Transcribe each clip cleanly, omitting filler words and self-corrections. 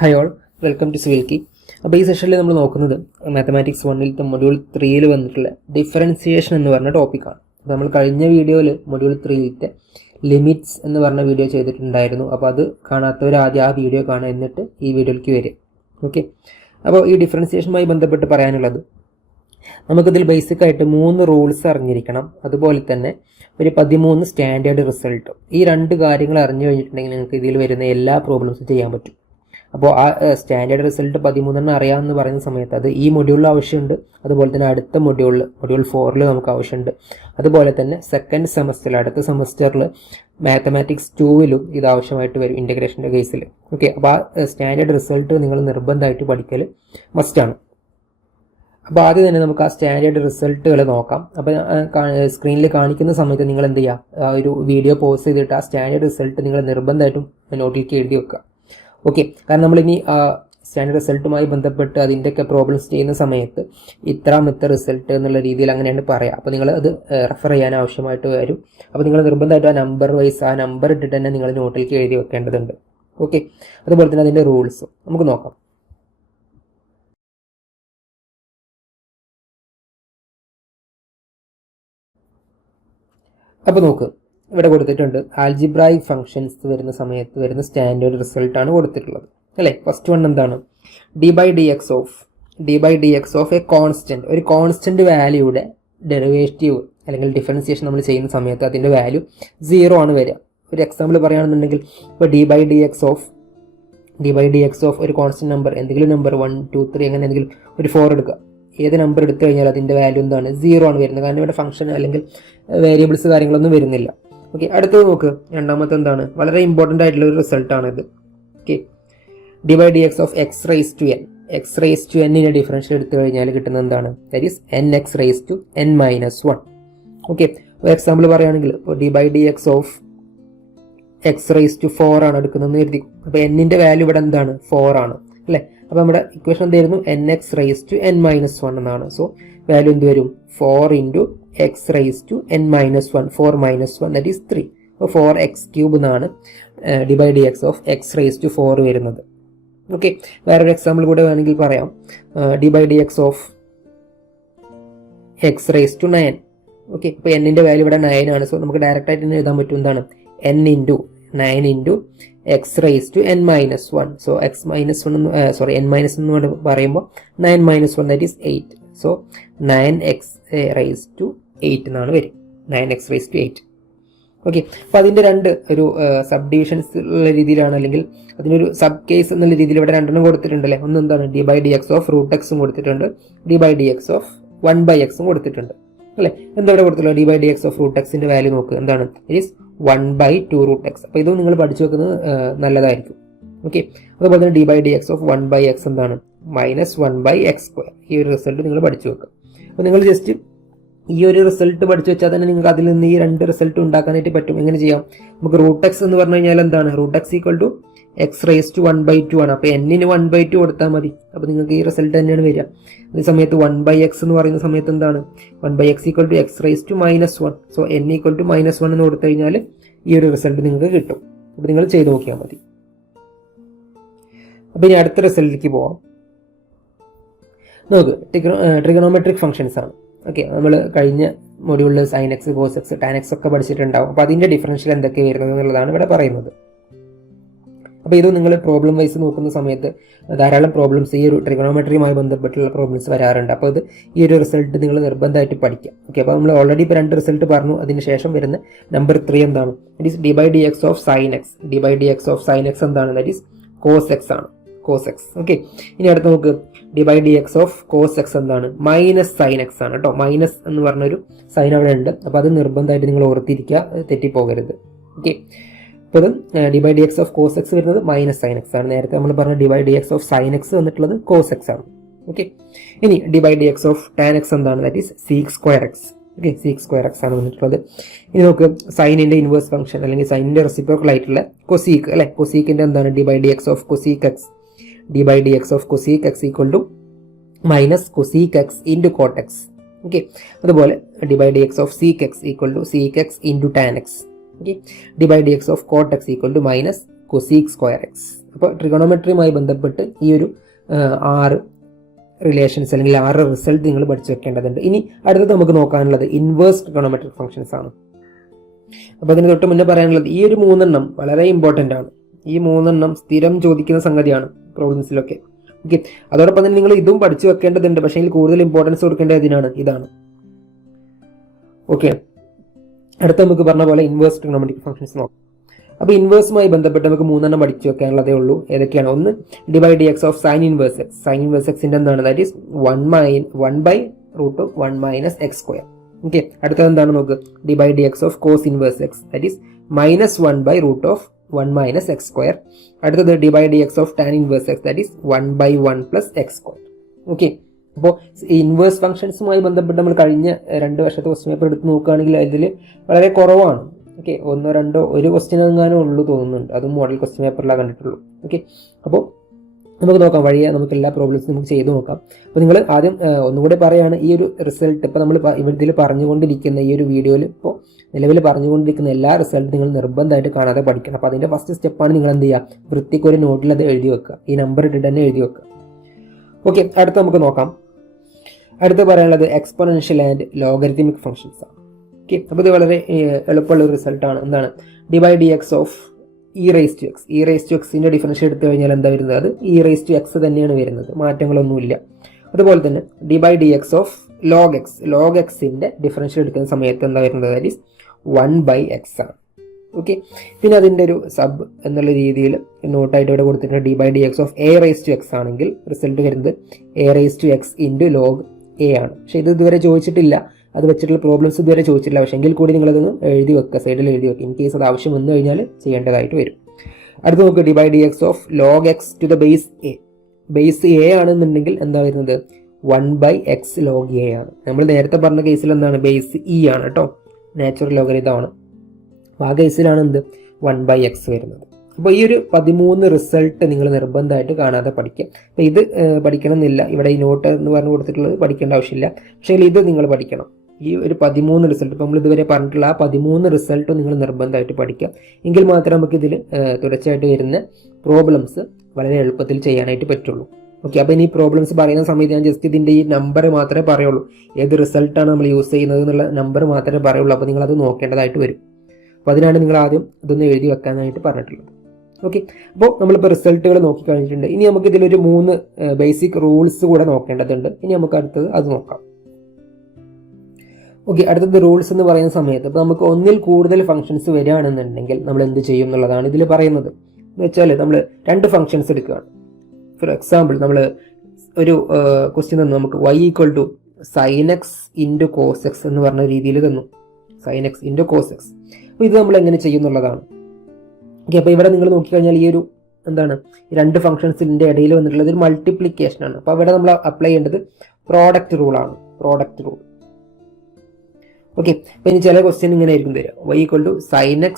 High all, welcome to സിവിൽക്കി. അപ്പോൾ ഈ സെഷനിൽ നമ്മൾ നോക്കുന്നത് മാത്തമാറ്റിക്സ് 1-ത്തെ മൊഡ്യൂൾ 3-ൽ വന്നിട്ടുള്ള ഡിഫറൻസിയേഷൻ എന്ന് പറഞ്ഞ ടോപ്പിക്കാണ്. അപ്പോൾ നമ്മൾ കഴിഞ്ഞ വീഡിയോയിൽ മൊഡ്യൂൾ 3-ത്തെ ലിമിറ്റ്സ് എന്ന് പറഞ്ഞ വീഡിയോ ചെയ്തിട്ടുണ്ടായിരുന്നു. അപ്പോൾ അത് കാണാത്തവർ ആദ്യം ആ വീഡിയോ കാണുക, എന്നിട്ട് ഈ വീഡിയോയിലേക്ക് വരിക. ഓക്കെ, അപ്പോൾ ഈ ഡിഫറൻസിയേഷനുമായി ബന്ധപ്പെട്ട് പറയാനുള്ളത്, നമുക്കിതിൽ ബേസിക്കായിട്ട് 3 റൂൾസ് അറിഞ്ഞിരിക്കണം. അതുപോലെ തന്നെ ഒരു 13 സ്റ്റാൻഡേർഡ് റിസൾട്ട്. ഈ 2 കാര്യങ്ങൾ അറിഞ്ഞു കഴിഞ്ഞിട്ടുണ്ടെങ്കിൽ നിങ്ങൾക്ക് ഇതിൽ വരുന്ന എല്ലാ പ്രോബ്ലംസും ചെയ്യാൻ പറ്റും. അപ്പോൾ ആ സ്റ്റാൻഡേർഡ് റിസൾട്ട് 13 അറിയാമെന്ന് പറയുന്ന സമയത്ത് അത് ഈ മൊഡ്യൂളിൽ ആവശ്യമുണ്ട്. അതുപോലെ തന്നെ അടുത്ത മൊഡ്യൂൾ 4-ൽ നമുക്ക് ആവശ്യമുണ്ട്. അതുപോലെ തന്നെ സെക്കൻഡ് സെമസ്റ്ററിൽ, അടുത്ത സെമസ്റ്ററിൽ മാത്തമാറ്റിക്സ് 2-ലും ഇത് ആവശ്യമായിട്ട് വരും, ഇൻ്റഗ്രേഷൻ്റെ കേസിൽ. ഓക്കെ, അപ്പോൾ ആ സ്റ്റാൻഡേർഡ് റിസൾട്ട് നിങ്ങൾ നിർബന്ധമായിട്ട് പഠിക്കൽ മസ്റ്റാണ്. അപ്പോൾ ആദ്യം തന്നെ നമുക്ക് ആ സ്റ്റാൻഡേർഡ് റിസൾട്ടുകൾ നോക്കാം. അപ്പോൾ സ്ക്രീനിൽ കാണിക്കുന്ന സമയത്ത് നിങ്ങൾ എന്ത് ചെയ്യുക, ഒരു വീഡിയോ പോസ് ചെയ്തിട്ട് ആ സ്റ്റാൻഡേർഡ് റിസൾട്ട് നിങ്ങൾ നിർബന്ധമായിട്ടും നോട്ടിലേക്ക് എഴുതി വെക്കുക. ഓക്കെ, കാരണം നമ്മളിനി സ്റ്റാൻഡേർഡ് റിസൾട്ടുമായി ബന്ധപ്പെട്ട് അതിൻ്റെയൊക്കെ പ്രോബ്ലംസ് ചെയ്യുന്ന സമയത്ത് ഇത്രാമത്തെ റിസൾട്ട് എന്നുള്ള രീതിയിൽ അങ്ങനെയാണ് പറയുക. അപ്പോൾ നിങ്ങൾ അത് റെഫർ ചെയ്യാൻ ആവശ്യമായിട്ട് വരും. അപ്പോൾ നിങ്ങൾ നിർബന്ധമായിട്ട് ആ നമ്പർ വൈസ് ആ നമ്പർ ഇട്ടിട്ട് തന്നെ നിങ്ങൾ നോട്ടിലേക്ക് എഴുതി വെക്കേണ്ടതുണ്ട്. ഓക്കെ, അതുപോലെ തന്നെ അതിൻ്റെ റൂൾസ് നമുക്ക് നോക്കാം. അപ്പോൾ നോക്ക്, ഇവിടെ കൊടുത്തിട്ടുണ്ട് ആൽജിബ്രായിക് ഫംഗ്ഷൻസ് വരുന്ന സമയത്ത് വരുന്ന സ്റ്റാൻഡേർഡ് റിസൾട്ടാണ് കൊടുത്തിട്ടുള്ളത് അല്ലേ. ഫസ്റ്റ് വൺ എന്താണ്, D by D X of A constant. ഒരു കോൺസ്റ്റന്റ് വാല്യൂയുടെ ഡെറിവേറ്റീവ് അല്ലെങ്കിൽ ഡിഫറൻസിയേഷൻ നമ്മൾ ചെയ്യുന്ന സമയത്ത് അതിൻ്റെ വാല്യൂ 0 ആണ് വരിക. ഒരു എക്സാമ്പിൾ പറയുകയാണെന്നുണ്ടെങ്കിൽ, ഇപ്പോൾ D by D X of ഒരു കോൺസ്റ്റന്റ് നമ്പർ, എന്തെങ്കിലും നമ്പർ 1, 2, 3 അങ്ങനെ എന്തെങ്കിലും ഒരു 4 എടുക്കുക. ഏത് നമ്പർ എടുത്തു കഴിഞ്ഞാൽ അതിൻ്റെ വാല്യൂ എന്താണ്, 0 ആണ് വരുന്നത്. കാരണം ഇവിടെ ഫംഗ്ഷൻ അല്ലെങ്കിൽ വേരിയബിൾസ് കാര്യങ്ങളൊന്നും വരുന്നില്ല. ഓക്കെ, അടുത്തത് നോക്ക്, രണ്ടാമത്തെ എന്താണ്, വളരെ ഇമ്പോർട്ടൻ്റ് ആയിട്ടുള്ള ഒരു റിസൾട്ടാണിത്. Okay, d by D X of X raise to എന്നിൻ്റെ ഡിഫറൻഷ്യൽ എടുത്തു കഴിഞ്ഞാൽ കിട്ടുന്നത് എന്താണ്, that is n X raise to N minus 1. Okay, ഒരു എക്സാമ്പിൾ പറയുകയാണെങ്കിൽ, ഇപ്പോൾ D by D X of X raise to 4 ആണ് എടുക്കുന്നതെന്ന് കരുതി. അപ്പോൾ എന്നിൻ്റെ വാല്യൂ ഇവിടെ എന്താണ്, 4 ആണ് അല്ലേ. അപ്പോൾ നമ്മുടെ ഇക്വേഷൻ എന്തായിരുന്നു, N X raise to N minus 1 എന്നാണ്. സോ വാല്യൂ എന്ത് വരും, 4 into X raise to N minus 1, 4 minus 1 that is 3. അപ്പോൾ 4x ക്യൂബ് എന്നാണ് D by D X of X raise to 4 വരുന്നത്. ഓക്കെ, വേറൊരു എക്സാമ്പിൾ കൂടെ വേണമെങ്കിൽ പറയാം, D by D X of X raise to 9. Okay, ഇപ്പോൾ എന്നിൻ്റെ വാല്യൂ ഇവിടെ 9 ആണ്. സോ നമുക്ക് ഡയറക്റ്റ് ആയിട്ട് തന്നെ എഴുതാൻ പറ്റും, എന്താണ്, N into 9 into X raise to N minus 1. So X minus 1 N minus എന്ന് പറയുമ്പോൾ 9 minus 1 that is 8. So 9x raise to 8 എന്നാണ് വരും, 9x റൈസ് ടു 8. ഓക്കെ, അപ്പോൾ അതിൻ്റെ രണ്ട് ഒരു സബ് ഡിവിഷൻസ് ഉള്ള രീതിയിലാണ്, അല്ലെങ്കിൽ അതിനൊരു സബ് കേസ് എന്നുള്ള രീതിയിൽ ഇവിടെ 2 കൊടുത്തിട്ടുണ്ടല്ലേ. ഒന്ന് എന്താണ്, D by D X of root എക്സും കൊടുത്തിട്ടുണ്ട്, D by D X of 1/x കൊടുത്തിട്ടുണ്ട് അല്ലേ. എന്താ ഇവിടെ കൊടുത്തിട്ടുള്ളത്, D by D X of root എക്സിൻ്റെ വാല്യൂ നോക്ക്, എന്താണ്, ഇറ്റ് ഈസ് 1/2 റൂട്ട് എക്സ്. അപ്പോൾ ഇതും നിങ്ങൾ പഠിച്ചു വെക്കുന്നത് നല്ലതായിരിക്കും. ഓക്കെ, അതുപോലെ തന്നെ D by D X of 1/x എന്താണ്, മൈനസ് 1/x². ഈ ഒരു റിസൾട്ട് നിങ്ങൾ പഠിച്ചു വെക്കുക. അപ്പോൾ നിങ്ങൾ ജസ്റ്റ് ഈ ഒരു റിസൾട്ട് പഠിച്ചു വെച്ചാൽ തന്നെ നിങ്ങൾക്ക് അതിൽ നിന്ന് ഈ 2 റിസൾട്ട് ഉണ്ടാക്കാനായിട്ട് പറ്റും. എങ്ങനെ ചെയ്യാം, നമുക്ക് റൂട്ട് എക്സ് എന്ന് പറഞ്ഞു കഴിഞ്ഞാൽ എന്താണ്, root X equal to X raise to 1/2 ആണ്. അപ്പോൾ എന്നിന് 1/2 കൊടുത്താൽ മതി. അപ്പോൾ നിങ്ങൾക്ക് ഈ റിസൾട്ട് തന്നെയാണ് വരിക. അതേ സമയത്ത് 1/x എന്ന് പറയുന്ന സമയത്ത് എന്താണ്, 1/x equal to X raise to minus 1. So N equal to -1 എന്ന് കൊടുത്തു കഴിഞ്ഞാൽ ഈ ഒരു റിസൾട്ട് നിങ്ങൾക്ക് കിട്ടും. അപ്പോൾ നിങ്ങൾ ചെയ്ത് നോക്കിയാൽ മതി. അപ്പോൾ ഇനി അടുത്ത റിസൾട്ടിലേക്ക് പോവാം. നോക്ക്, ട്രിഗണോമെട്രിക് ഫംഗ്ഷൻസ് ആണ്. ഓക്കെ, നമ്മൾ കഴിഞ്ഞ മൊഡ്യൂളിൽ sine X, cos X, tan X ഒക്കെ പഠിച്ചിട്ടുണ്ടാവും. അപ്പോൾ അതിൻ്റെ ഡിഫറൻഷ്യൽ എന്തൊക്കെ വരുന്നത് എന്നുള്ളതാണ് ഇവിടെ പറയുന്നത്. അപ്പോൾ ഇത് നിങ്ങൾ പ്രോബ്ലം വൈസ് നോക്കുന്ന സമയത്ത് ധാരാളം പ്രോബ്ലംസ് ഈ ഒരു ട്രിഗണോമെട്രിയുമായി ബന്ധപ്പെട്ടുള്ള പ്രോബ്ലംസ് വരാറുണ്ട്. അപ്പോൾ ഇത് ഈ ഒരു റിസൾട്ട് നിങ്ങൾ നിർബന്ധമായിട്ട് പഠിക്കാം. ഓക്കെ, അപ്പോൾ നമ്മൾ ഓൾറെഡി ഇപ്പോൾ 2 റിസൾട്ട് പറഞ്ഞു. അതിന് ശേഷം വരുന്ന നമ്പർ 3 എന്താണ്, that is d by D X of sine x. D by D X of sine x എന്താണ്, ദാറ്റ് ഈസ് കോസ് എക്സ് ആണ്, കോസ് എക്സ്. ഓക്കെ, ഇനി അടുത്ത് നമുക്ക് d by D X of cos x എന്താണ്, minus sine x ആണ് കേട്ടോ. Minus എന്ന് പറഞ്ഞൊരു സൈൻ അവിടെ ഉണ്ട്. അപ്പോൾ അത് നിർബന്ധമായിട്ട് നിങ്ങൾ ഓർത്തിരിക്കുക, തെറ്റിപ്പോകരുത്. ഓക്കെ, അപ്പോൾ ഇത് d by D X of cos x വരുന്നത് മൈനസ് സൈൻ എക്സ് ആണ്. നേരത്തെ നമ്മൾ പറഞ്ഞ d by D X of sine x വന്നിട്ടുള്ളത് കോസ് എക്സ് ആണ്. ഓക്കെ, ഇനി d by D X of tan x എന്താണ്, that is sec square x. Okay, sec square x ആണ് വന്നിട്ടുള്ളത്. ഇനി നമുക്ക് സൈനിൻ്റെ ഇൻവേഴ്സ് ഫംഗ്ഷൻ അല്ലെങ്കിൽ സൈനിൻ്റെ റെസിപ്രോക്കൽ ആയിട്ടുള്ള കൊസീക്ക് അല്ലെ. കൊസീക്കിൻ്റെ എന്താണ്, D by D X of cosec x. D by D X of cosec x equal to minus cosec x into cot x. Okay, അതുപോലെ d by D X of sec x equal to sec x into tan x. Okay, d by dx of cot x equal to minus cosec square x. അപ്പോൾ ട്രിഗണോമെട്രിയുമായി ബന്ധപ്പെട്ട് ഈ ഒരു 6 relations അല്ലെങ്കിൽ 6 result നിങ്ങൾ പഠിച്ചു വെക്കേണ്ടതുണ്ട്. ഇനി അടുത്തത് നമുക്ക് നോക്കാനുള്ളത് ഇൻവേഴ്സ് ട്രിഗണോമെട്രിക് ഫംഗ്ഷൻസ് ആണ്. അപ്പോൾ അതിന് തൊട്ട് മുന്നേ പറയാനുള്ളത് ഈ ഒരു 3 വളരെ ഇമ്പോർട്ടൻ്റ് ആണ്. ഈ 3 സ്ഥിരം ചോദിക്കുന്ന സംഗതിയാണ് പ്രോബ്ലംസിലൊക്കെ. ഓക്കെ, അതോടൊപ്പം തന്നെ നിങ്ങൾ ഇതും പഠിച്ചു വെക്കേണ്ടതുണ്ട്. പക്ഷേ ഇതിൽ കൂടുതൽ ഇമ്പോർട്ടൻസ് കൊടുക്കേണ്ടത് ഇതാണ്. ഓക്കെ, അടുത്ത നമുക്ക് പറഞ്ഞ പോലെ ഇൻവേഴ്സ് ട്രിഗണോമെട്രിക് ഫംഗ്ഷൻസ് നോക്കാം. അപ്പോൾ ഇൻവേഴ്സുമായി ബന്ധപ്പെട്ട് നമുക്ക് 3 പഠിച്ചു വെക്കാനുള്ളതേ ഉള്ളൂ. ഏതൊക്കെയാണ്? ഒന്ന് divide d X of sine inverse X. Sine inverse എക്സിൻ്റെ എന്താണ്? That is 1/√(1 - x²). ഓക്കെ, അടുത്തത് എന്താണ് നോക്ക്? Divide d X of cos inverse x, that is -1/√(1 - x². അടുത്തത് divide d X of tan inverse x, that is 1/1 + x². Okay, അപ്പോൾ inverse ഫംഗ്ഷൻസുമായി ബന്ധപ്പെട്ട് നമ്മൾ കഴിഞ്ഞ 2 വർഷത്തെ ക്വസ്റ്റ്യൻ പേപ്പർ എടുത്ത് നോക്കുകയാണെങ്കിൽ അതിൽ വളരെ കുറവാണ്. ഓക്കെ, 1 or 2 ക്വസ്റ്റ്യൻ എങ്ങാനും ഉള്ളൂ തോന്നുന്നുണ്ട്. അതും മോഡൽ ക്വസ്റ്റ്യൻ പേപ്പറിലാണ് കണ്ടിട്ടുള്ളൂ. ഓക്കെ, അപ്പോൾ നമുക്ക് നോക്കാം, വഴിയെ നമുക്ക് എല്ലാ പ്രോബ്ലംസും നമുക്ക് ചെയ്ത് നോക്കാം. അപ്പോൾ നിങ്ങൾ ആദ്യം ഒന്നുകൂടെ പറയുകയാണ്, ഈ ഒരു റിസൾട്ട് ഇപ്പോൾ നമ്മൾ ഇതിൽ പറഞ്ഞുകൊണ്ടിരിക്കുന്ന ഈ ഒരു വീഡിയോയിൽ ഇപ്പോൾ നിലവിൽ പറഞ്ഞുകൊണ്ടിരിക്കുന്ന എല്ലാ റിസൾട്ടും നിങ്ങൾ നിർബന്ധമായിട്ട് കാണാതെ പഠിക്കണം. അപ്പോൾ അതിൻ്റെ ഫസ്റ്റ് സ്റ്റെപ്പാണ് നിങ്ങൾ എന്ത് ചെയ്യുക? വൃത്തിക്ക് ഒരു നോട്ടിൽ അത് എഴുതി വെക്കുക. ഈ നമ്പർ ഇട്ടിട്ട് തന്നെ എഴുതി വെക്കുക. ഓക്കെ, അടുത്ത് നമുക്ക് നോക്കാം. അടുത്ത് പറയാനുള്ളത് എക്സ്പോണൻഷ്യൽ ആൻഡ് ലോഗരിതമിക് ഫംഗ്ഷൻസ് ആണ്. ഓക്കെ, അപ്പോൾ ഇത് വളരെ എളുപ്പമുള്ള ഒരു റിസൾട്ടാണ്. എന്താണ്? Divide d X of e raise to x. E raise to എക്സിൻ്റെ ഡിഫറൻഷ്യൽ എടുത്തു കഴിഞ്ഞാൽ എന്താ വരുന്നത്? അത് ഇ റേസ് ടു എക്സ് തന്നെയാണ് വരുന്നത്, മാറ്റങ്ങളൊന്നുമില്ല. അതുപോലെ തന്നെ divide d X of log X. Log എക്സിൻ്റെ ഡിഫറൻഷ്യൽ എടുക്കുന്ന സമയത്ത് എന്താ വരുന്നത്? ദാറ്റ് ഈസ് 1/x ആണ്. ഓക്കെ, പിന്നെ അതിൻ്റെ ഒരു സബ് എന്നുള്ള രീതിയിൽ നോട്ടായിട്ട് ഇവിടെ കൊടുത്തിട്ടുണ്ട്. Divide d X of a raise to x ആണെങ്കിൽ റിസൾട്ട് വരുന്നത് a raise to x into log a ആണ്. പക്ഷേ ഇത് ഇതുവരെ ചോദിച്ചിട്ടില്ല, അത് വെച്ചിട്ടുള്ള പ്രോബ്ലംസ് ഇതുവരെ ചോദിച്ചിട്ടില്ല. പക്ഷേ എങ്കിൽ കൂടി നിങ്ങളതൊന്ന് എഴുതി വെക്കുക, സൈഡിൽ എഴുതി വെക്കുക. ഇൻ കേസ് അത് ആവശ്യം വന്നു കഴിഞ്ഞാൽ ചെയ്യേണ്ടതായിട്ട് വരും. അടുത്ത് നമുക്ക് divide d X of log x to the base a. Base a ആണെന്നുണ്ടെങ്കിൽ എന്താ വരുന്നത്? 1/x log a ആണ്. നമ്മൾ നേരത്തെ പറഞ്ഞ കേസിൽ എന്താണ്? ബേസ് ഇ ആണ് കേട്ടോ, നാച്ചുറൽ ലോഗരിതമാണ്. അപ്പോൾ ആ കേസിലാണ് എന്ത്? 1/x വരുന്നത്. അപ്പോൾ ഈ ഒരു 13 റിസൾട്ട് നിങ്ങൾ നിർബന്ധമായിട്ട് കാണാതെ പഠിക്കുക. അപ്പോൾ ഇത് പഠിക്കണം എന്നില്ല, ഇവിടെ ഈ നോട്ട് എന്ന് പറഞ്ഞു കൊടുത്തിട്ടുള്ളത് പഠിക്കേണ്ട ആവശ്യമില്ല. പക്ഷേ ഇത് നിങ്ങൾ പഠിക്കണം. ഈ ഒരു 13 റിസൾട്ട്, ഇപ്പോൾ നമ്മൾ ഇതുവരെ പറഞ്ഞിട്ടുള്ള ആ 13 റിസൾട്ട് നിങ്ങൾ നിർബന്ധമായിട്ട് പഠിക്കുക. എങ്കിൽ മാത്രമേ നമുക്ക് ഇതിൽ തുടർച്ചയായിട്ട് വരുന്ന പ്രോബ്ലംസ് വളരെ എളുപ്പത്തിൽ ചെയ്യാനായിട്ട് പറ്റുള്ളൂ. ഓക്കെ, അപ്പോൾ ഇനി പ്രോബ്ലംസ് പറയുന്ന സമയത്ത് ഞാൻ ജസ്റ്റ് ഇതിൻ്റെ ഈ നമ്പർ മാത്രമേ പറയുള്ളൂ. ഏത് റിസൾട്ടാണ് നമ്മൾ യൂസ് ചെയ്യുന്നത് എന്നുള്ള നമ്പർ മാത്രമേ പറയുള്ളൂ. അപ്പോൾ നിങ്ങളത് നോക്കേണ്ടതായിട്ട് വരും. അപ്പോൾ അതിനാണ് നിങ്ങൾ ആദ്യം ഇതൊന്ന് എഴുതി വെക്കാനായിട്ട് പറഞ്ഞിട്ടുള്ളത്. ഓക്കെ, അപ്പോൾ നമ്മളിപ്പോൾ റിസൾട്ടുകൾ നോക്കിക്കഴിഞ്ഞിട്ടുണ്ട്. ഇനി നമുക്ക് ഇതിലൊരു 3 ബേസിക് റൂൾസ് കൂടെ നോക്കേണ്ടതുണ്ട്. ഇനി നമുക്ക് അടുത്തത് അത് നോക്കാം. ഓക്കെ, അടുത്തത് റൂൾസ് എന്ന് പറയുന്ന സമയത്ത് ഇപ്പോൾ നമുക്ക് ഒന്നിൽ കൂടുതൽ ഫംഗ്ഷൻസ് വരികയാണെന്നുണ്ടെങ്കിൽ നമ്മൾ എന്ത് ചെയ്യും എന്നുള്ളതാണ് ഇതിൽ പറയുന്നത്. എന്ന് വെച്ചാൽ നമ്മൾ 2 ഫംഗ്ഷൻസ് എടുക്കുകയാണ്. ഫോർ എക്സാമ്പിൾ നമ്മൾ ഒരു ക്വസ്റ്റ്യൻ തന്നു, നമുക്ക് y = sin x × cos x എന്ന് പറഞ്ഞ രീതിയിൽ തന്നു, sin x × cos x. അപ്പോൾ ഇത് നമ്മൾ എങ്ങനെ ചെയ്യും എന്നുള്ളതാണ്. ഓക്കെ, അപ്പോൾ ഇവിടെ നിങ്ങൾ നോക്കിക്കഴിഞ്ഞാൽ ഈ ഒരു എന്താണ് 2 ഫംഗ്ഷൻസിൻ്റെ ഇടയിൽ വന്നിട്ടുള്ളത് ഒരു മൾട്ടിപ്ലിക്കേഷൻ ആണ്. അപ്പോൾ അവിടെ നമ്മൾ അപ്ലൈ ചെയ്യേണ്ടത് പ്രോഡക്റ്റ് റൂളാണ്, പ്രോഡക്റ്റ് റൂൾ. ഓക്കെ, അപ്പോൾ ഇനി ചില ക്വസ്റ്റ്യൻ ഇങ്ങനെ ആയിരിക്കും തരിക, y = sin x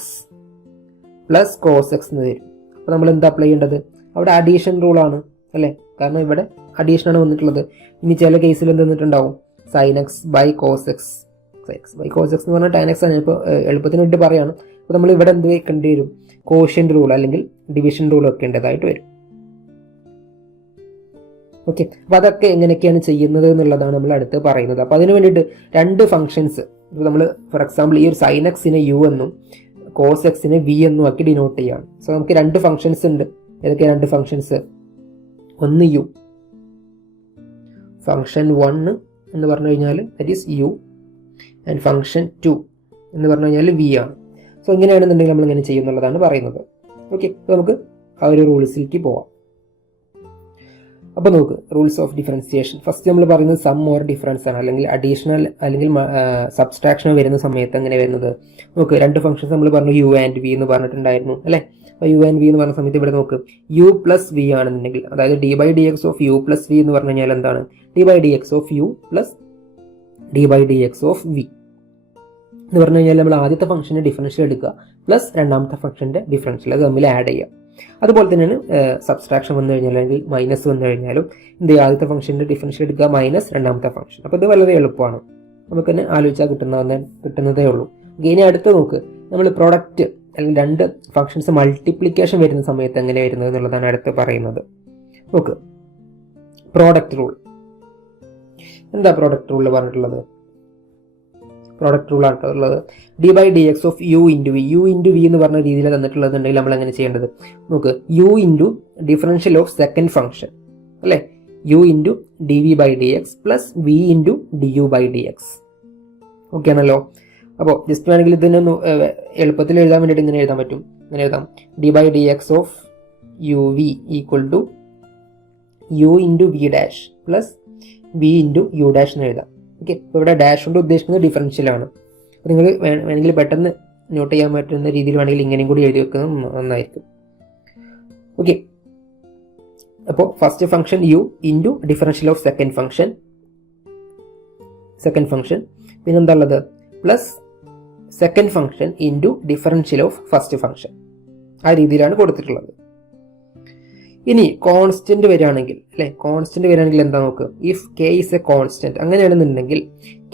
+ cos x എന്ന് തരും. അപ്പോൾ നമ്മൾ എന്താ അപ്ലൈ ചെയ്യേണ്ടത്? അവിടെ അഡീഷൻ റൂളാണ് അല്ലേ, കാരണം ഇവിടെ അഡീഷനാണ് വന്നിട്ടുള്ളത്. ഇനി ചില കേസിൽ എന്ത് വന്നിട്ടുണ്ടാവും? sin x / cos x. x / cos x എന്ന് പറഞ്ഞാൽ tan x ആണ്. ഇപ്പോൾ എളുപ്പത്തിന് വേണ്ടി പറയുകയാണ്. അപ്പോൾ നമ്മൾ ഇവിടെ എന്ത് വെക്കേണ്ടി വരും? കോഷ്യന്റ് റൂൾ അല്ലെങ്കിൽ ഡിവിഷൻ റൂൾ വെക്കേണ്ടതായിട്ട് വരും. ഓക്കെ, അപ്പോൾ അതൊക്കെ എങ്ങനെയൊക്കെയാണ് ചെയ്യുന്നത് എന്നുള്ളതാണ് നമ്മൾ അടുത്ത് പറയുന്നത്. അപ്പോൾ അതിന് വേണ്ടിയിട്ട് 2 ഫംഗ്ഷൻസ് ഇപ്പോൾ നമ്മൾ ഫോർ എക്സാമ്പിൾ ഈ ഒരു sin x-നെ u എന്നും cos x-നെ v എന്നും ആക്കി ഡിനോട്ട് ചെയ്യാണ്. സോ നമുക്ക് 2 ഫംഗ്ഷൻസ് ഉണ്ട്. ഏതൊക്കെയാണ് 2 ഫംഗ്ഷൻസ്? ഒന്ന് u, ഫംഗ്ഷൻ 1 എന്ന് പറഞ്ഞു കഴിഞ്ഞാൽ that is u, and function 2 എന്ന് പറഞ്ഞു കഴിഞ്ഞാൽ v ആണ്. സോ ഇങ്ങനെയാണെന്നുണ്ടെങ്കിൽ നമ്മൾ ഇങ്ങനെ ചെയ്യുന്നുള്ളതാണ് പറയുന്നത്. ഓക്കെ, അപ്പോൾ നമുക്ക് ആ ഒരു റൂൾസിലേക്ക് പോവാം. അപ്പോൾ നോക്ക്, റൂൾസ് ഓഫ് ഡിഫറൻസിയേഷൻ. ഫസ്റ്റ് നമ്മൾ പറയുന്നത് സം ഓർ ഡിഫറൻസ് ആണ്, അല്ലെങ്കിൽ അഡീഷണൽ അല്ലെങ്കിൽ സബ്സ്ട്രാക്ഷൻ വരുന്ന സമയത്ത് എങ്ങനെ വരുന്നത്? നോക്ക്, 2 ഫംഗ്ഷൻസ് നമ്മൾ പറഞ്ഞു u ആൻഡ് v എന്ന് പറഞ്ഞിട്ടുണ്ടായിരുന്നു അല്ലേ. അപ്പോൾ u ആൻഡ് v എന്ന് പറഞ്ഞ സമയത്ത് ഇവിടെ നോക്ക്, u + v ആണെന്നുണ്ടെങ്കിൽ, അതായത് d/dx ഓഫ് u + v എന്ന് പറഞ്ഞു കഴിഞ്ഞാൽ എന്താണ്? d/dx of u + d/dx of v എന്ന് പറഞ്ഞു കഴിഞ്ഞാൽ നമ്മൾ ആദ്യത്തെ ഫംഗ്ഷൻ്റെ ഡിഫറൻഷ്യൽ എടുക്കുക പ്ലസ് രണ്ടാമത്തെ ഫംഗ്ഷൻ്റെ ഡിഫറൻഷ്യൽ, അത് തമ്മിൽ ആഡ് ചെയ്യുക. അതുപോലെ തന്നെയാണ് സബ്സ്ട്രാക്ഷൻ വന്നു കഴിഞ്ഞാൽ അല്ലെങ്കിൽ മൈനസ് വന്നു കഴിഞ്ഞാലും എന്ത് ചെയ്യുക? ആദ്യത്തെ ഫംഗ്ഷൻ്റെ ഡിഫറൻഷ്യൽ എടുക്കുക മൈനസ് രണ്ടാമത്തെ ഫംഗ്ഷൻ. അപ്പോൾ ഇത് വളരെ എളുപ്പമാണ്, നമുക്ക് തന്നെ ആലോചിച്ചാൽ കിട്ടുന്നതേ ഉള്ളൂ. ഇനി അടുത്ത് നോക്ക്, നമ്മൾ പ്രൊഡക്റ്റ് അല്ലെങ്കിൽ രണ്ട് ഫംഗ്ഷൻസ് മൾട്ടിപ്ലിക്കേഷൻ വരുന്ന സമയത്ത് എങ്ങനെ വരുന്നത് എന്നുള്ളതാണ് അടുത്ത് പറയുന്നത്. നോക്ക്, പ്രോഡക്റ്റ് റൂൾ. എന്താ പ്രോഡക്റ്റ് റൂളിൽ പറഞ്ഞിട്ടുള്ളത്? പ്രോഡക്റ്റ് റൂൾ ആയിട്ടുള്ളത് d by D X of u into v. U into v എന്ന് പറഞ്ഞ രീതിയിൽ തന്നിട്ടുള്ളതുണ്ടെങ്കിൽ നമ്മൾ എങ്ങനെ ചെയ്യേണ്ടത്? നോക്ക്, u into differential of second function അല്ലേ, u into d v by D x plus v into d u by D x. Okay ആണല്ലോ. അപ്പോൾ ജസ്റ്റ് വേണമെങ്കിൽ ഇതിനൊന്ന് എളുപ്പത്തിൽ എഴുതാൻ വേണ്ടിയിട്ട് ഇങ്ങനെ എഴുതാൻ പറ്റും. ഇങ്ങനെ എഴുതാം, d by D X of u v equal to u into v dash plus v into u dash എന്ന് എഴുതാം. ഓക്കെ, അപ്പോൾ ഇവിടെ ഡാഷ് കൊണ്ട് ഉദ്ദേശിക്കുന്നത് ഡിഫറൻഷ്യലാണ്. അപ്പോൾ നിങ്ങൾ വേണമെങ്കിൽ പെട്ടെന്ന് നോട്ട് ചെയ്യാൻ പറ്റുന്ന രീതിയിൽ വേണമെങ്കിൽ ഇങ്ങനെയും കൂടി എഴുതി വെക്കുന്നത് നന്നായിരിക്കും. ഓക്കെ, അപ്പോൾ first function u into differential of second function പിന്നെന്താ ഉള്ളത്? Plus second function into differential of first function. ആ രീതിയിലാണ് കൊടുത്തിട്ടുള്ളത്. ഇനി കോൺസ്റ്റന്റ് വരികയാണെങ്കിൽ അല്ലെ, കോൺസ്റ്റന്റ് വരികയാണെങ്കിൽ എന്താ നോക്ക്, if k is a constant അങ്ങനെയാണെന്നുണ്ടെങ്കിൽ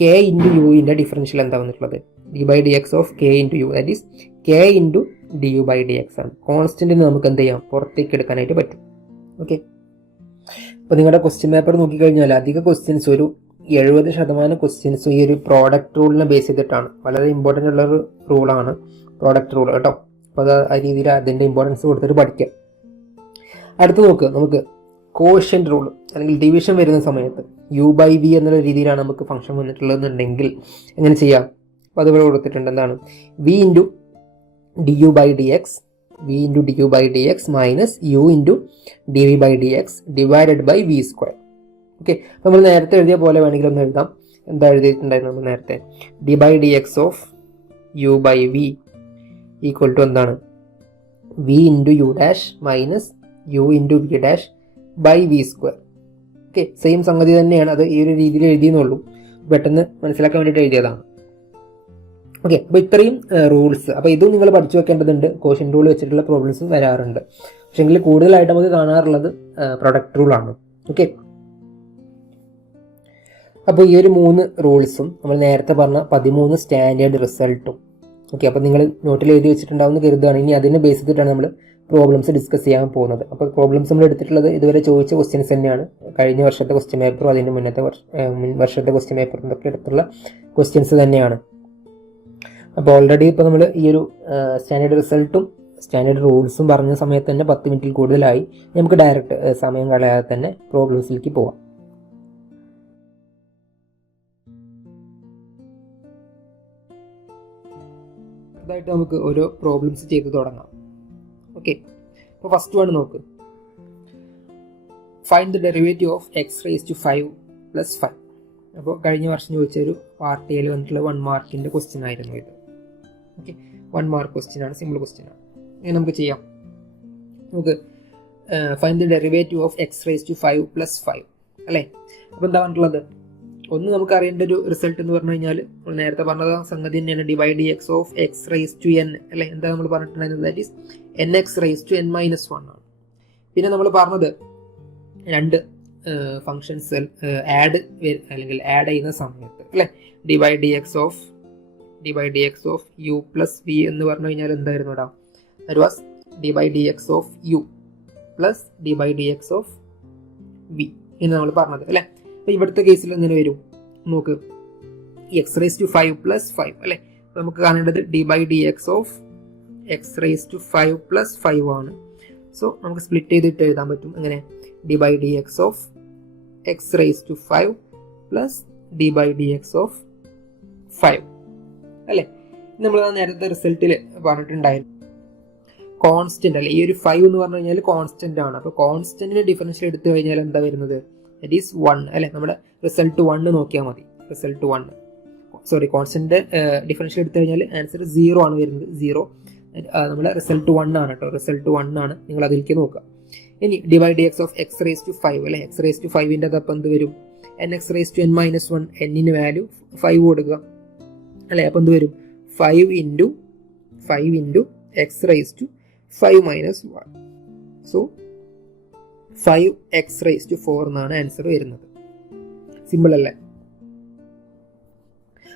കെ ഇൻറ്റു യുവിൻ്റെ ഡിഫറൻഷ്യൽ എന്താ വന്നിട്ടുള്ളത്? D by D X of k into u, that is k into d u by D x ആണ്. കോൺസ്റ്റന്റിന് നമുക്ക് എന്ത് ചെയ്യാം? പുറത്തേക്ക് എടുക്കാനായിട്ട് പറ്റും. ഓക്കെ, അപ്പോൾ നിങ്ങളുടെ ക്വസ്റ്റ്യൻ പേപ്പർ നോക്കിക്കഴിഞ്ഞാൽ അധിക ക്വസ്റ്റ്യൻസ് ഒരു 70% ക്വസ്റ്റ്യൻസും ഈ ഒരു പ്രോഡക്റ്റ് റൂളിനെ ബേസ് ചെയ്തിട്ടാണ്. വളരെ ഇമ്പോർട്ടൻ്റ് ഉള്ളൊരു റൂളാണ് പ്രോഡക്റ്റ് റൂൾ കേട്ടോ. അപ്പോൾ അത് ആ രീതിയിൽ അതിൻ്റെ ഇമ്പോർട്ടൻസ് കൊടുത്തിട്ട് പഠിക്കാം. അടുത്ത് നോക്ക്, നമുക്ക് കോഷ്യന്റ് റൂൾ അല്ലെങ്കിൽ ഡിവിഷൻ വരുന്ന സമയത്ത് യു ബൈ വി എന്നുള്ള രീതിയിലാണ് നമുക്ക് ഫംഗ്ഷൻ വന്നിട്ടുള്ളതെന്നുണ്ടെങ്കിൽ എങ്ങനെ ചെയ്യാം? അപ്പോൾ അതുപോലെ കൊടുത്തിട്ടുണ്ട്. എന്താണ്? V into d u by D x minus u into d v by D x divided by v square. Okay, അപ്പോൾ നമ്മൾ നേരത്തെ എഴുതിയ പോലെ വേണമെങ്കിൽ ഒന്ന് എഴുതാം. എന്താ എഴുതിയിട്ടുണ്ടായിരുന്നു നമ്മൾ നേരത്തെ? D by D X of u by v equal to എന്താണ്? V into u dash minus u into v dash by v square. Okay, same സംഗതി തന്നെയാണ്. അത് ഈ ഒരു രീതിയിൽ എഴുതിയെന്നുള്ളൂ, പെട്ടെന്ന് മനസ്സിലാക്കാൻ വേണ്ടിയിട്ട് എഴുതിയതാണ്. ഓക്കെ, അപ്പോൾ ഇത്രയും റൂൾസ്. അപ്പോൾ ഇതും നിങ്ങൾ പഠിച്ചു വെക്കേണ്ടതുണ്ട്. കോഷ്യൻ റൂൾ വെച്ചിട്ടുള്ള പ്രോബ്ലംസും വരാറുണ്ട്. പക്ഷേങ്കിൽ കൂടുതലായിട്ട് നമുക്ക് കാണാറുള്ളത് പ്രൊഡക്റ്റ് റൂളാണ്. ഓക്കെ, അപ്പോൾ ഈ ഒരു 3 റൂൾസും നമ്മൾ നേരത്തെ പറഞ്ഞ 13 സ്റ്റാൻഡേർഡ് റിസൾട്ടും. ഓക്കെ, അപ്പോൾ നിങ്ങൾ നോട്ടിൽ എഴുതി വെച്ചിട്ടുണ്ടാവുമെന്ന് കരുതുകയാണ്. ഇനി അതിനെ ബേസ് ചെയ്തിട്ടാണ് നമ്മൾ പ്രോബ്ലംസ് ഡിസ്കസ് ചെയ്യാൻ പോകുന്നത്. അപ്പോൾ പ്രോബ്ലംസ് നമ്മൾ എടുത്തിട്ടുള്ളത് ഇതുവരെ ചോദിച്ച ക്വസ്റ്റ്യൻസ് തന്നെയാണ്. കഴിഞ്ഞ വർഷത്തെ ക്വസ്റ്റ്യൻ പേപ്പറും അതിൻ്റെ മുൻ വർഷത്തെ ക്വസ്റ്റ്യൻ പേപ്പറും ഒക്കെ എടുത്തുള്ള ക്വസ്റ്റ്യൻസ് തന്നെയാണ്. അപ്പോൾ ഓൾറെഡി ഇപ്പോൾ നമ്മൾ ഈ ഒരു സ്റ്റാൻഡേർഡ് റിസൾട്ടും സ്റ്റാൻഡേർഡ് റൂൾസും പറഞ്ഞ സമയത്ത് തന്നെ 10 മിനിറ്റിൽ കൂടുതലായി. നമുക്ക് ഡയറക്റ്റ് സമയം കളയാതെ തന്നെ പ്രോബ്ലംസിലേക്ക് പോവാം. അതായിട്ട് നമുക്ക് ഓരോ പ്രോബ്ലംസ് ചെയ്ത് തുടങ്ങാം. ഓക്കെ, അപ്പോൾ ഫസ്റ്റ് വൺ നോക്ക്, find the derivative of x raise to 5 + 5. അപ്പോൾ കഴിഞ്ഞ വർഷം ചോദിച്ച ഒരു പാർട്ടിയിൽ വന്നിട്ടുള്ള 1 മാർക്കിൻ്റെ ക്വസ്റ്റ്യൻ ആയിരുന്നു ഇത്. ഓക്കെ, 1 മാർക്ക് ക്വസ്റ്റ്യൻ ആണ്, സിമ്പിൾ ക്വസ്റ്റ്യൻ ആണ്. ഇങ്ങനെ നമുക്ക് ചെയ്യാം. നമുക്ക് find the derivative of x raise to 5 + 5 അല്ലേ. അപ്പോൾ എന്താ പറഞ്ഞിട്ടുള്ളത്? ഒന്ന് നമുക്ക് അറിയേണ്ട ഒരു റിസൾട്ട് എന്ന് പറഞ്ഞു കഴിഞ്ഞാൽ നമ്മൾ നേരത്തെ പറഞ്ഞ സംഗതി തന്നെയാണ്. Divide d X of x raise to n അല്ലേ. എന്താ നമ്മൾ പറഞ്ഞിട്ടുണ്ടായിരുന്നത്? That is n x raise to n - 1 ആണ്. പിന്നെ നമ്മൾ പറഞ്ഞത് രണ്ട് ഫങ്ഷൻസ് ആഡ് അല്ലെങ്കിൽ ആഡ് ചെയ്യുന്ന സമയത്ത് അല്ലേ, divide d X of u plus v എന്ന് പറഞ്ഞു കഴിഞ്ഞാൽ എന്തായിരുന്നു ഇടാം? That was divide d X of u plus divide d X of v എന്ന് നമ്മൾ പറഞ്ഞത് അല്ലേ. അപ്പോൾ ഇവിടുത്തെ കേസിൽ എങ്ങനെ വരും നോക്ക്, എക്സ് റേസ് ടു 5 + 5 അല്ലേ. അപ്പോൾ നമുക്ക് കാണേണ്ടത് d by D X of x raise to 5 + 5 ആണ്. സോ നമുക്ക് സ്പ്ലിറ്റ് ചെയ്തിട്ട് എഴുതാൻ പറ്റും. അങ്ങനെ d by D X of x raise to 5 plus d by D X of 5 അല്ലേ. നമ്മൾ നേരത്തെ റിസൾട്ടിൽ പറഞ്ഞിട്ടുണ്ടായിരുന്നു കോൺസ്റ്റന്റ് അല്ലേ. ഈ ഒരു 5 എന്ന് പറഞ്ഞു കഴിഞ്ഞാൽ കോൺസ്റ്റന്റ് ആണ്. അപ്പോൾ കോൺസ്റ്റന്റിന്റെ ഡിഫറൻഷ്യൽ എടുത്തു കഴിഞ്ഞാൽ എന്താ വരുന്നത്? ദാറ്റ് ഈസ് 1 അല്ലേ. നമ്മുടെ റിസൾട്ട് 1 നോക്കിയാൽ മതി. റിസൾട്ട് 1 കോൺസ്റ്റന്റ് ഡിഫറൻഷ്യൽ എടുത്തു കഴിഞ്ഞാൽ ആൻസർ 0 ആണ് വരുന്നത്. 0 നമ്മുടെ റിസൾട്ട് 1 ആണ് കേട്ടോ. റിസൾട്ട് 1 ആണ്, നിങ്ങൾ അതിലേക്ക് നോക്കുക. ഇനി divide d X of x raise to 5 അല്ലേ. എക്സ് റേസ് ടു 5ൻ്റെ അതപ്പം എന്ത് വരും? N x raise to n - 1. എന്നിന് വാല്യൂ 5 കൊടുക്കുക അല്ലേ. അപ്പം എന്ത് വരും? 5 into x raise to 5 - 1. So 5x raise to 4 എന്നാണ് ആൻസർ വരുന്നത്. സിമ്പിൾ അല്ലേ.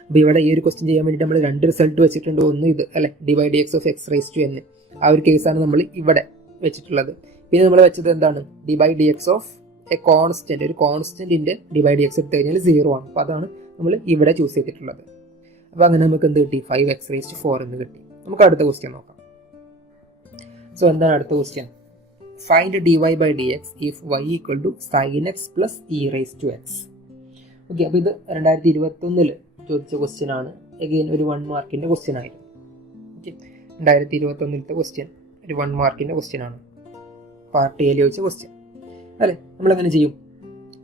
അപ്പോൾ ഇവിടെ ഈ ഒരു ക്വസ്റ്റ്യൻ ചെയ്യാൻ വേണ്ടിയിട്ട് നമ്മൾ രണ്ട് റിസൾട്ട് വെച്ചിട്ടുണ്ട്. ഒന്ന് ഇത് അല്ലേ, divide d X of X raise to n. ആ ഒരു കേസാണ് നമ്മൾ ഇവിടെ വെച്ചിട്ടുള്ളത്. പിന്നെ നമ്മൾ വെച്ചത് എന്താണ്, divide d X of A constant, ഒരു കോൺസ്റ്റന്റിന്റെ ഡിവൈഡ് ഡി എക്സ് എടുത്തു കഴിഞ്ഞാൽ 0 ആണ്. അപ്പോൾ അതാണ് നമ്മൾ ഇവിടെ ചൂസ് ചെയ്തിട്ടുള്ളത്. അപ്പോൾ അങ്ങനെ നമുക്ക് എന്ത് കിട്ടി, 5x⁴ എന്ന് കിട്ടി. നമുക്ക് അടുത്ത ക്വസ്റ്റ്യൻ നോക്കാം. സോ എന്താണ് അടുത്ത question, find dy by dx if y equal to sin x plus e raised to x. Okay, അപ്പോൾ ഇത് 2021 ചോദിച്ച ക്വസ്റ്റ്യൻ ആണ്. അഗെയിൻ ഒരു 1 മാർക്കിൻ്റെ ക്വസ്റ്റ്യൻ ആയിരുന്നു. ഓക്കെ, 2021 ക്വസ്റ്റ്യൻ ഒരു 1 മാർക്കിൻ്റെ ക്വസ്റ്റ്യൻ ആണ്. പാർട്ട് എയിൽ ചോദിച്ച ക്വസ്റ്റ്യൻ അല്ലേ. നമ്മളെങ്ങനെ ചെയ്യും,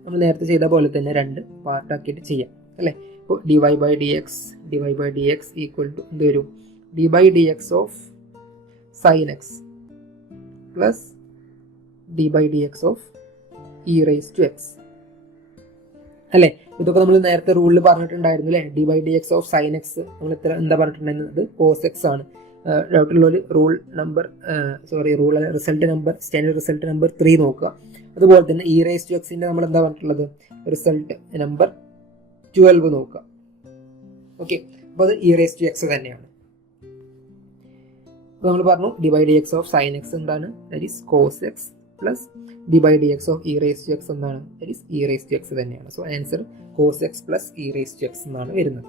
നമ്മൾ നേരത്തെ ചെയ്ത പോലെ തന്നെ 2 പാർട്ടാക്കിയിട്ട് ചെയ്യാം അല്ലേ. ഇപ്പോൾ dy by dx equal to എന്ത് വരും, dy by dx of sin x plus dy by dx of e raised to x അല്ലേ. ഇതൊക്കെ നമ്മൾ നേരത്തെ റൂളിൽ പറഞ്ഞിട്ടുണ്ടായിരുന്നു അല്ലേ. dy by dx of sin x നമ്മൾ എന്താ പറഞ്ഞിട്ടുണ്ടായിരുന്നത്, cos x ആണ്. ഡൗട്ടുള്ളൊരു സ്റ്റാൻഡേർഡ് റിസൾട്ട് നമ്പർ 3 നോക്കുക. അതുപോലെ തന്നെ e raised to x ന്റെ നമ്മൾ എന്താ പറഞ്ഞിട്ടുള്ളത്, റിസൾട്ട് നമ്പർ 12 നോക്കുക. ഓക്കെ, അപ്പോൾ അത് e raised to x തന്നെയാണ്. അപ്പോൾ നമ്മൾ പറഞ്ഞു dy by dx of sin x എന്താണ്, that is cos x plus dy by dx of e raised to x എന്താണ്, that is e raised to x തന്നെയാണ്. So answer cos x plus e raised to x എന്നാണ് വരുന്നത്.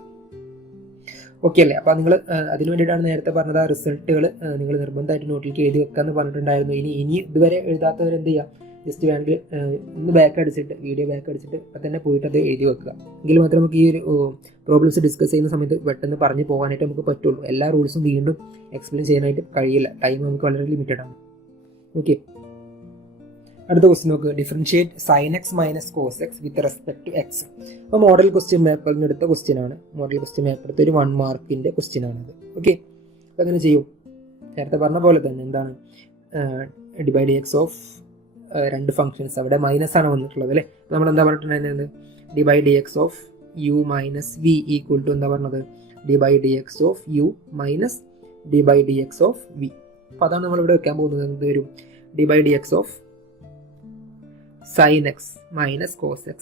Okay അല്ലേ. അപ്പോൾ നിങ്ങൾ അതിന് വേണ്ടിയിട്ടാണ് നേരത്തെ പറഞ്ഞത്, ആ റിസൾട്ടുകൾ നിങ്ങൾ നിർബന്ധമായിട്ട് നോട്ടിലേക്ക് എഴുതി വെക്കാമെന്ന് പറഞ്ഞിട്ടുണ്ടായിരുന്നു. ഇനി ഇതുവരെ എഴുതാത്തവർ എന്ത് ചെയ്യുക, ജസ്റ്റ് വേണമെങ്കിൽ ഒന്ന് വീഡിയോ ബാക്ക് അടിച്ചിട്ട് അപ്പം തന്നെ പോയിട്ട് അത് എഴുതി വെക്കുക. എങ്കിൽ മാത്രമേ നമുക്ക് ഈ ഒരു പ്രോബ്ലംസ് ഡിസ്കസ് ചെയ്യുന്ന സമയത്ത് പെട്ടെന്ന് പറഞ്ഞു പോകാനായിട്ട് നമുക്ക് പറ്റുള്ളൂ. എല്ലാ റൂൾസും വീണ്ടും എക്സ്പ്ലെയിൻ ചെയ്യാനായിട്ട് കഴിയില്ല, ടൈം നമുക്ക് വളരെ ലിമിറ്റഡ് ആണ്. ഓക്കെ, അടുത്ത ക്വസ്റ്റ്യൻ നോക്കുക, differentiate sin x minus cos x with respect to x. അപ്പോൾ മോഡൽ ക്വസ്റ്റ്യൻ പേപ്പറിൽ നിന്ന് എടുത്ത ക്വസ്റ്റ്യൻ ആണ്. മോഡൽ ക്വസ്റ്റ്യൻ പേപ്പർ എടുത്ത ഒരു 1 മാർക്കിൻ്റെ ക്വസ്റ്റ്യൻ ആണത്. ഓക്കെ, അപ്പോൾ അങ്ങനെ ചെയ്യും. നേരത്തെ പറഞ്ഞ പോലെ തന്നെ എന്താണ്, ഡിവൈഡ് dx ഓഫ് 2 ഫംഗ്ഷൻസ്, അവിടെ മൈനസ് ആണ് വന്നിട്ടുള്ളത് അല്ലേ. നമ്മൾ എന്താ പറഞ്ഞിട്ടുണ്ടായിരുന്നത്, divide dx of u minus v equal to എന്താ പറഞ്ഞത്, divide dx of u minus divide dx of v. അപ്പോൾ അതാണ് നമ്മളിവിടെ വെക്കാൻ പോകുന്നത്. എന്ത് വരും, divide dx of sin x minus cos x,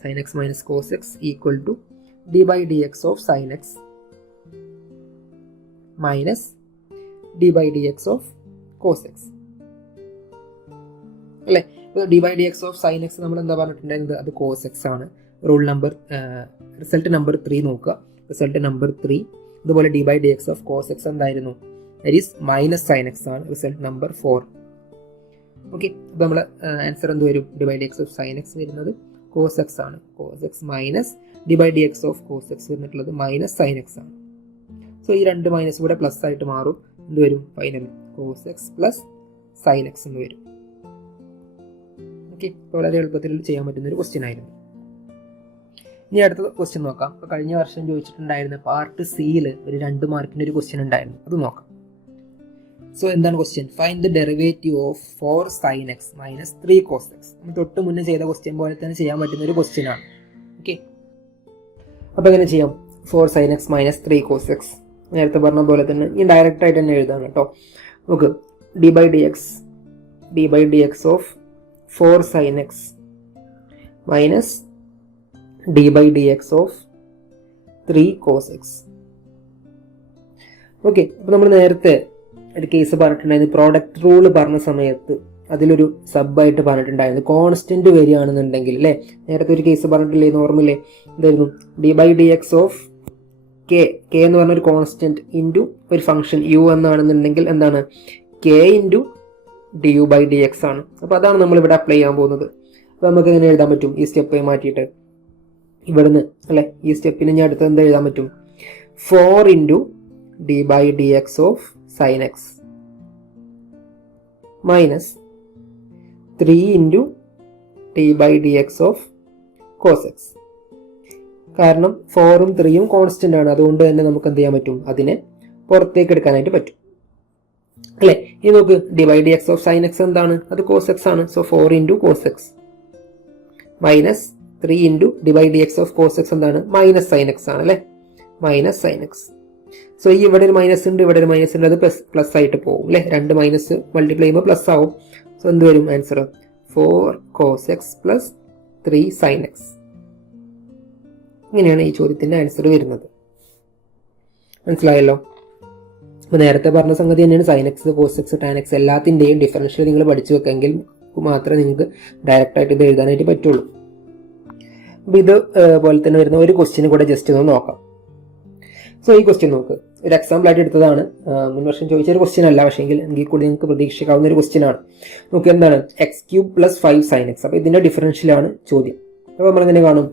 sin x minus cos x equal to d by dx of sin x minus d by dx of cos x അല്ലേ. d by dx of sin x നമ്മൾ എന്താ പറഞ്ഞിട്ടുണ്ടായിരുന്നത്, അത് cos x ആണ്. Result number 3 നോക്കുക, result number 3. അതുപോലെ d by dx of cos x എന്തായിരുന്നു, that is minus sin x ആണ്, റിസൾട്ട് നമ്പർ 4. ഓക്കെ, അപ്പോൾ നമ്മൾ ആൻസർ എന്ത് വരും, divide x of sine x വരുന്നത് കോസ് എക്സ് ആണ്. Cos x minus divide x of cos x വന്നിട്ടുള്ളത് മൈനസ് സൈൻ എക്സ് ആണ്. സോ ഈ 2 മൈനസ് കൂടെ പ്ലസ് ആയിട്ട് മാറും. എന്ത് വരും, finally cos x plus sine x എന്ന് വരും. ഓക്കെ, വളരെ എളുപ്പത്തിൽ ചെയ്യാൻ പറ്റുന്ന ഒരു ക്വസ്റ്റ്യൻ ആയിരുന്നു. ഇനി അടുത്ത ക്വസ്റ്റ്യൻ നോക്കാം. അപ്പോൾ കഴിഞ്ഞ വർഷം ചോദിച്ചിട്ടുണ്ടായിരുന്ന പാർട്ട് സിയിൽ ഒരു 2 മാർക്കിൻ്റെ ഒരു ക്വസ്റ്റ്യൻ ഉണ്ടായിരുന്നു, അത് നോക്കാം. സോ എന്താണ് question, find the derivative of 4 sin x minus 3 cos x. നമ്മൾ തൊട്ട് മുന്നേ ചെയ്ത ക്വസ്റ്റ്യൻ പോലെ തന്നെ ചെയ്യാൻ പറ്റുന്ന ഒരു ക്വസ്റ്റ്യൻ ആണ്. ഓക്കെ, അപ്പോൾ എങ്ങനെ ചെയ്യാം, 4 sin x minus 3 cos x നേരത്തെ പറഞ്ഞ പോലെ തന്നെ ഈ ഡയറക്റ്റ് ആയിട്ട് തന്നെ എഴുതാം കേട്ടോ. നമുക്ക് d by dx of 4 sin x minus d by dx of 3 cos x. Okay, അപ്പോൾ നമ്മൾ നേരത്തെ ഒരു കേസ് പറഞ്ഞിട്ടുണ്ടായിരുന്നു, പ്രോഡക്റ്റ് റൂൾ പറഞ്ഞ സമയത്ത് അതിലൊരു സബായിട്ട് പറഞ്ഞിട്ടുണ്ടായിരുന്നു, കോൺസ്റ്റന്റ് വരികയാണെന്നുണ്ടെങ്കിൽ അല്ലേ. നേരത്തെ ഒരു കേസ് പറഞ്ഞിട്ടില്ലേ, നോർമലേ എന്തായിരുന്നു, d by D X of k എന്ന് പറഞ്ഞൊരു കോൺസ്റ്റന്റ് ഇൻറ്റു ഒരു ഫംഗ്ഷൻ യു എന്നാണെന്നുണ്ടെങ്കിൽ എന്താണ്, k into d u by D x ആണ്. അപ്പോൾ അതാണ് നമ്മളിവിടെ അപ്ലൈ ചെയ്യാൻ പോകുന്നത്. അപ്പോൾ നമുക്ക് എങ്ങനെ എഴുതാൻ പറ്റും, ഈ സ്റ്റെപ്പ് മാറ്റിയിട്ട് ഇവിടുന്ന് അല്ലേ, ഈ സ്റ്റെപ്പിന് ഞാൻ അടുത്ത് എന്താ എഴുതാൻ പറ്റും, 4 into d by D X of sin x minus 3 into t by D X of cos x. കാരണം 4ഉം 3ഉം കോൺസ്റ്റന്റ് ആണ്, അതുകൊണ്ട് തന്നെ നമുക്ക് എന്ത് ചെയ്യാൻ പറ്റും, അതിനെ പുറത്തേക്ക് എടുക്കാനായിട്ട് പറ്റും അല്ലേ. ഇനി നോക്ക്, d by D X of sine x എന്താണ്, അത് കോസ് എക്സ് ആണ്. So 4 into cos x minus 3 into d by D X of cos x എന്താണ്, മൈനസ് സൈൻ എക്സ് ആണ് അല്ലേ, മൈനസ് സൈൻ എക്സ്. സോ ഈ ഇവിടെ ഒരു മൈനസ് ഉണ്ട്, ഇവിടെ ഒരു മൈനസ് ഉണ്ട്, അത് പ്ലസ് ആയിട്ട് പോകും അല്ലേ. 2 മൈനസ് മൾട്ടിപ്ലൈ ചെയ്യുമ്പോൾ പ്ലസ് ആവും. സോ എന്ത് വരും answer, 4 cos x plus 3 sin x. ഇങ്ങനെയാണ് ഈ ചോദ്യത്തിൻ്റെ ആൻസർ വരുന്നത്. മനസ്സിലായല്ലോ? അപ്പോൾ നേരത്തെ പറഞ്ഞ സംഗതി തന്നെയാണ് sin x cos x tan x എല്ലാത്തിൻ്റെയും ഡിഫറൻഷ്യൽ നിങ്ങൾ പഠിച്ചു വെക്കെങ്കിൽ മാത്രമേ നിങ്ങൾക്ക് ഡയറക്റ്റായിട്ട് ഇത് എഴുതാനായിട്ട് പറ്റുള്ളൂ. അപ്പോൾ ഇത് പോലെ തന്നെ വരുന്ന ഒരു ക്വസ്റ്റ്യൻ കൂടെ ജസ്റ്റ് ഒന്ന് നോക്കാം. സോ ഈ ക്വസ്റ്റ്യൻ നോക്ക്, ഒരു എക്സാമ്പിൾ ആയിട്ട് എടുത്തതാണ്, മുൻ വർഷം ചോദിച്ച ഒരു ക്വസ്റ്റ്യൻ അല്ല, പക്ഷേ എങ്കിൽ കൂടി നിങ്ങൾക്ക് പ്രതീക്ഷിക്കാവുന്ന ഒരു ക്വസ്റ്റ്യൻ ആണ്. നോക്കുക എന്താണ് x³ + 5 sin x. അപ്പോൾ ഇതിൻ്റെ ഡിഫറൻഷ്യലാണ് ചോദ്യം. അപ്പോൾ നമ്മൾ എങ്ങനെ കാണും?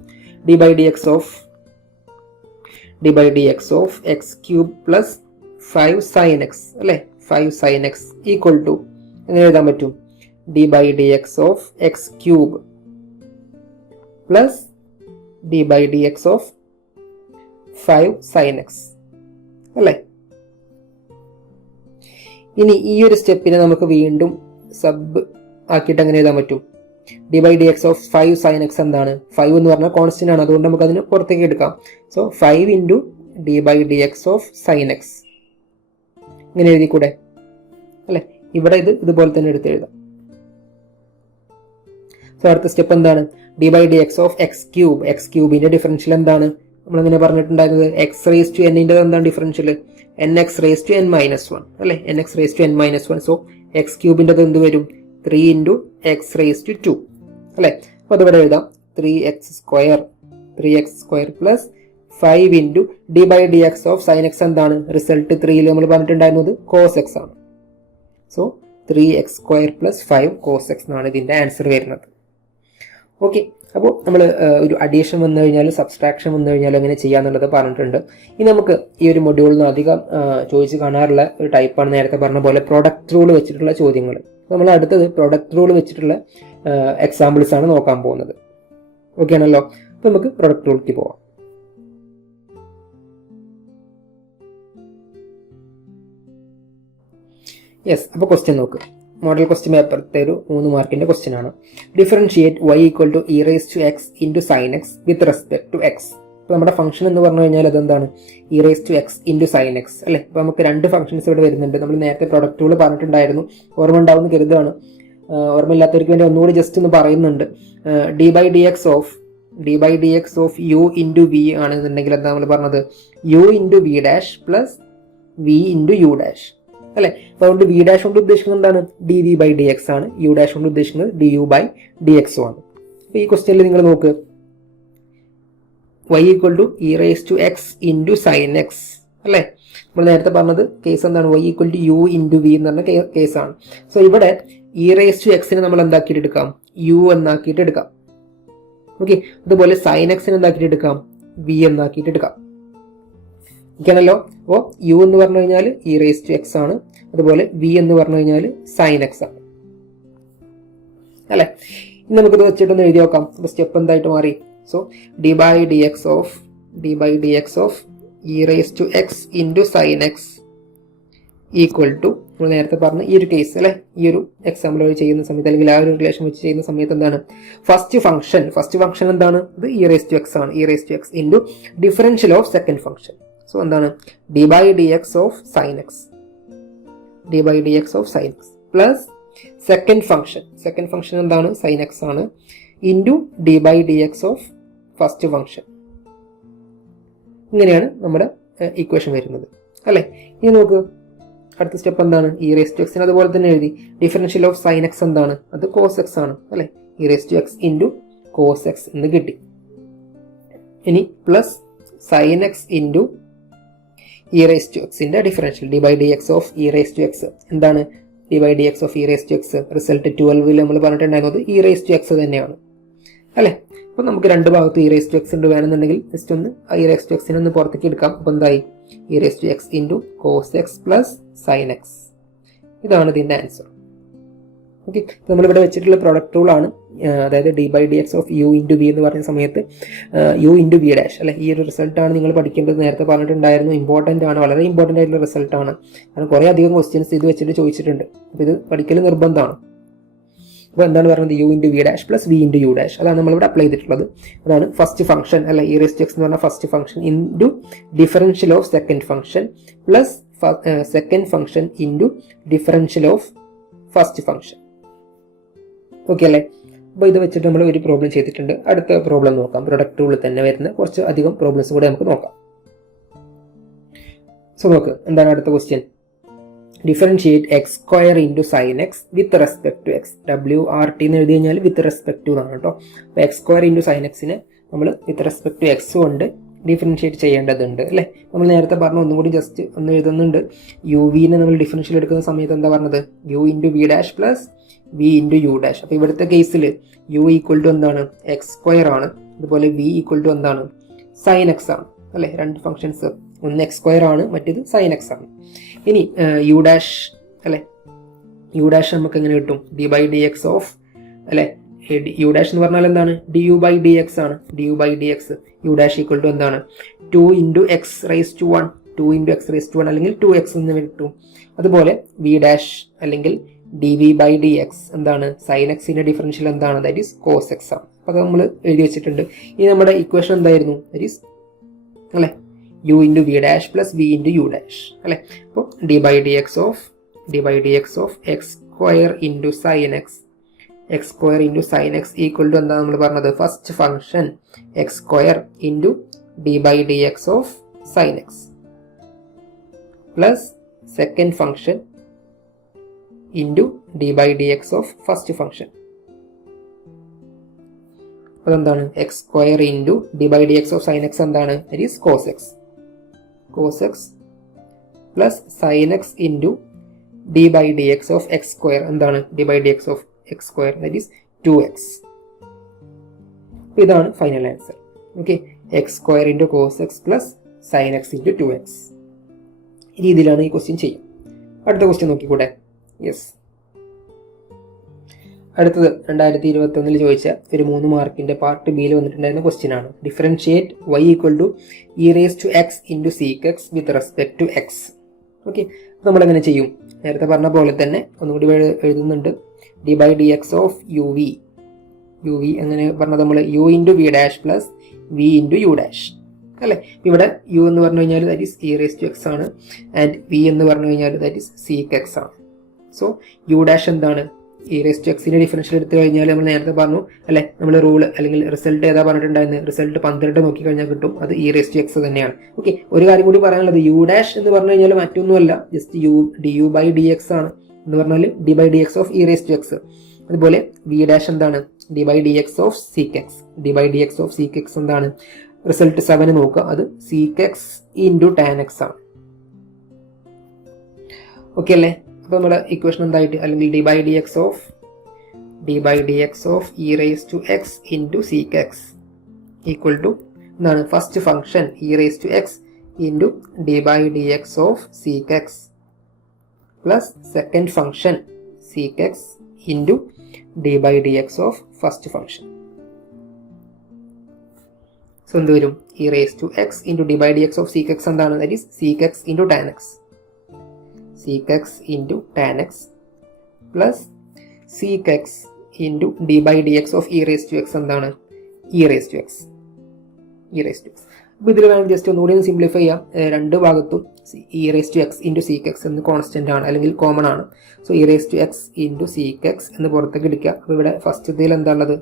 d/dx of x³ + 5 sin x അല്ലേ, 5 sin x ഈക്വൽ ടു എങ്ങനെ എഴുതാൻ പറ്റും? d/dx of x³ + d/dx of 5 sin x അല്ലേ. ഇനി ഈ ഒരു സ്റ്റെപ്പിനെ നമുക്ക് വീണ്ടും സബ് ആക്കിയിട്ട് അങ്ങനെ എഴുതാൻ പറ്റും? d/dx of 5 sin x എന്താണ്? 5 എന്ന് പറഞ്ഞാൽ കോൺസ്റ്റന്റ് ആണ്, അതുകൊണ്ട് നമുക്ക് അതിന് പുറത്തേക്ക് എടുക്കാം. So 5 × d/dx of sin x ഇങ്ങനെ എഴുതിക്കൂടെ അല്ലെ? ഇവിടെ ഇതുപോലെ തന്നെ എടുത്ത് എഴുതാം. സോ അടുത്ത സ്റ്റെപ്പ് എന്താണ്? d/dx of x³ന്റെ ഡിഫറൻഷ്യൽ എന്താണ്? നമ്മളെങ്ങനെ പറഞ്ഞിട്ടുണ്ടായിരുന്നത്? x⁻n എന്താണ് ഡിഫറൻഷ്യൽ? nx⁻n−1 അല്ലെ, nx⁻n−1. സോ x³ എന്ത് വരും? 3 × x⁻² അല്ലെ. അപ്പോൾ അതിവിടെ എഴുതാം 3x² + 5 × d/dx of sin x എന്താണ്? റിസൾട്ട് 3 നമ്മൾ പറഞ്ഞിട്ടുണ്ടായിരുന്നത് cos x ആണ്. സോ 3x² + 5 cos x എന്നാണ് ഇതിൻ്റെ ആൻസർ വരുന്നത്. ഓക്കെ, അപ്പോൾ നമ്മൾ ഒരു അഡീഷൻ വന്നു കഴിഞ്ഞാൽ സബ്സ്ട്രാക്ഷൻ വന്നു കഴിഞ്ഞാൽ എങ്ങനെ ചെയ്യാന്നുള്ളത് പറഞ്ഞിട്ടുണ്ട്. ഇനി നമുക്ക് ഈ ഒരു മൊഡ്യൂളിൽ നിന്ന് അധികം ചോദിച്ച് കാണാറുള്ള ഒരു ടൈപ്പാണ് നേരത്തെ പറഞ്ഞ പോലെ പ്രൊഡക്റ്റ് റൂൾ വെച്ചിട്ടുള്ള ചോദ്യങ്ങൾ. നമ്മൾ അടുത്തത് പ്രൊഡക്റ്റ് റൂൾ വെച്ചിട്ടുള്ള എക്സാമ്പിൾസ് ആണ് നോക്കാൻ പോകുന്നത്. ഓക്കെ ആണല്ലോ? അപ്പോൾ നമുക്ക് പ്രൊഡക്റ്റ് റൂളിലേക്ക് പോവാം. യെസ്, അപ്പോൾ ക്വസ്റ്റ്യൻ നോക്ക്. മോഡൽ ക്വസ്റ്റ്യൻ പേപ്പറത്തെ ഒരു 3 മാർക്കിന്റെ ക്വസ്റ്റ്യൻ ആണ്. Differentiate y = e⁻x × sin x with respect to x. അപ്പോൾ നമ്മുടെ ഫംഗ്ഷൻ എന്ന് പറഞ്ഞു കഴിഞ്ഞാൽ അതെന്താണ്? e⁻x × sin x അല്ലേ. അപ്പോൾ നമുക്ക് 2 ഫംഗ്ഷൻസ് ഇവിടെ വരുന്നുണ്ട്. നമ്മൾ നേരത്തെ പ്രൊഡക്റ്റ് റൂൾ പറഞ്ഞിട്ടുണ്ടായിരുന്നു, ഓർമ്മ ഉണ്ടാവുമെന്ന് കരുതുകയാണ്. ഓർമ്മയില്ലാത്തവർക്ക് വേണ്ടി ഒന്നുകൂടി ജസ്റ്റ് ഒന്ന് പറയുന്നുണ്ട്. d/dx of u × v ആണെന്നുണ്ടെങ്കിൽ എന്താ നമ്മൾ പറഞ്ഞത്? u × v' + v × u' അല്ലെ. അപ്പോൾ അതുകൊണ്ട് v' കൊണ്ട് ഉദ്ദേശിക്കുന്നത് എന്താണ്? dv/dx ആണ്. u' കൊണ്ട് ഉദ്ദേശിക്കുന്നത് du/dx ആണ്. അപ്പോൾ ഈ ക്വസ്റ്റ്യനിൽ നിങ്ങൾ നോക്ക്, y = e⁻x × sin x അല്ലെ. നമ്മൾ നേരത്തെ പറഞ്ഞത് കേസ് എന്താണ്? y = u × v എന്ന് പറഞ്ഞ കേസാണ്. സോ ഇവിടെ e⁻x നമ്മൾ എന്താക്കിയിട്ട് എടുക്കാം? u എന്നാക്കിയിട്ട് എടുക്കാം. ഓക്കെ, അതുപോലെ sin x എന്താക്കിയിട്ട് എടുക്കാം? v എന്നാക്കിയിട്ട് എടുക്കാം. ഓക്കെയാണല്ലോ? അപ്പോൾ u എന്ന് പറഞ്ഞു കഴിഞ്ഞാൽ e⁻x ആണ്, അതുപോലെ v എന്ന് പറഞ്ഞു കഴിഞ്ഞാൽ sin x ആണ് അല്ലെ. ഇനി നമുക്കിത് വെച്ചിട്ടൊന്ന് എഴുതി നോക്കാം. അപ്പോൾ സ്റ്റെപ്പ് എന്തായിട്ട് മാറി? So d/dx of e⁻x × sin x equal to നമ്മൾ നേരത്തെ പറഞ്ഞ ഈ ഒരു കേസ് അല്ലെ, ഈ ഒരു എക്സാമ്പിൾ വഴി ചെയ്യുന്ന സമയത്ത് അല്ലെങ്കിൽ ആ ഒരു റിലേഷൻ വെച്ച് ചെയ്യുന്ന സമയത്ത് എന്താണ്? ഫസ്റ്റ് ഫംഗ്ഷൻ എന്താണ്? ഇത് e⁻x ആണ്. e⁻x × differential of second function. So എന്താണ്? d/dx of sin x plus second function എന്താണ്? sin x ആണ്, into d/dx of first function. ഇങ്ങനെയാണ് നമ്മുടെ ഇക്വേഷൻ വരുന്നത് അല്ലെ. ഇനി നോക്ക്, അടുത്ത സ്റ്റെപ്പ് എന്താണ്? e⁻x അതുപോലെ തന്നെ എഴുതി. ഡിഫറൻഷ്യൽ ഓഫ് sin x എന്താണ്? അത് cos x ആണ് അല്ലെ. e⁻x × cos x എന്ന് കിട്ടി. ഇനി പ്ലസ് sin x × e⁻xന്റെ ഡിഫറൻഷ്യൽ d/dx ഓഫ് e⁻x എന്താണ്? d/dx ഓഫ് e⁻x റിസൾട്ട് 12 നമ്മൾ പറഞ്ഞിട്ടുണ്ടായിരുന്നത് e⁻x തന്നെയാണ് അല്ലെ. അപ്പോൾ നമുക്ക് രണ്ട് ഭാഗത്ത് e⁻x ഉണ്ട് വേണമെന്നുണ്ടെങ്കിൽ ജസ്റ്റ് ഒന്ന് e⁻x ഒന്ന് പുറത്തേക്ക് എടുക്കാം. അപ്പോൾ എന്തായി? e⁻x × cos x + sin x. ഇതാണ് ഇതിൻ്റെ ആൻസർ. ഓക്കെ, നമ്മളിവിടെ വെച്ചിട്ടുള്ള പ്രൊഡക്റ്റ് റൂൾ ആണ്. അതായത് d/dx ഓഫ് u × v എന്ന് പറഞ്ഞ സമയത്ത് u × v' അല്ലെ. ഈ ഒരു റിസൾട്ടാണ് നിങ്ങൾ പഠിക്കേണ്ടത്. നേരത്തെ പറഞ്ഞിട്ടുണ്ടായിരുന്നു, ഇമ്പോർട്ടൻ്റ് ആണ്, വളരെ ഇമ്പോർട്ടൻ്റ് ആയിട്ടുള്ള റിസൾട്ടാണ്. കാരണം കുറേ അധികം ക്വസ്റ്റ്യൻസ് ഇത് വെച്ചിട്ട് ചോദിച്ചിട്ടുണ്ട്. അപ്പോൾ ഇത് പഠിക്കൽ നിർബന്ധമാണ്. അപ്പോൾ എന്താണ് പറയുന്നത്? u × v' + v × u'. അതാണ് നമ്മളിവിടെ അപ്ലൈ ചെയ്തിട്ടുള്ളത്. അതാണ് ഫസ്റ്റ് ഫംഗ്ഷൻ അല്ലെ. e⁻x എന്ന് പറഞ്ഞാൽ first function into differential of second function plus second function into differential of first function. Okay അല്ലേ. അപ്പോൾ ഇത് വെച്ചിട്ട് നമ്മൾ ഒരു പ്രോബ്ലം ചെയ്തിട്ടുണ്ട്. അടുത്ത പ്രോബ്ലം നോക്കാം. പ്രൊഡക്റ്റ് റൂളിൽ തന്നെ വരുന്ന കുറച്ച് അധികം പ്രോബ്ലംസ് കൂടെ നമുക്ക് നോക്കാം. സോ നോക്ക്, എന്താണ് അടുത്ത ക്വസ്റ്റ്യൻ? Differentiate x square into sine x with respect to x. WRT എന്ന് എഴുതി കഴിഞ്ഞാൽ വിത്ത് റെസ്പെക്ട് ടു എന്നാണ് കേട്ടോ. അപ്പോൾ എക്സ് സ്ക്വയർ ഇൻറ്റു സൈൻ എക്സിന് നമ്മൾ വിത്ത് റെസ്പെക്ട് ടു എക്സ് കൊണ്ട് ഡിഫറൻഷിയേറ്റ് ചെയ്യേണ്ടതുണ്ട് അല്ലേ. നമ്മൾ നേരത്തെ പറഞ്ഞ ഒന്നും കൂടി ജസ്റ്റ് ഒന്ന് എഴുതുന്നുണ്ട്. UVനെ നമ്മൾ ഡിഫറൻഷ്യൽ എടുക്കുന്ന സമയത്ത് എന്താ പറഞ്ഞത്? U into V dash plus V into U dash. അപ്പോൾ ഇവിടുത്തെ കേസിൽ U ഈക്വൽ ടു എന്താണ്? എക്സ് സ്ക്വയർ ആണ്. അതുപോലെ V ഈക്വൽ ടു എന്താണ്? സൈൻ എക്സ് ആണ് അല്ലേ. രണ്ട് ഫംഗ്ഷൻസ്, ഒന്ന് എക്സ് സ്ക്വയർ ആണ്, മറ്റേത് സൈൻ എക്സ് ആണ്. ഇനി U ഡാഷ് അല്ലേ, U ഡാഷ് നമുക്ക് എങ്ങനെ കിട്ടും? d/dx ഓഫ് അല്ലേ. U ഡാഷ് എന്ന് പറഞ്ഞാൽ എന്താണ്? du/dx ആണ്. du/dx U dash equal to എന്താണ്? 2 into X raise to 1, 2 into X raise to 1 അല്ലെങ്കിൽ 2x എന്ന് കിട്ടും. അതുപോലെ V ഡാഷ് അല്ലെങ്കിൽ dv/dx എന്താണ്? സൈൻ എക്സിന്റെ ഡിഫറൻഷ്യൽ എന്താണ്? ദാറ്റ് ഈസ് കോസ് എക്സ് ആണ്. അപ്പോൾ നമ്മൾ എഴുതി വെച്ചിട്ടുണ്ട്. ഇനി നമ്മുടെ ഇക്വേഷൻ എന്തായിരുന്നു? ദാറ്റ് ഈസ് അല്ലേ U into V dash plus V into U dash അല്ലേ. അപ്പോൾ d/dx of x square into sine x, x square into sine x equal to എന്താ നമ്മൾ പറഞ്ഞത്? First function x square into d/dx of sine x plus second function into d/dx of first function. അതെന്താണ്? X square into d/dx of sine x എന്താണ്? That is cos x, cos x plus sine x into d/dx of x square എന്താണ്? d/dx of x square that is 2x. ഇതാണ് final answer. Okay, x square into cos x plus sine x into 2x. ഈ രീതിയിലാണ് ഈ question ചെയ്യും. അടുത്ത question നോക്കിക്കൂടെ? Yes, അടുത്തത് 2021 ചോദിച്ച ഒരു 3 മാർക്കിന്റെ പാർട്ട് ബിയിൽ വന്നിട്ടുണ്ടായിരുന്ന ക്വസ്റ്റ്യൻ ആണ്. Differentiate y equal to e⁻x into sec x with respect to x. Okay, നമ്മളെങ്ങനെ ചെയ്യും? നേരത്തെ പറഞ്ഞ പോലെ തന്നെ ഒന്നുകൂടി എഴുതുന്നുണ്ട്. d/dx ഓഫ് uv എങ്ങനെ പറഞ്ഞത്? നമ്മൾ u into V dash plus V into U dash അല്ലേ. ഇവിടെ u എന്ന് പറഞ്ഞു കഴിഞ്ഞാൽ ദാറ്റ് ഈസ് e⁻x ആണ്, ആൻഡ് V എന്ന് പറഞ്ഞു കഴിഞ്ഞാൽ ദാറ്റ് ഈസ് sec x ആണ്. സോ U ഡാഷ് എന്താണ്? e⁻xന്റെ ഡിഫറൻഷ്യൽ എടുത്തു കഴിഞ്ഞാൽ നമ്മൾ നേരത്തെ പറഞ്ഞു അല്ലെ, നമ്മൾ റൂള് അല്ലെങ്കിൽ റിസൾട്ട് ഏതാ പറഞ്ഞിട്ടുണ്ടായിരുന്നത്? റിസൾട്ട് 12 നോക്കി കഴിഞ്ഞാൽ കിട്ടും, അത് e⁻x തന്നെയാണ്. ഓക്കെ, ഒരു കാര്യം കൂടി പറയാനുള്ളത്, U ഡാഷ് എന്ന് പറഞ്ഞു കഴിഞ്ഞാൽ മറ്റൊന്നുമല്ല, ജസ്റ്റ് du/dx ആണ് എന്ന് പറഞ്ഞാൽ d/dx ഓഫ് e⁻x. അതുപോലെ V ഡാഷ് എന്താണ്? d/dx of sec x. d/dx of sec x എന്താണ്? റിസൾട്ട് 7 നോക്കുക, അത് sec x into tan x ആണ്. ഓക്കെ അല്ലേ. അപ്പോൾ നമ്മുടെ ഇക്വേഷൻ എന്തായിട്ട്, അല്ലെങ്കിൽ d/dx of e⁻x into sec x equal to എന്താണ്? First function e⁻x into d/dx of sec x plus second function sec x into d/dx of first function. So എന്ത് വരും? e⁻x into d/dx of sec x എന്താണ്? That is sec x into tan x, sec x into tan x plus sec x into d/dx of e⁻x എന്താണ്? e⁻x. അപ്പോൾ ഇതിൽ വേണം just ഒന്നുകൂടി simplify ചെയ്യാം. രണ്ട് ഭാഗത്തും e⁻x into sec x എന്ന് കോൺസ്റ്റന്റ് ആണ് അല്ലെങ്കിൽ കോമൺ ആണ്. So e⁻x into sec x എന്ന് പുറത്തേക്ക് എടുക്കുക. അപ്പോൾ ഇവിടെ ഫസ്റ്റത്തേൽ എന്താ ഉള്ളത്?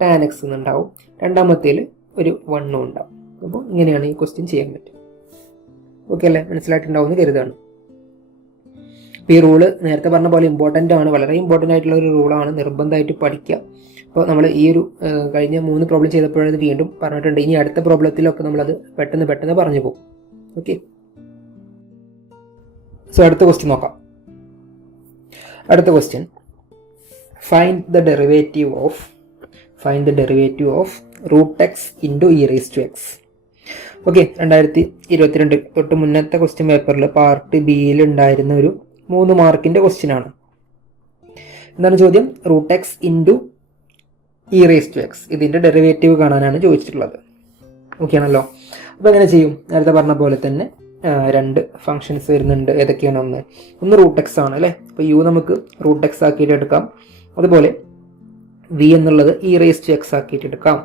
tan x എന്നുണ്ടാവും, രണ്ടാമത്തേൽ ഒരു 1 ഉണ്ടാവും. അപ്പോൾ ഇങ്ങനെയാണ് ഈ ക്വസ്റ്റ്യൻ ചെയ്യാൻ പറ്റും. ഓക്കെ അല്ലേ, മനസ്സിലായിട്ടുണ്ടാവും എന്ന് കരുതാണ്. ഈ റൂള് നേരത്തെ പറഞ്ഞ പോലെ ഇമ്പോർട്ടൻ്റ് ആണ്, വളരെ ഇമ്പോർട്ടൻ്റ് ആയിട്ടുള്ള ഒരു റൂളാണ്, നിർബന്ധമായിട്ട് പഠിക്കുക. അപ്പോൾ നമ്മൾ ഈ ഒരു കഴിഞ്ഞ 3 പ്രോബ്ലം ചെയ്തപ്പോഴത് വീണ്ടും പറഞ്ഞിട്ടുണ്ട്. ഇനി അടുത്ത പ്രോബ്ലത്തിലൊക്കെ നമ്മളത് പെട്ടെന്ന് പറഞ്ഞു പോകും. ഓക്കെ, സോ അടുത്ത ക്വസ്റ്റ്യൻ നോക്കാം. അടുത്ത question, find the derivative of √x into e⁻x. Okay, 2022 തൊട്ട് മുന്നത്തെ ക്വസ്റ്റ്യൻ പേപ്പറിൽ പാർട്ട് ബിയിൽ ഉണ്ടായിരുന്ന ഒരു 3 മാർക്കിന്റെ ക്വസ്റ്റ്യൻ ആണ്. എന്താണ് ചോദ്യം? √x ഇൻറ്റു e⁻x, ഇതിന്റെ ഡെറിവേറ്റീവ് കാണാനാണ് ചോദിച്ചിട്ടുള്ളത്. ഓക്കെ ആണല്ലോ. അപ്പോൾ എങ്ങനെ ചെയ്യും? നേരത്തെ പറഞ്ഞ പോലെ തന്നെ 2 ഫംഗ്ഷൻസ് വരുന്നുണ്ട്. ഏതൊക്കെയാണ്? ഒന്ന് √x ആണ് അല്ലേ. അപ്പോൾ u നമുക്ക് √x ആക്കിയിട്ട് എടുക്കാം, അതുപോലെ v എന്നുള്ളത് e⁻x ആക്കിയിട്ട് എടുക്കാം.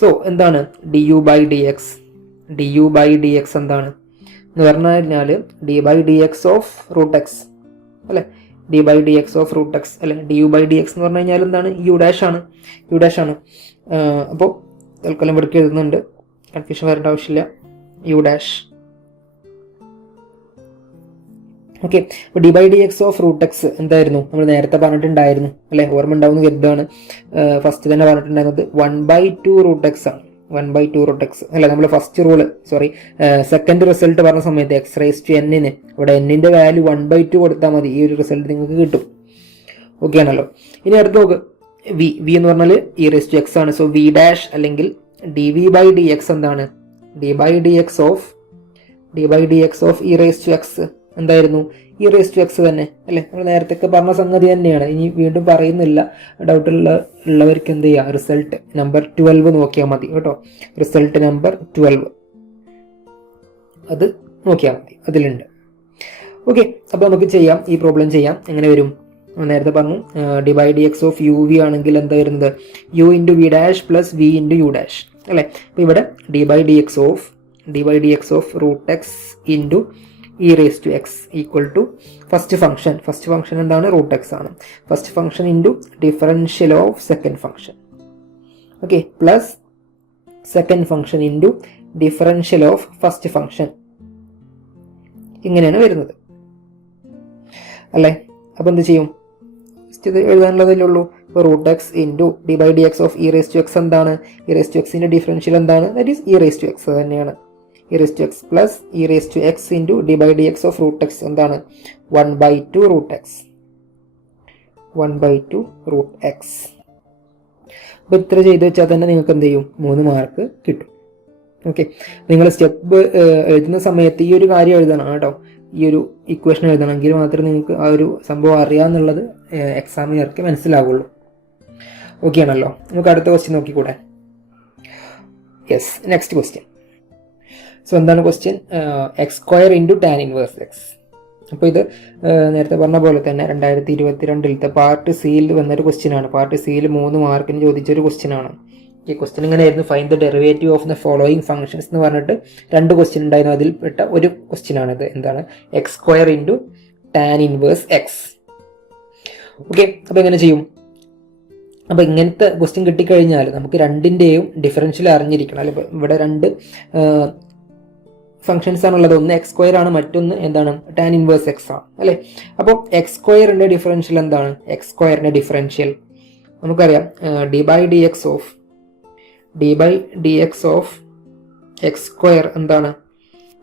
സോ എന്താണ് du/dx എന്താണ് എന്ന് പറഞ്ഞു കഴിഞ്ഞാൽ d/dx ഓഫ് √x അല്ലേ. D by D X of root x അല്ലെ, d u by D x എന്ന് പറഞ്ഞു കഴിഞ്ഞാൽ എന്താണ്, യു ഡാഷ് ആണ്. അപ്പോൾ തൽക്കാലം ഇവിടേക്ക് എഴുതുന്നുണ്ട്, കൺഫ്യൂഷൻ വരേണ്ട ആവശ്യമില്ല. U dash. ഓക്കെ. അപ്പോൾ d by D X of root x എന്തായിരുന്നു, നമ്മൾ നേരത്തെ പറഞ്ഞിട്ടുണ്ടായിരുന്നു അല്ലെ, ഓർമ്മ ഉണ്ടാവുന്ന കരുതാണ്. ഫസ്റ്റ് തന്നെ പറഞ്ഞിട്ടുണ്ടായിരുന്നത് 1/2 റൂട്ട് എക്സ് ആണ്. 1/2 റൂട്ട് എക്സ് അല്ലെ, നമ്മൾ ഫസ്റ്റ് റൂള് സെക്കൻഡ് റിസൾട്ട് പറഞ്ഞ സമയത്ത് എക്സ് റേസ് ടു എന്നിന് ഇവിടെ എന്നിന്റെ വാല്യൂ 1/2 കൊടുത്താൽ മതി, ഈ ഒരു റിസൾട്ട് നിങ്ങൾക്ക് കിട്ടും. ഓക്കെ ആണല്ലോ. ഇനി അടുത്ത് നോക്ക്, വി എന്ന് പറഞ്ഞാൽ ഇ റേസ് ടു എക്സ് ആണ്. സോ വി ഡാഷ് അല്ലെങ്കിൽ d v by D x എന്താണ്, D by D X of e raise to x എന്തായിരുന്നു, ഇ റേസ് ടു എക്സ് തന്നെ അല്ലെ, നമ്മൾ നേരത്തെ പറഞ്ഞ സംഗതി തന്നെയാണ്. ഇനി വീണ്ടും പറയുന്നില്ല, ഉള്ളവർക്ക് എന്ത് ചെയ്യുക, റിസൾട്ട് നമ്പർ 12 നോക്കിയാൽ മതി കേട്ടോ. റിസൾട്ട് നമ്പർ 12 അത് നോക്കിയാൽ മതി, അതിലുണ്ട്. ഓക്കെ. അപ്പോൾ നമുക്ക് ചെയ്യാം, ഈ പ്രോബ്ലം ചെയ്യാം. എങ്ങനെ വരും, നേരത്തെ പറഞ്ഞു d by D X of u v ആണെങ്കിൽ എന്താ വരുന്നത്, u into v dash plus v into u dash അല്ലേ. അപ്പോൾ ഇവിടെ d by D X of root x into e raise to x equal to first function എന്താണ്, root x ആണ്. First function into differential of second function. Okay. Plus second function into differential of first function. ഇങ്ങനെയാണ് വരുന്നത് അല്ലേ. അപ്പോൾ എന്ത് ചെയ്യും, ഇത് എഴുതാനുള്ളതല്ലേ ഉള്ളൂ. ഇപ്പോൾ root x into d by D X of e raise to x എന്താണ്, ഇ റേസ് ടു എക്സിന്റെ ഡിഫറൻഷ്യൽ എന്താണ്, that is e raise to x തന്നെയാണ്. E raise to x plus e raise to x into d by D X of root x എന്താണ്, 1/2 root x. അപ്പോൾ ഇത്ര ചെയ്ത് വെച്ചാൽ തന്നെ നിങ്ങൾക്ക് എന്ത് ചെയ്യും, 3 മാർക്ക് കിട്ടും. ഓക്കെ. നിങ്ങൾ സ്റ്റെപ്പ് എഴുതുന്ന സമയത്ത് ഈ ഒരു കാര്യം എഴുതണം കേട്ടോ, ഈ ഒരു ഇക്വേഷൻ എഴുതണമെങ്കിൽ മാത്രമേ നിങ്ങൾക്ക് ആ ഒരു സംഭവം അറിയാമെന്നുള്ളത് എക്സാമിനർക്ക് മനസ്സിലാവുള്ളൂ. ഓക്കെ ആണല്ലോ. നമുക്ക് അടുത്ത ക്വസ്റ്റ്യൻ നോക്കിക്കൂടെ. Yes, next question. സോ എന്താണ് question, x square into tan inverse x. അപ്പോൾ ഇത് നേരത്തെ പറഞ്ഞ പോലെ തന്നെ 2022 പാർട്ട് സിയിൽ വന്നൊരു ക്വസ്റ്റ്യൻ ആണ്. പാർട്ട് സിയിൽ 3 മാർക്കിന് ചോദിച്ചൊരു ക്വസ്റ്റ്യൻ ആണ്. ഈ ക്വസ്റ്റ്യൻ ഇങ്ങനെയായിരുന്നു, find the derivative of the following functions എന്ന് പറഞ്ഞിട്ട് 2 ക്വസ്റ്റ്യൻ ഉണ്ടായിരുന്നു. അതിൽപ്പെട്ട ഒരു ക്വസ്റ്റ്യൻ ആണിത്. എന്താണ്, x square into tan inverse X. Okay. അപ്പോൾ എങ്ങനെ ചെയ്യും, അപ്പോൾ ഇങ്ങനത്തെ ക്വസ്റ്റ്യൻ കിട്ടിക്കഴിഞ്ഞാൽ നമുക്ക് രണ്ടിൻ്റെയും ഡിഫറൻഷ്യൽ അറിഞ്ഞിരിക്കണം അല്ലെ. ഇവിടെ 2 ഫംഗ്ഷൻസ് ആണുള്ളത്, ഒന്ന് എക്സ് സ്ക്വയർ ആണ്, മറ്റൊന്ന് എന്താണ്, ടാൻ ഇൻവേഴ്സ് എക്സ് ആണ് അല്ലേ. അപ്പോൾ എക്സ് സ്ക്വയറിന്റെ ഡിഫറൻഷ്യൽ എന്താണ്, എക്സ് സ്ക്വയറിന്റെ ഡിഫറൻഷ്യൽ നമുക്കറിയാം, d by D X of x square എന്താണ്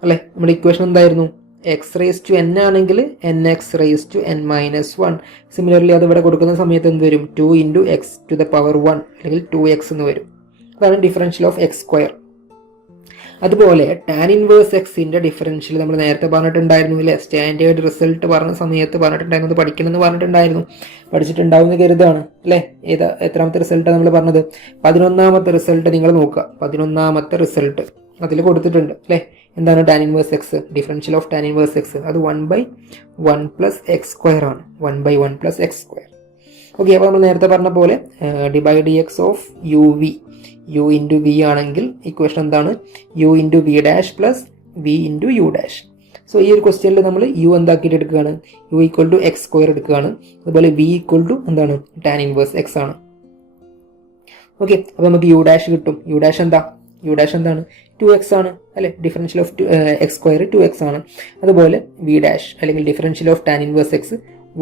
അല്ലെ. നമ്മുടെ ഇക്വേഷൻ എന്തായിരുന്നു, എക്സ് റേസ് ടു എൻ ആണെങ്കിൽ n x raise to N minus 1. Similarly അത് ഇവിടെ കൊടുക്കുന്ന സമയത്ത് എന്ത് വരും, 2 into x to the power 1 അല്ലെങ്കിൽ 2x എന്ന് വരും. അതാണ് ഡിഫറൻഷ്യൽ ഓഫ് എക്സ് സ്ക്വയർ. അതുപോലെ ടാൻ ഇൻവേഴ്സ് എക്സിന്റെ ഡിഫറൻഷ്യൽ നമ്മൾ നേരത്തെ പറഞ്ഞിട്ടുണ്ടായിരുന്നു അല്ലേ, സ്റ്റാൻഡേർഡ് റിസൾട്ട് പറഞ്ഞ സമയത്ത് പറഞ്ഞിട്ടുണ്ടായിരുന്നു, പഠിക്കണമെന്ന് പറഞ്ഞിട്ടുണ്ടായിരുന്നു, പഠിച്ചിട്ടുണ്ടാവുന്ന കരുതാണ് അല്ലേ. എത്രാമത്തെ റിസൾട്ടാണ് നമ്മൾ പറഞ്ഞത്, 11ാമത്തെ റിസൾട്ട് നിങ്ങൾ നോക്കുക. 11ാമത്തെ റിസൾട്ട് അതിൽ കൊടുത്തിട്ടുണ്ട് അല്ലേ. എന്താണ് tan inverse X, differential of tan inverse X, അത് 1/1 പ്ലസ് എക്സ് സ്ക്വയർ ആണ്. 1/1 പ്ലസ് എക്സ് സ്ക്വയർ. ഓക്കെ. അപ്പോൾ നമ്മൾ നേരത്തെ പറഞ്ഞ പോലെ d by D X of u v, u into v ആണെങ്കിൽ ഇക്വേഷൻ എന്താണ്, u into v dash plus v into u dash. So ഈ ഒരു ക്വസ്റ്റ്യനിൽ നമ്മൾ യു എന്താക്കിയിട്ട് എടുക്കുകയാണ്, u equal to x square എടുക്കുകയാണ്. അതുപോലെ വി ഈക്വൽ ടു എന്താണ്, ടാൻ ഇൻവേഴ്സ് എക്സ് ആണ്. ഓക്കെ. അപ്പോൾ നമുക്ക് യു ഡാഷ് കിട്ടും. യു ഡാഷ് എന്താണ് 2x ആണ് അല്ലെ. Differential of x square 2x ആണ്. അതുപോലെ വി ഡാഷ് അല്ലെങ്കിൽ differential of tan inverse x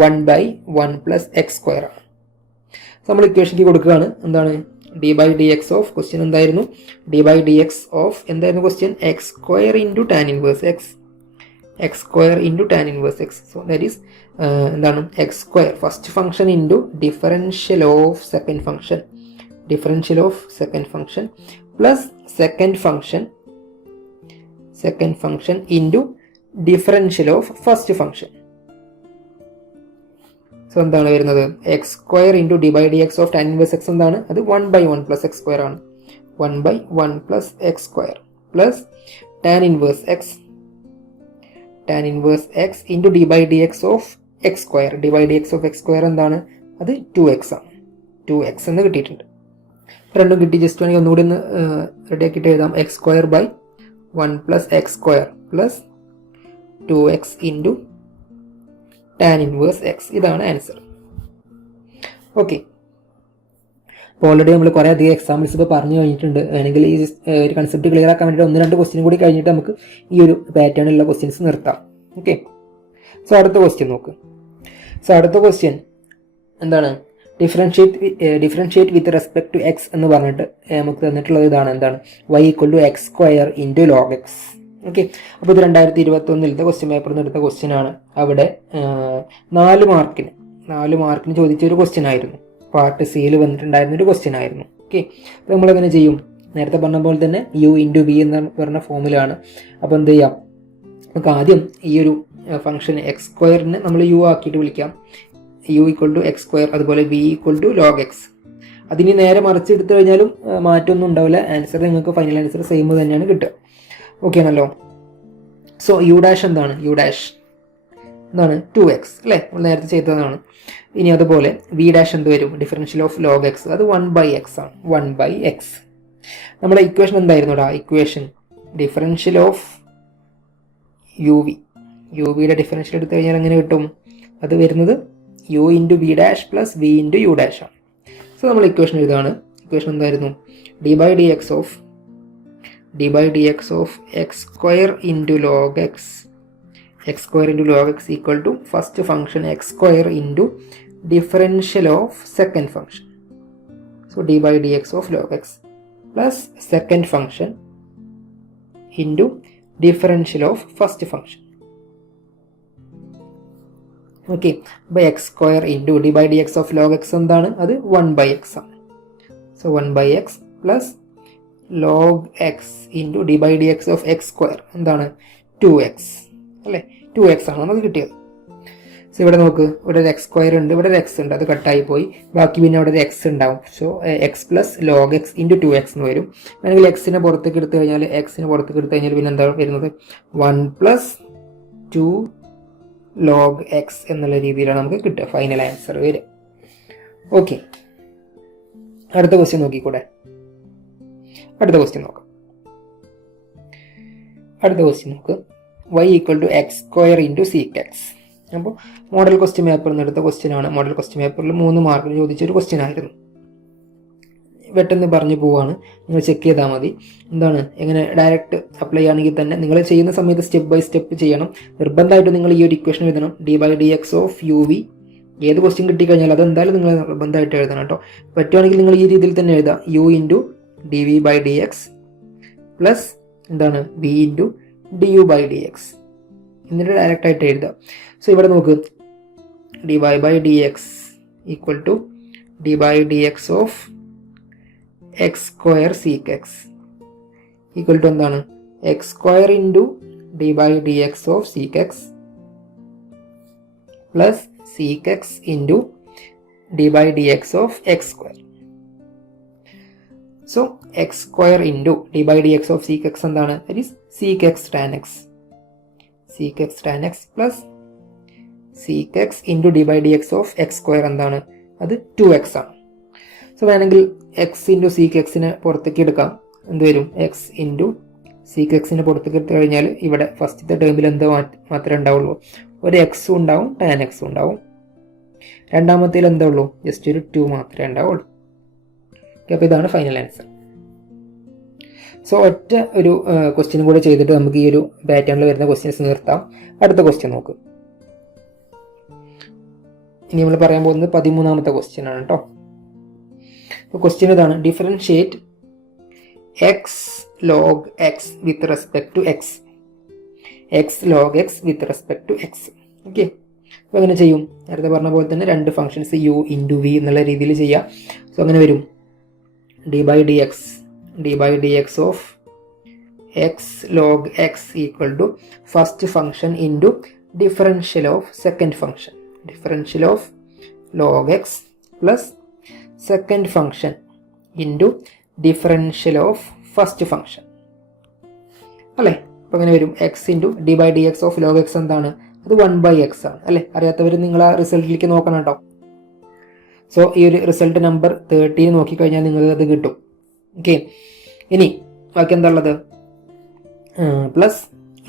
1/1 plus x square ആണ്. നമ്മൾ ഇക്വേഷനിലേക്ക് കൊടുക്കുകയാണ്, എന്താണ്, D by D X of question എന്തായിരുന്നു, d by D X of എന്തായിരുന്നു question, x square into tan inverse x. So that is എന്താണ്, x square first function into differential of second function plus second function into differential of first function. So എന്താണ് വരുന്നത്, x square into d by D X of tan inverse x എന്താണ്, അത് 1/1 plus x square ആണ്. 1/1 plus x square plus tan inverse x into d by D X of x square. D by D X of x square എന്താണ്, അത് 2x ആണ്. 2x എന്ന് കിട്ടിയിട്ടുണ്ട്. രണ്ടും കിട്ടി. ജസ്റ്റ് വേണമെങ്കിൽ ഒന്നുകൂടി ഒന്ന് റെഡി ആക്കിയിട്ട് എഴുതാം. X square by 1 plus x square plus 2x into tan inverse x. ഇതാണ് ആൻസർ. ഓക്കെ, അപ്പോൾ ഓൾറെഡി നമ്മൾ കുറേ അധികം എക്സാമ്പിൾസ് ഇപ്പോൾ പറഞ്ഞു കഴിഞ്ഞിട്ടുണ്ട്. വേണമെങ്കിൽ ഈ ഒരു കൺസെപ്റ്റ് ക്ലിയർ ആക്കാൻ വേണ്ടിയിട്ട് 1-2 ക്വസ്റ്റ്യൻ കൂടി കഴിഞ്ഞിട്ട് നമുക്ക് ഈ ഒരു പാറ്റേണിലുള്ള ക്വസ്റ്റ്യൻസ് നിർത്താം. ഓക്കെ, സോ അടുത്ത ക്വസ്റ്റ്യൻ നോക്ക്. സോ അടുത്ത ക്വസ്റ്റ്യൻ എന്താണ്? Differentiate with respect to x എന്ന് പറഞ്ഞിട്ട് നമുക്ക് തന്നിട്ടുള്ളത് ഇതാണ്. എന്താണ്? y = x² × log x. Okay, അപ്പോൾ ഇത് 2021 ക്വസ്റ്റ്യൻ പേപ്പറിൽ നിന്ന് എടുത്ത ക്വസ്റ്റ്യൻ ആണ്. അവിടെ 4 മാർക്കിന് ചോദിച്ച ഒരു ക്വസ്റ്റ്യൻ ആയിരുന്നു. പാർട്ട് സിയിൽ വന്നിട്ടുണ്ടായിരുന്ന ഒരു ക്വസ്റ്റ്യൻ ആയിരുന്നു. ഓക്കെ, അപ്പോൾ നമ്മളെങ്ങനെ ചെയ്യും? നേരത്തെ പറഞ്ഞ പോലെ തന്നെ u × v എന്ന് പറഞ്ഞ ഫോമിലാണ്. അപ്പോൾ എന്ത് ചെയ്യാം? നമുക്ക് ആദ്യം ഈ ഒരു ഫംഗ്ഷൻ x² നമ്മൾ u ആക്കിയിട്ട് വിളിക്കാം. u = x², അതുപോലെ v = log x. അതിന് നേരെ മറിച്ച് എടുത്തു കഴിഞ്ഞാലും മാറ്റമൊന്നും ഉണ്ടാവില്ല. ആൻസർ നിങ്ങൾക്ക് ഫൈനൽ ആൻസർ സെയിം തന്നെയാണ് കിട്ടുക. ഓക്കെ ആണല്ലോ. സോ u' എന്താണ്? u' എന്താണ്? 2x അല്ലേ? നമ്മൾ നേരത്തെ ചെയ്തതാണ്. ഇനി അതുപോലെ v' എന്ത് വരും? ഡിഫറൻഷ്യൽ ഓഫ് log x, അത് 1/x ആണ്. 1/x. നമ്മുടെ ഇക്വേഷൻ എന്തായിരുന്നു? ഇക്വേഷൻ ഡിഫറൻഷ്യൽ ഓഫ് uv യുടെ ഡിഫറൻഷ്യൽ എടുത്തു കഴിഞ്ഞാൽ എങ്ങനെ കിട്ടും? അത് വരുന്നത് u × v' + v × u' ആണ്. സോ നമ്മൾ ഇക്വേഷൻ എഴുതാണ്. ഇക്വേഷൻ എന്തായിരുന്നു? d/dx of x² × log x, x² × log x equal to first function x² into differential of second function. So d/dx of log x plus second function into differential of first function. Okay, അപ്പോൾ x² into d/dx of log x എന്താണ്? അത് 1/x ആണ്. So 1/x plus log x into d/dx of x² എന്താണ്? 2x അല്ലേ? 2x ആണ് നമുക്ക് കിട്ടിയത്. So ഇവിടെ നോക്ക്, ഇവിടെ ഒരു x² ഉണ്ട്, ഇവിടെ ഒരു x ഉണ്ട്, അത് കട്ടായി പോയി. ബാക്കി പിന്നെ അവിടെ ഒരു x ഉണ്ടാവും. So x plus log x into 2x എന്ന് വരും. അല്ലെങ്കിൽ എക്സിനെ പുറത്തേക്ക് എടുത്തു കഴിഞ്ഞാൽ പിന്നെ എന്താണ് വരുന്നത്? 1 + 2 log x എന്നുള്ള രീതിയിലാണ് നമുക്ക് കിട്ടുക ഫൈനൽ ആൻസർ വരിക. ഓക്കെ, അടുത്ത ക്വസ്റ്റ്യൻ നോക്കിക്കൂടെ? അടുത്ത ക്വസ്റ്റ്യൻ നോക്ക്. y = x² × sec x. അപ്പോൾ മോഡൽ ക്വസ്റ്റ്യൻ പേപ്പറിൽ നിന്ന് എടുത്ത ക്വസ്റ്റ്യൻ ആണ്. മോഡൽ ക്വസ്റ്റ്യൻ പേപ്പറിൽ 3 മാർക്കിന് ചോദിച്ചൊരു ക്വസ്റ്റ്യൻ ആയിരുന്നു. പെട്ടെന്ന് പറഞ്ഞു പോവാണ്, നിങ്ങൾ ചെക്ക് ചെയ്താൽ മതി. എന്താണ്? എങ്ങനെ ഡയറക്റ്റ് അപ്ലൈ ചെയ്യുകയാണെങ്കിൽ തന്നെ നിങ്ങൾ ചെയ്യുന്ന സമയത്ത് സ്റ്റെപ്പ് ബൈ സ്റ്റെപ്പ് ചെയ്യണം. നിർബന്ധമായിട്ട് നിങ്ങൾ ഈ ഒരു ഇക്വേഷൻ എഴുതണം. d/dx of uv. ഏത് ക്വസ്റ്റ്യൻ കിട്ടിക്കഴിഞ്ഞാൽ അതെന്തായാലും നിങ്ങൾ നിർബന്ധമായിട്ട് എഴുതണം കേട്ടോ. പറ്റുവാണെങ്കിൽ നിങ്ങൾ ഈ രീതിയിൽ തന്നെ എഴുതാം. u × dv/dx പ്ലസ് എന്താണ്? v × du/dx എന്നിട്ട് ഡയറക്റ്റ് ആയിട്ട് എഴുതാം. സോ ഇവിടെ നോക്ക്, dy/dx = d/dx of x² sec x equal to എന്താണ്? x² into d/dx of sec x plus sec x into d/dx of x². So x² into d/dx of sec x എന്താണ്? That is sec x tan x. sec x tan x plus sec x into d/dx of x² എന്താണ്? അത് 2x ആണ്. So വേണമെങ്കിൽ X into seek എക്സിനെ പുറത്തേക്ക് എടുക്കാം. എന്ത് വരും? X into seek എക്സിനെ പുറത്തേക്ക് എടുത്തു കഴിഞ്ഞാൽ ഇവിടെ ഫസ്റ്റത്തെ ടേമിൽ എന്തോ മാത്രമേ ഉണ്ടാവുള്ളൂ? ഒരു എക്സും ഉണ്ടാവും, ടാൻ എക്സും ഉണ്ടാവും. രണ്ടാമത്തേൽ എന്താ ഉള്ളൂ? ജസ്റ്റ് ഒരു 2 മാത്രമേ ഉണ്ടാവുള്ളൂ. അപ്പോൾ ഇതാണ് ഫൈനൽ ആൻസർ. സോ ഒറ്റ ഒരു ക്വസ്റ്റ്യൻ കൂടെ ചെയ്തിട്ട് നമുക്ക് ഈ ഒരു പാറ്റേണിൽ വരുന്ന ക്വസ്റ്റ്യൻസ് നിർത്താം. അടുത്ത ക്വസ്റ്റ്യൻ നോക്ക്. ഇനി നമ്മൾ പറയാൻ പോകുന്നത് 13ാമത്തെ ക്വസ്റ്റ്യൻ ആണ് കേട്ടോ. അപ്പോൾ ക്വസ്റ്റ്യൻ ഇതാണ്: differentiate x log x with respect to x. x log x with respect to x. Okay, അപ്പോൾ അങ്ങനെ ചെയ്യും. നേരത്തെ പറഞ്ഞ പോലെ തന്നെ 2 ഫംഗ്ഷൻസ് u × v എന്നുള്ള രീതിയിൽ ചെയ്യാം. സോ അങ്ങനെ വരും: d/dx of x log x equal to first function into differential of second function. differential of log x plus second function into differential of first function അല്ലേ? അപ്പോൾ അങ്ങനെ വരും x into d/dx of log x എന്താണ്? അത് 1/x ആണ് അല്ലേ? അറിയാത്തവർ നിങ്ങൾ ആ റിസൾട്ടിലേക്ക് നോക്കണം കേട്ടോ. സോ ഈ ഒരു റിസൾട്ട് നമ്പർ 13 നോക്കിക്കഴിഞ്ഞാൽ നിങ്ങൾക്ക് അത് കിട്ടും. ഓക്കെ, ഇനി ബാക്കി എന്താ ഉള്ളത്? പ്ലസ്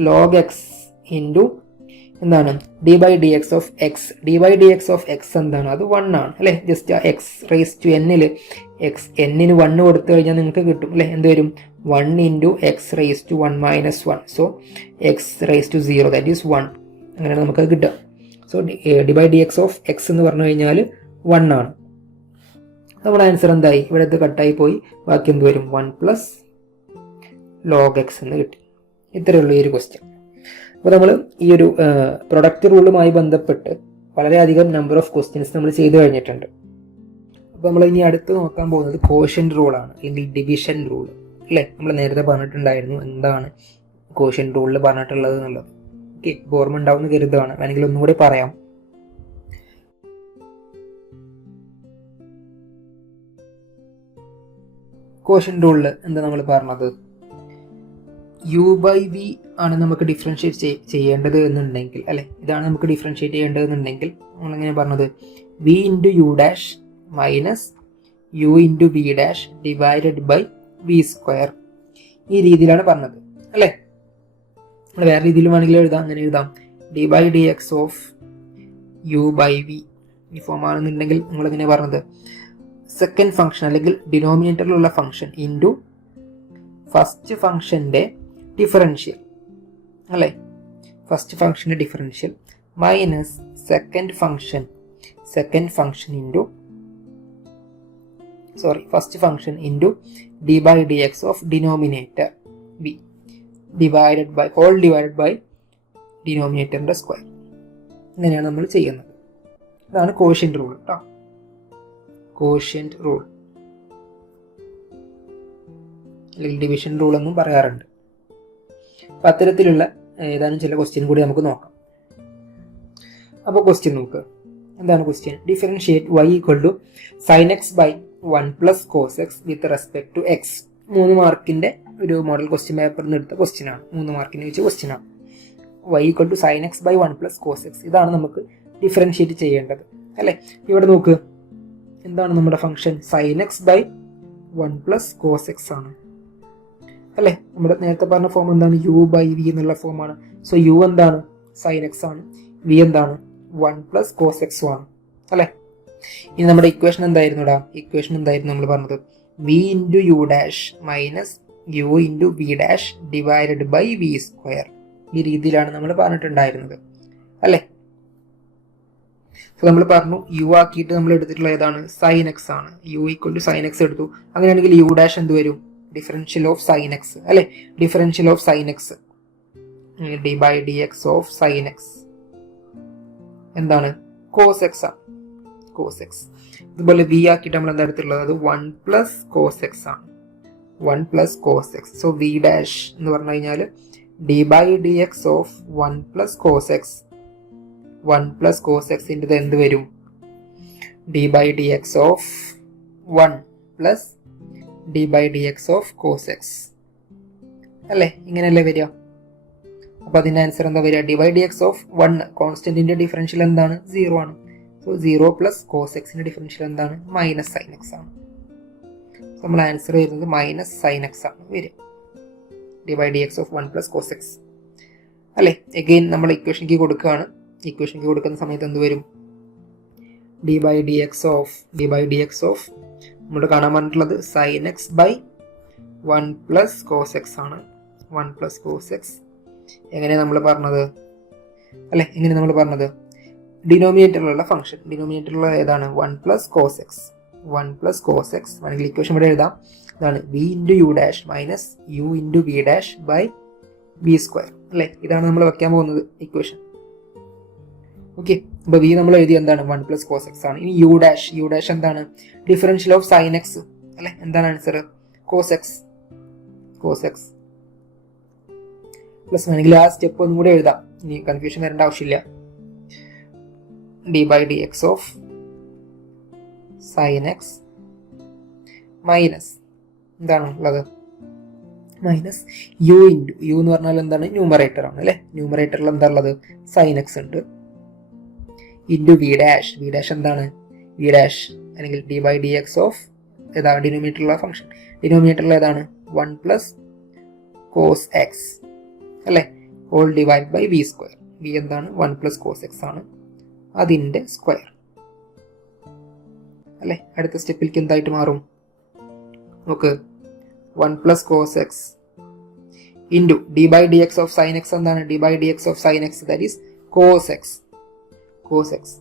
log x into എന്താണ് D by D X of x. D by D X of x എന്താണ്? അത് 1 ആണ് അല്ലേ. ജസ്റ്റ് ആ എക്സ് റേസ് ടു എന്നിൽ എക്സ് എന്നിന് 1 കൊടുത്തു കഴിഞ്ഞാൽ നിങ്ങൾക്ക് കിട്ടും അല്ലേ. എന്ത് വരും? 1 into x raise to 1 minus 1. So x raise to 0 that is 1. അങ്ങനെയാണ് നമുക്കത് കിട്ടുക. So d by D X of x എന്ന് പറഞ്ഞു കഴിഞ്ഞാൽ 1 ആണ്. നമ്മുടെ ആൻസർ എന്തായി? ഇവിടെ ഇത് കട്ടായി പോയി. ബാക്കി എന്ത് വരും? 1 പ്ലസ് ലോഗ് എക്സ് എന്ന് കിട്ടി. ഇത്രയേ ഉള്ളൂ ഈ ഒരു ക്വസ്റ്റ്യൻ. അപ്പോൾ നമ്മൾ ഈ ഒരു പ്രൊഡക്റ്റ് റൂളുമായി ബന്ധപ്പെട്ട് വളരെയധികം നമ്പർ ഓഫ് ക്വസ്റ്റ്യൻസ് നമ്മൾ ചെയ്തു കഴിഞ്ഞിട്ടുണ്ട്. അപ്പോൾ നമ്മൾ ഇനി അടുത്ത് നോക്കാൻ പോകുന്നത് കോഷ്യന്റ് റൂളാണ്, അല്ലെങ്കിൽ ഡിവിഷൻ റൂൾ അല്ലേ. നമ്മൾ നേരത്തെ പറഞ്ഞിട്ടുണ്ടായിരുന്നു എന്താണ് കോഷ്യന്റ് റൂളിൽ പറഞ്ഞിട്ടുള്ളത് എന്നുള്ളത്. ഓക്കെ, ഓർമ്മ ഉണ്ടാവും എന്ന് കരുതുകയാണ്. വേണമെങ്കിൽ ഒന്നുകൂടി പറയാം. കോഷ്യന്റ് റൂളിൽ എന്താ നമ്മൾ പറഞ്ഞത്? യു ബൈ വി ആണ് നമുക്ക് ഡിഫറൻഷിയേറ്റ് ചെയ്യേണ്ടത് എന്നുണ്ടെങ്കിൽ അല്ലെ, ഇതാണ് നമുക്ക് ഡിഫറൻഷിയേറ്റ് ചെയ്യേണ്ടതെന്നുണ്ടെങ്കിൽ നമ്മളെങ്ങനെ പറഞ്ഞത്? V into u dash minus u into v dash divided by v square. ഈ രീതിയിലാണ് പറഞ്ഞത് അല്ലേ. നമ്മൾ വേറെ രീതിയിൽ വേണമെങ്കിൽ എഴുതാം. അങ്ങനെ എഴുതാം, d by D X of u by v. ഈ ഫോം ആണെന്നുണ്ടെങ്കിൽ നമ്മളെങ്ങനെ പറഞ്ഞത്? സെക്കൻഡ് ഫംഗ്ഷൻ അല്ലെങ്കിൽ ഡിനോമിനേറ്ററിലുള്ള ഫംഗ്ഷൻ ഇൻറ്റു ഫസ്റ്റ് ഫംഗ്ഷൻ്റെ ഡിഫറൻഷ്യൽ അല്ലേ. ഫസ്റ്റ് ഫംഗ്ഷൻ്റെ differential minus second function into first function into d by D X of denominator b divided by ഡിനോമിനേറ്ററിൻ്റെ സ്ക്വയർ. ഇങ്ങനെയാണ് നമ്മൾ ചെയ്യുന്നത്. ഇതാണ് കോഷ്യന്റ് റൂൾ കേട്ടോ. കോഷ്യന്റ് റൂൾ അല്ലെങ്കിൽ ഡിവിഷൻ റൂൾ എന്നും പറയാറുണ്ട്. അപ്പം അത്തരത്തിലുള്ള ഏതാനും ചില ക്വസ്റ്റ്യൻ കൂടി നമുക്ക് നോക്കാം. അപ്പോൾ ക്വസ്റ്റ്യൻ നോക്കുക. എന്താണ് question? Differentiate y equal to sine x by 1 plus cos x with respect to x. 3 മാർക്കിൻ്റെ ഒരു മോഡൽ ക്വസ്റ്റ്യൻ പേപ്പറിൽ നിന്ന് എടുത്ത ക്വസ്റ്റ്യനാണ്. 3 മാർക്കിന് വെച്ച ക്വസ്റ്റ്യനാണ്. y equal to sine x by 1 plus cos x. ഇതാണ് നമുക്ക് ഡിഫറൻഷിയേറ്റ് ചെയ്യേണ്ടത് അല്ലേ. ഇവിടെ നോക്ക്, എന്താണ് നമ്മുടെ function? Sine x by 1 plus cos x ആണ് അല്ലേ. നമ്മുടെ നേരത്തെ പറഞ്ഞ ഫോം എന്താണ്? യു ബൈ വി എന്നുള്ള ഫോമാണ്. സോ യു എന്താണ്? സൈൻ എക്സ് ആണ്. വി എന്താണ്? 1 പ്ലസ് കോസ് എക്സും ആണ് അല്ലേ. ഇനി നമ്മുടെ ഇക്വേഷൻ എന്തായിരുന്നു? ഇക്വേഷൻ എന്തായിരുന്നു നമ്മൾ പറഞ്ഞത്? V into u dash minus u into v dash divided by v square. ഈ രീതിയിലാണ് നമ്മൾ പറഞ്ഞിട്ടുണ്ടായിരുന്നത് അല്ലേ. സോ നമ്മൾ പറഞ്ഞു യു ആക്കിയിട്ട് നമ്മൾ എടുത്തിട്ടുള്ള ഏതാണ്? സൈൻ എക്സ് ആണ്. U equal to sine x എടുത്തു. അങ്ങനെയാണെങ്കിൽ യു ഡാഷ് എന്ത് വരും? ഡിഫറൻഷ്യൽ ഓഫ് സൈൻ എക്സ് അല്ലെ. Differential of sine x d by D X of sine x എന്താണ്? കോസ് എക്സ് ആണ്. Cos x. ഇതുപോലെ വി ആക്കിയിട്ട് നമ്മൾ എന്താ എടുത്തിട്ടുള്ളത്? അത് 1 പ്ലസ് കോസ് എക്സ് ആണ്. 1 plus cos x. So v dash എന്ന് പറഞ്ഞു കഴിഞ്ഞാൽ d by D X of 1 plus cos x. 1 plus cos എക്സിൻ്റെ എന്ത് വരും? D by D X of 1 plus d by D X of cos x അല്ലേ. ഇങ്ങനെയല്ലേ വരിക. അപ്പോൾ അതിൻ്റെ ആൻസർ എന്താ വരിക? D by D X of 1 കോൺസ്റ്റന്റിന്റെ ഡിഫറൻഷ്യൽ എന്താണ്? 0 ആണ്. സോ 0 പ്ലസ് കോസ് എക്സിന്റെ ഡിഫറൻഷ്യൽ എന്താണ്? മൈനസ് സൈൻ എക്സ് ആണ്. നമ്മൾ ആൻസർ വരുന്നത് മൈനസ് സൈൻ എക്സ് ആണ് വരിക. D by D X of 1 plus cos x അല്ലേ. എഗെയിൻ നമ്മൾ ഇക്വേഷനിലേക്ക് കൊടുക്കുകയാണ്. ഇക്വേഷനിലേക്ക് കൊടുക്കുന്ന സമയത്ത് എന്ത് വരും? D by D X of നമ്മൾ കാണാൻ പറഞ്ഞിട്ടുള്ളത് sine x by 1 plus cos x ആണ്. 1 പ്ലസ് കോസ് എക്സ് എങ്ങനെയാണ് നമ്മൾ പറഞ്ഞത് അല്ലേ. എങ്ങനെ നമ്മൾ പറഞ്ഞത്? ഡിനോമിനേറ്ററിലുള്ള ഫംഗ്ഷൻ. ഡിനോമിനേറ്ററിലുള്ള ഏതാണ്? 1 plus cos x. 1 plus cos x വേണമെങ്കിൽ ഇക്വേഷൻ ഇവിടെ എഴുതാം. ഇതാണ് v into u dash minus u into v dash by v square അല്ലേ. ഇതാണ് നമ്മൾ വെക്കാൻ പോകുന്നത് ഇക്വേഷൻ. ഓക്കെ, അപ്പോൾ വി നമ്മൾ എഴുതി എന്താണ്? 1 പ്ലസ് കോസ് എക്സ് ആണ്. ഇനി യു ഡാഷ് എന്താണ്? ഡിഫറൻഷ്യൽ ഓഫ് സൈൻ എക്സ് അല്ലേ. എന്താണ് ആൻസർ? കോസ് എക്സ് പ്ലസ് വേണമെങ്കിൽ ആ സ്റ്റെപ്പ് ഒന്നും കൂടെ എഴുതാം. ഇനി കൺഫ്യൂഷൻ വരേണ്ട ആവശ്യമില്ല. D by D X of sine x minus എന്താണ് ഉള്ളത്? മൈനസ് യു ഇൻറ്റു യു എന്ന് പറഞ്ഞാൽ എന്താണ്? ന്യൂമറേറ്റർ ആണ് അല്ലേ. ന്യൂമറേറ്ററിൽ എന്താ ഉള്ളത്? സൈൻ എക്സ് ഉണ്ട്. ഇൻറ്റു വി ഡാഷ് എന്താണ്? വി ഡാഷ് അല്ലെങ്കിൽ d by D X of ഏതാണ്? ഡിനോമിനേറ്ററിലുള്ള ഫംഗ്ഷൻ. ഡിനോമിനേറ്ററിൽ ഏതാണ്? 1 പ്ലസ് കോസ് എക്സ് അല്ലേ. Whole divide by v square. V എന്താണ് 1 പ്ലസ് കോസ് എക്സ് ആണ്, അതിൻ്റെ സ്ക്വയർ അല്ലേ. അടുത്ത സ്റ്റെപ്പിലേക്ക് എന്തായിട്ട് മാറും നോക്ക്, 1 plus cos x into d by D X of sine x എന്താണ്, D by D X of sine x that is cos x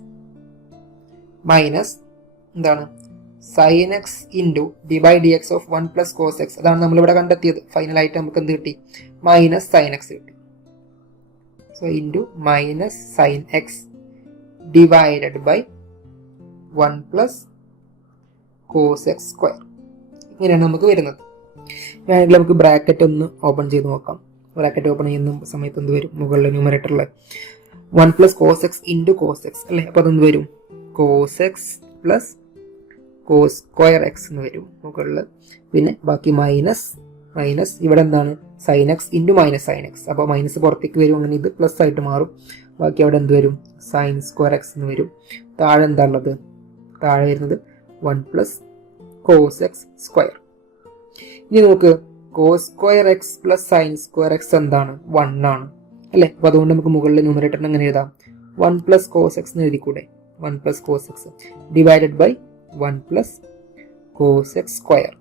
minus എന്താണ് sine x into d by D X of 1 plus cos x, അതാണ് നമ്മളിവിടെ കണ്ടെത്തിയത്. ഫൈനലായിട്ട് നമുക്ക് എന്ത് കിട്ടി, minus sine x കിട്ടി. So into minus sine x divided by 1 plus cos x square. ഇങ്ങനെയാണ് നമുക്ക് വരുന്നത്. വേണമെങ്കിൽ നമുക്ക് ബ്രാക്കറ്റ് ഒന്ന് ഓപ്പൺ ചെയ്ത് നോക്കാം. ബ്രാക്കറ്റ് ഓപ്പൺ ചെയ്യുന്ന സമയത്ത് എന്ത് വരും, മുകളിൽ ന്യൂമറേറ്ററിൽ 1 plus cos x into cos x അല്ലേ. അപ്പോൾ അതെന്ത് വരും, cos x plus cos square x എന്ന് വരും മുകളിൽ. പിന്നെ ബാക്കി മൈനസ് ഇവിടെ എന്താണ് sine x into minus sine x, അപ്പോൾ മൈനസ് പുറത്തേക്ക് വരും, അങ്ങനെ ഇത് പ്ലസ് ആയിട്ട് മാറും. ബാക്കി അവിടെ എന്ത് വരും, സൈൻ സ്ക്വയർ എക്സ് എന്ന് വരും. താഴെ എന്താ ഉള്ളത്, താഴെ വരുന്നത് 1 പ്ലസ് കോസ് എക്സ് സ്ക്വയർ. ഇനി നമുക്ക് cos square x plus sine square x എന്താണ്, 1 ആണ് അല്ലേ. അപ്പോൾ അതുകൊണ്ട് നമുക്ക് മുകളിൽ ന്യൂമറേറ്ററിന് എങ്ങനെ എഴുതാം, 1 പ്ലസ് കോസ് എക്സ് എന്ന് എഴുതിക്കൂടെ. 1 plus cos x divided by 1 plus cos x square.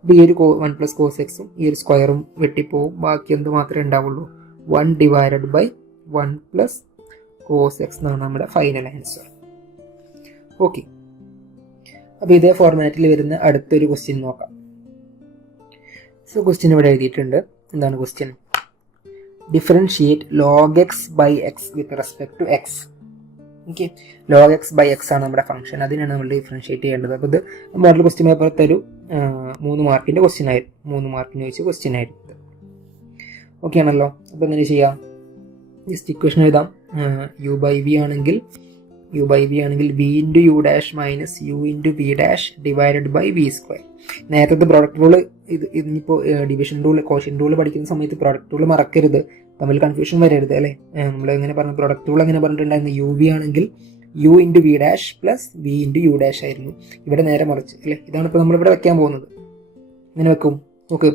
അപ്പോൾ ഈ ഒരു 1 പ്ലസ് കോസ് എക്സും ഈ ഒരു സ്ക്വയറും വെട്ടിപ്പോവും. ബാക്കി എന്ത് മാത്രമേ ഉണ്ടാവുള്ളൂ, 1 divided by 1 plus cos x എന്നാണ് നമ്മുടെ ഫൈനൽ ആൻസർ. ഓക്കെ, അപ്പോൾ ഇതേ ഫോർമാറ്റിൽ വരുന്ന അടുത്തൊരു ക്വസ്റ്റ്യൻ നോക്കാം. സോ ക്വസ്റ്റ്യൻ ഇവിടെ എഴുതിയിട്ടുണ്ട്. എന്താണ് question, differentiate log x by x with respect to x. Okay, log x by x ആണ് നമ്മുടെ ഫംഗ്ഷൻ, അതിനാണ് നമ്മൾ ഡിഫറൻഷിയേറ്റ് ചെയ്യേണ്ടത്. അപ്പോൾ ഇത് മോഡൽ ക്വസ്റ്റ്യൻ പേപ്പറത്തെ ഒരു 3 മാർക്കിൻ്റെ ക്വസ്റ്റ്യൻ ആയിരുന്നു, 3 മാർക്കിന് വെച്ച് ക്വസ്റ്റ്യൻ ആയിരുന്നു. ഓക്കെ ആണല്ലോ. അപ്പോൾ എങ്ങനെ ചെയ്യാം, ജസ്റ്റ് ഇക്വേഷൻ എഴുതാം. യു ബൈ വി ആണെങ്കിൽ v into u dash minus u into v dash divided by v square. നേരത്തെ പ്രോഡക്റ്റ് റൂള് ഇതിപ്പോൾ ഡിവിഷൻ റൂൾ കോഷ്യൻ റൂൾ പഠിക്കുന്ന സമയത്ത് പ്രോഡക്റ്റ് റൂൾ മറക്കരുത്, തമ്മിൽ കൺഫ്യൂഷൻ വരരുത് അല്ലേ. നമ്മൾ എങ്ങനെ പറഞ്ഞു, പ്രോഡക്റ്റ് റൂൾ എങ്ങനെ പറഞ്ഞിട്ടുണ്ടായിരുന്നു, യു വി ആണെങ്കിൽ u into v dash plus v into u dash ആയിരുന്നു. ഇവിടെ നേരെ മറിച്ച് അല്ലേ. ഇതാണ് ഇപ്പോൾ നമ്മളിവിടെ വെക്കാൻ പോകുന്നത്. ഇങ്ങനെ വെക്കും നോക്ക്,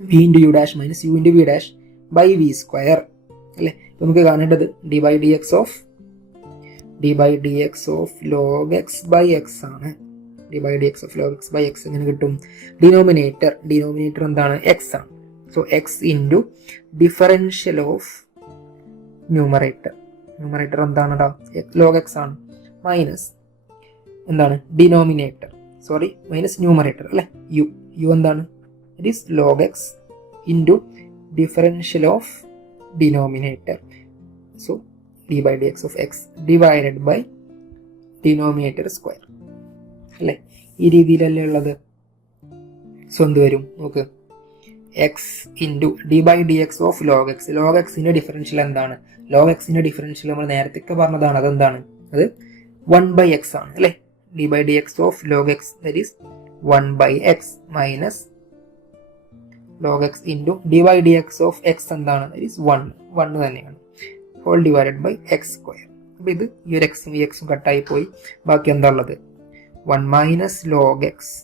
v into u dash minus u into v dash by v square അല്ലേ. നമുക്ക് കാണേണ്ടത് d by D X of log x by x ആണ്. D by D X of log x by x എങ്ങനെ കിട്ടും, ഡിനോമിനേറ്റർ എന്താണ്, x ആണ്. So x into differential of numerator എന്താണെടാ, log x ആണ്, മൈനസ് എന്താണ് ഡിനോമിനേറ്റർ മൈനസ് ന്യൂമറേറ്റർ അല്ലേ, u എന്താണ്, it is log x into differential of denominator. So d by D X of x divided by denominator square അല്ലേ. ഈ രീതിയിലല്ലേ ഉള്ളത്. So എന്ത് വരും നോക്ക്, x into d by D X of log എക്സിൻ്റെ ഡിഫറൻഷ്യൽ എന്താണ്, ലോഗ് എക്സിൻ്റെ ഡിഫറൻഷ്യൽ നമ്മൾ നേരത്തെ പറഞ്ഞതാണ്, അതെന്താണ്, അത് 1 ബൈ എക്സ് ആണ് അല്ലേ. D by D X of log x that is 1 by x minus log x into d by D X of x എന്താണ്, ദാറ്റ് ഈസ് 1 തന്നെയാണ്, whole divided by x square. അപ്പോൾ ഇത് ഈ ഒരു എക്സും ഈ എക്സും കട്ടായി പോയി, ബാക്കി എന്താ ഉള്ളത്, 1 minus log x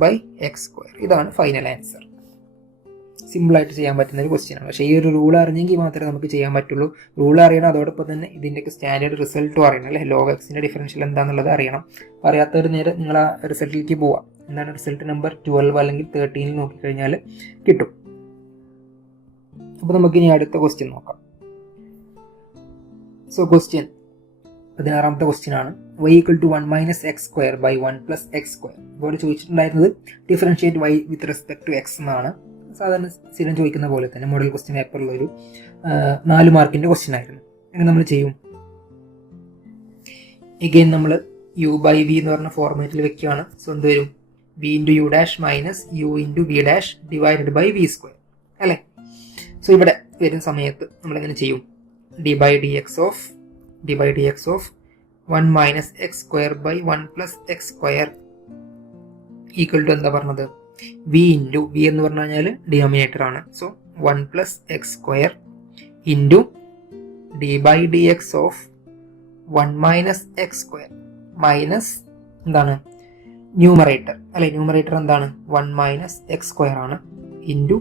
by x square. ഇതാണ് ഫൈനൽ ആൻസർ. സിമ്പിളായിട്ട് ചെയ്യാൻ പറ്റുന്ന ഒരു ക്വസ്റ്റ്യൻ ആണ്. പക്ഷേ ഈ ഒരു റൂൾ അറിഞ്ഞെങ്കിൽ മാത്രമേ നമുക്ക് ചെയ്യാൻ പറ്റുള്ളൂ. റൂൾ അറിയണം, അതോടൊപ്പം തന്നെ ഇതിൻ്റെയൊക്കെ സ്റ്റാൻഡേർഡ് റിസൾട്ടും അറിയണം അല്ലേ. ലോഗ് എക്സിൻ്റെ ഡിഫറൻഷ്യൽ എന്താണെന്നുള്ളത് അറിയണം. അറിയാത്തവർ നേരെ നിങ്ങൾ ആ റിസൾട്ടിലേക്ക് പോവാം. എന്താണ് റിസൾട്ട് നമ്പർ 12 അല്ലെങ്കിൽ 13 നോക്കിക്കഴിഞ്ഞാൽ കിട്ടും. അപ്പോൾ നമുക്കിനി അടുത്ത ക്വസ്റ്റ്യൻ നോക്കാം. സോ ക്വസ്റ്റ്യൻ 16ാമത്തെ ക്വസ്റ്റ്യൻ ആണ്. y equal to 1 minus x square by 1 plus x square. ഇവിടെ ചോദിച്ചിട്ടുണ്ടായിരുന്നത് differentiate y with respect to x എന്നാണ്. സാധാരണ സ്ഥിരം ചോദിക്കുന്ന പോലെ തന്നെ മോഡൽ ക്വസ്റ്റ്യൻ പേപ്പറിലൊരു 4 മാർക്കിൻ്റെ ക്വസ്റ്റ്യൻ ആയിരുന്നു. അങ്ങനെ നമ്മൾ ചെയ്യും. എഗെയിൻ നമ്മൾ യു ബൈ വി എന്ന് പറഞ്ഞ ഫോർമാറ്റിൽ വെക്കുകയാണ്. സോ എന്ത് വരും, v into u dash minus u into v dash divided by v square അല്ലേ. സോ ഇവിടെ വരുന്ന സമയത്ത് നമ്മളെങ്ങനെ ചെയ്യും, d by D X of 1 minus x square by 1 plus x square equal to എന്താ പറഞ്ഞത്, വി ഇൻറ്റു വി എന്ന് പറഞ്ഞു കഴിഞ്ഞാൽ ഡിനോമിനേറ്റർ ആണ്. So 1 plus x square into d by D X of 1 minus x square minus എന്താണ് numerator അല്ലെ. Numerator എന്താണ് 1 minus x square ആണ് into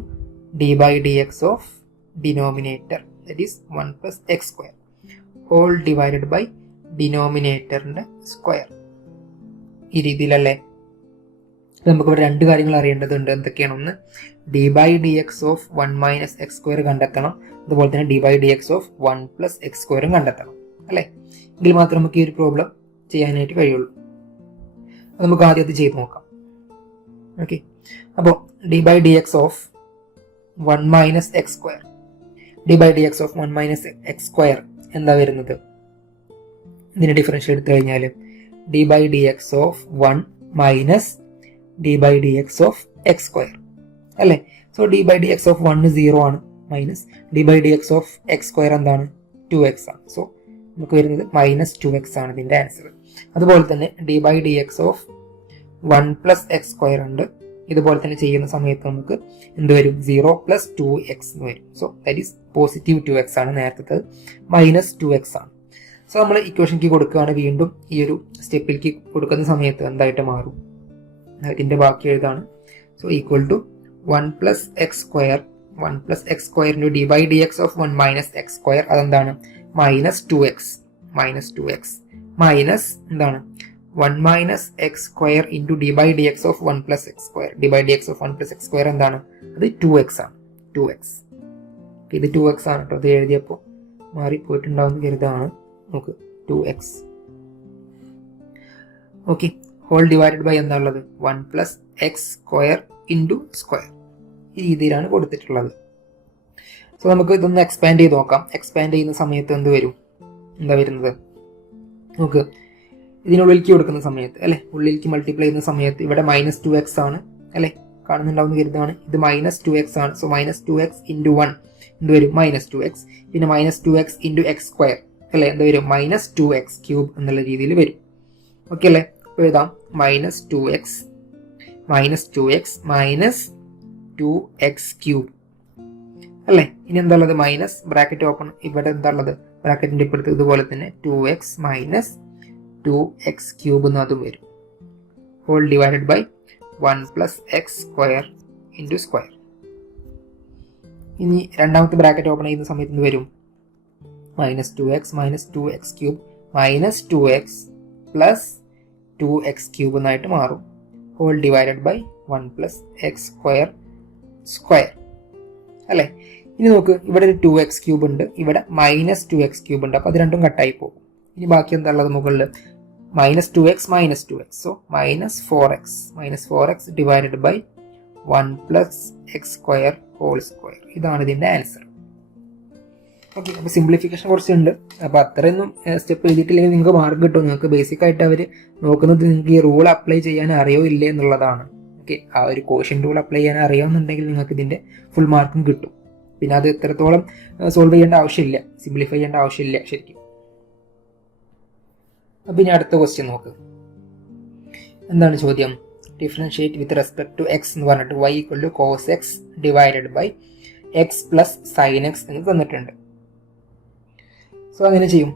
d by D X of denominator that is 1 plus x square whole divided by ഡിനോമിനേറ്ററിൻ്റെ square. ഈ രീതിയിലല്ലേ. നമുക്കിവിടെ രണ്ട് കാര്യങ്ങൾ അറിയേണ്ടതുണ്ട്. എന്തൊക്കെയാണ്? ഒന്ന് d by D X of 1 minus x square കണ്ടെത്തണം. അതുപോലെ തന്നെ D by D X of 1 plus X സ്ക്വയറും കണ്ടെത്തണം അല്ലേ. എങ്കിൽ മാത്രമേ നമുക്ക് ഈ ഒരു പ്രോബ്ലം ചെയ്യാനായിട്ട് കഴിയുള്ളൂ. അത് നമുക്ക് ആദ്യം അത് ചെയ്ത് നോക്കാം. ഓക്കെ, അപ്പോൾ d by D X of 1 minus x square, d by D X of 1 minus x square എന്താ വരുന്നത്? ഇതിന് ഡിഫറൻഷ്യൽ എടുത്തു കഴിഞ്ഞാൽ d by D X of 1 minus d by D X of x square അല്ലേ. So d by D X of 1 0 ആണ്, minus d by D X of x square എന്താണ്? 2x ആണ്. So നമുക്ക് വരുന്നത് മൈനസ് 2x ആണ് ഇതിൻ്റെ answer. അതുപോലെ തന്നെ D by D X of 1 plus x square ഉണ്ട്. ഇതുപോലെ തന്നെ ചെയ്യുന്ന സമയത്ത് നമുക്ക് എന്ത് വരും? 0 പ്ലസ് 2x എന്ന് വരും. So that is positive 2x ആണ്. നേരത്തെ മൈനസ് 2x ആണ്. സോ നമ്മൾ ഇക്വേഷനിലേക്ക് കൊടുക്കുകയാണ്. വീണ്ടും ഈ ഒരു സ്റ്റെപ്പിലേക്ക് കൊടുക്കുന്ന സമയത്ത് എന്തായിട്ട് മാറും? ഇതിൻ്റെ ബാക്കി എഴുതാണ്. So equal to 1 plus x square, 1 plus x square into d by D X of 1 minus x square. അതെന്താണ്? Minus 2x, minus 2x minus എന്താണ്? 1 minus x square into d by D X of 1 plus x square. D by D X of 1 plus x square എന്താണ്? അത് 2x ആണ്. 2x ഇത് 2x ആണ് കേട്ടോ. അത് എഴുതിയപ്പോൾ മാറിപ്പോയിട്ടുണ്ടാവുന്ന കരുതാണ്. നോക്ക് 2x. Okay, whole divided by എന്താ ഉള്ളത്? 1 plus x square into square. ഈ രീതിയിലാണ് കൊടുത്തിട്ടുള്ളത്. സോ നമുക്ക് ഇതൊന്ന് എക്സ്പാൻഡ് ചെയ്ത് നോക്കാം. എക്സ്പാൻഡ് ചെയ്യുന്ന സമയത്ത് എന്ത് വരും? എന്താ വരുന്നത്? നമുക്ക് ഇതിനുള്ളിലേക്ക് കൊടുക്കുന്ന സമയത്ത് അല്ലെ, ഉള്ളിലേക്ക് മൾട്ടിപ്ലൈ ചെയ്യുന്ന സമയത്ത് ഇവിടെ മൈനസ് 2x ആണ് അല്ലെ, കാണുന്നുണ്ടാവുന്ന കരുതാണ്. ഇത് മൈനസ് 2x ആണ്. സോ മൈനസ് 2x ഇൻറ്റു 1 എന്ത് വരും? Minus 2x. പിന്നെ minus 2x into X square അല്ലെ, എന്ത് വരും? മൈനസ് 2x ക്യൂബ് എന്നുള്ള രീതിയിൽ വരും. ഓക്കെ അല്ലേ. അപ്പോൾ എഴുതാം minus 2x minus 2x minus 2x cube അല്ലേ. ഇനി എന്താ ഉള്ളത്? Minus bracket open. ഇവിടെ എന്താ ഉള്ളത്? ബ്രാക്കറ്റിൻ്റെ ഇപ്പുറത്ത് ഇതുപോലെ തന്നെ 2x മൈനസ് 2x ക്യൂബ് എന്ന് അതും വരും. Whole divided by 1 plus x square into square. ഇനി രണ്ടാമത്തെ ബ്രാക്കറ്റ് ഓപ്പൺ ചെയ്യുന്ന സമയത്ത് എന്ത് വരും? Minus 2x minus 2x cube minus 2x plus 2x cube എന്നായിട്ട് മാറും. Whole divided by 1 plus x square square അല്ലേ. ഇനി നോക്ക്, ഇവിടെ ഒരു 2x ക്യൂബ് ഉണ്ട്, ഇവിടെ മൈനസ് 2x ക്യൂബ് ഉണ്ട്. അപ്പോൾ അത് രണ്ടും കട്ടായി പോകും. ഇനി ബാക്കി എന്താ ഉള്ളത്? മുകളിൽ minus 2x minus 2x. So minus 4x divided by 1 plus x square whole square. ഇതാണ് ഇതിൻ്റെ ആൻസർ. ഓക്കെ, അപ്പോൾ സിംപ്ലിഫിക്കേഷൻ കുറച്ചുണ്ട്. അപ്പോൾ അത്രയൊന്നും സ്റ്റെപ്പ് എഴുതിയിട്ടില്ലെങ്കിൽ നിങ്ങൾക്ക് മാർക്ക് കിട്ടും. നിങ്ങൾക്ക് ബേസിക് ആയിട്ട് അവർ നോക്കുന്നത് നിങ്ങൾക്ക് ഈ റൂൾ അപ്ലൈ ചെയ്യാൻ അറിയോ ഇല്ലേ എന്നുള്ളതാണ്. ഓക്കെ, ആ ഒരു കോഷ്യൻ റൂൾ അപ്ലൈ ചെയ്യാൻ അറിയാമെന്നുണ്ടെങ്കിൽ നിങ്ങൾക്ക് ഇതിൻ്റെ ഫുൾ മാർക്കും കിട്ടും. പിന്നെ അത് എത്രത്തോളം സോൾവ് ചെയ്യേണ്ട ആവശ്യമില്ല, സിംപ്ലിഫൈ ചെയ്യേണ്ട ആവശ്യമില്ല ശരിക്കും. അപ്പം ഇനി അടുത്ത ക്വസ്റ്റ്യൻ നോക്ക്. എന്താണ് ചോദ്യം? Differentiate with respect to x എന്ന് പറഞ്ഞിട്ട് y equal to cos x divided by x plus sine x എന്ന് തന്നിട്ടുണ്ട്. സോ അങ്ങനെ ചെയ്യും.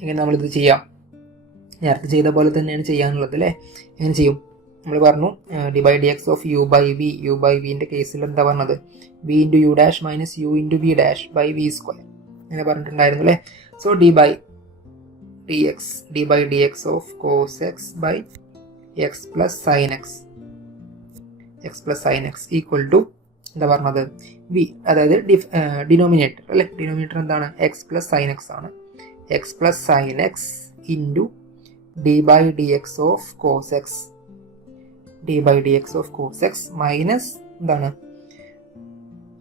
എങ്ങനെ നമ്മളിത് ചെയ്യാം? നേരത്തെ ചെയ്ത പോലെ തന്നെയാണ് ചെയ്യാനുള്ളത് അല്ലേ. എങ്ങനെ ചെയ്യും? നമ്മൾ പറഞ്ഞു d by D X of u by v. U by വിൻ്റെ കേസിൽ എന്താ പറഞ്ഞത്? V into u dash minus u into v dash by v square അങ്ങനെ പറഞ്ഞിട്ടുണ്ടായിരുന്നു അല്ലേ. So d by D X of cos x by x plus sine x equal to എന്താ പറഞ്ഞത്? V, അതായത് ഡിനോമിനേറ്റർ അല്ലേ. ഡിനോമിനേറ്റർ എന്താണ്? എക്സ് പ്ലസ് സൈൻ എക്സ് ആണ്. X plus sine x into d by D X of cos x. D by D X of cos x minus എന്താണ്?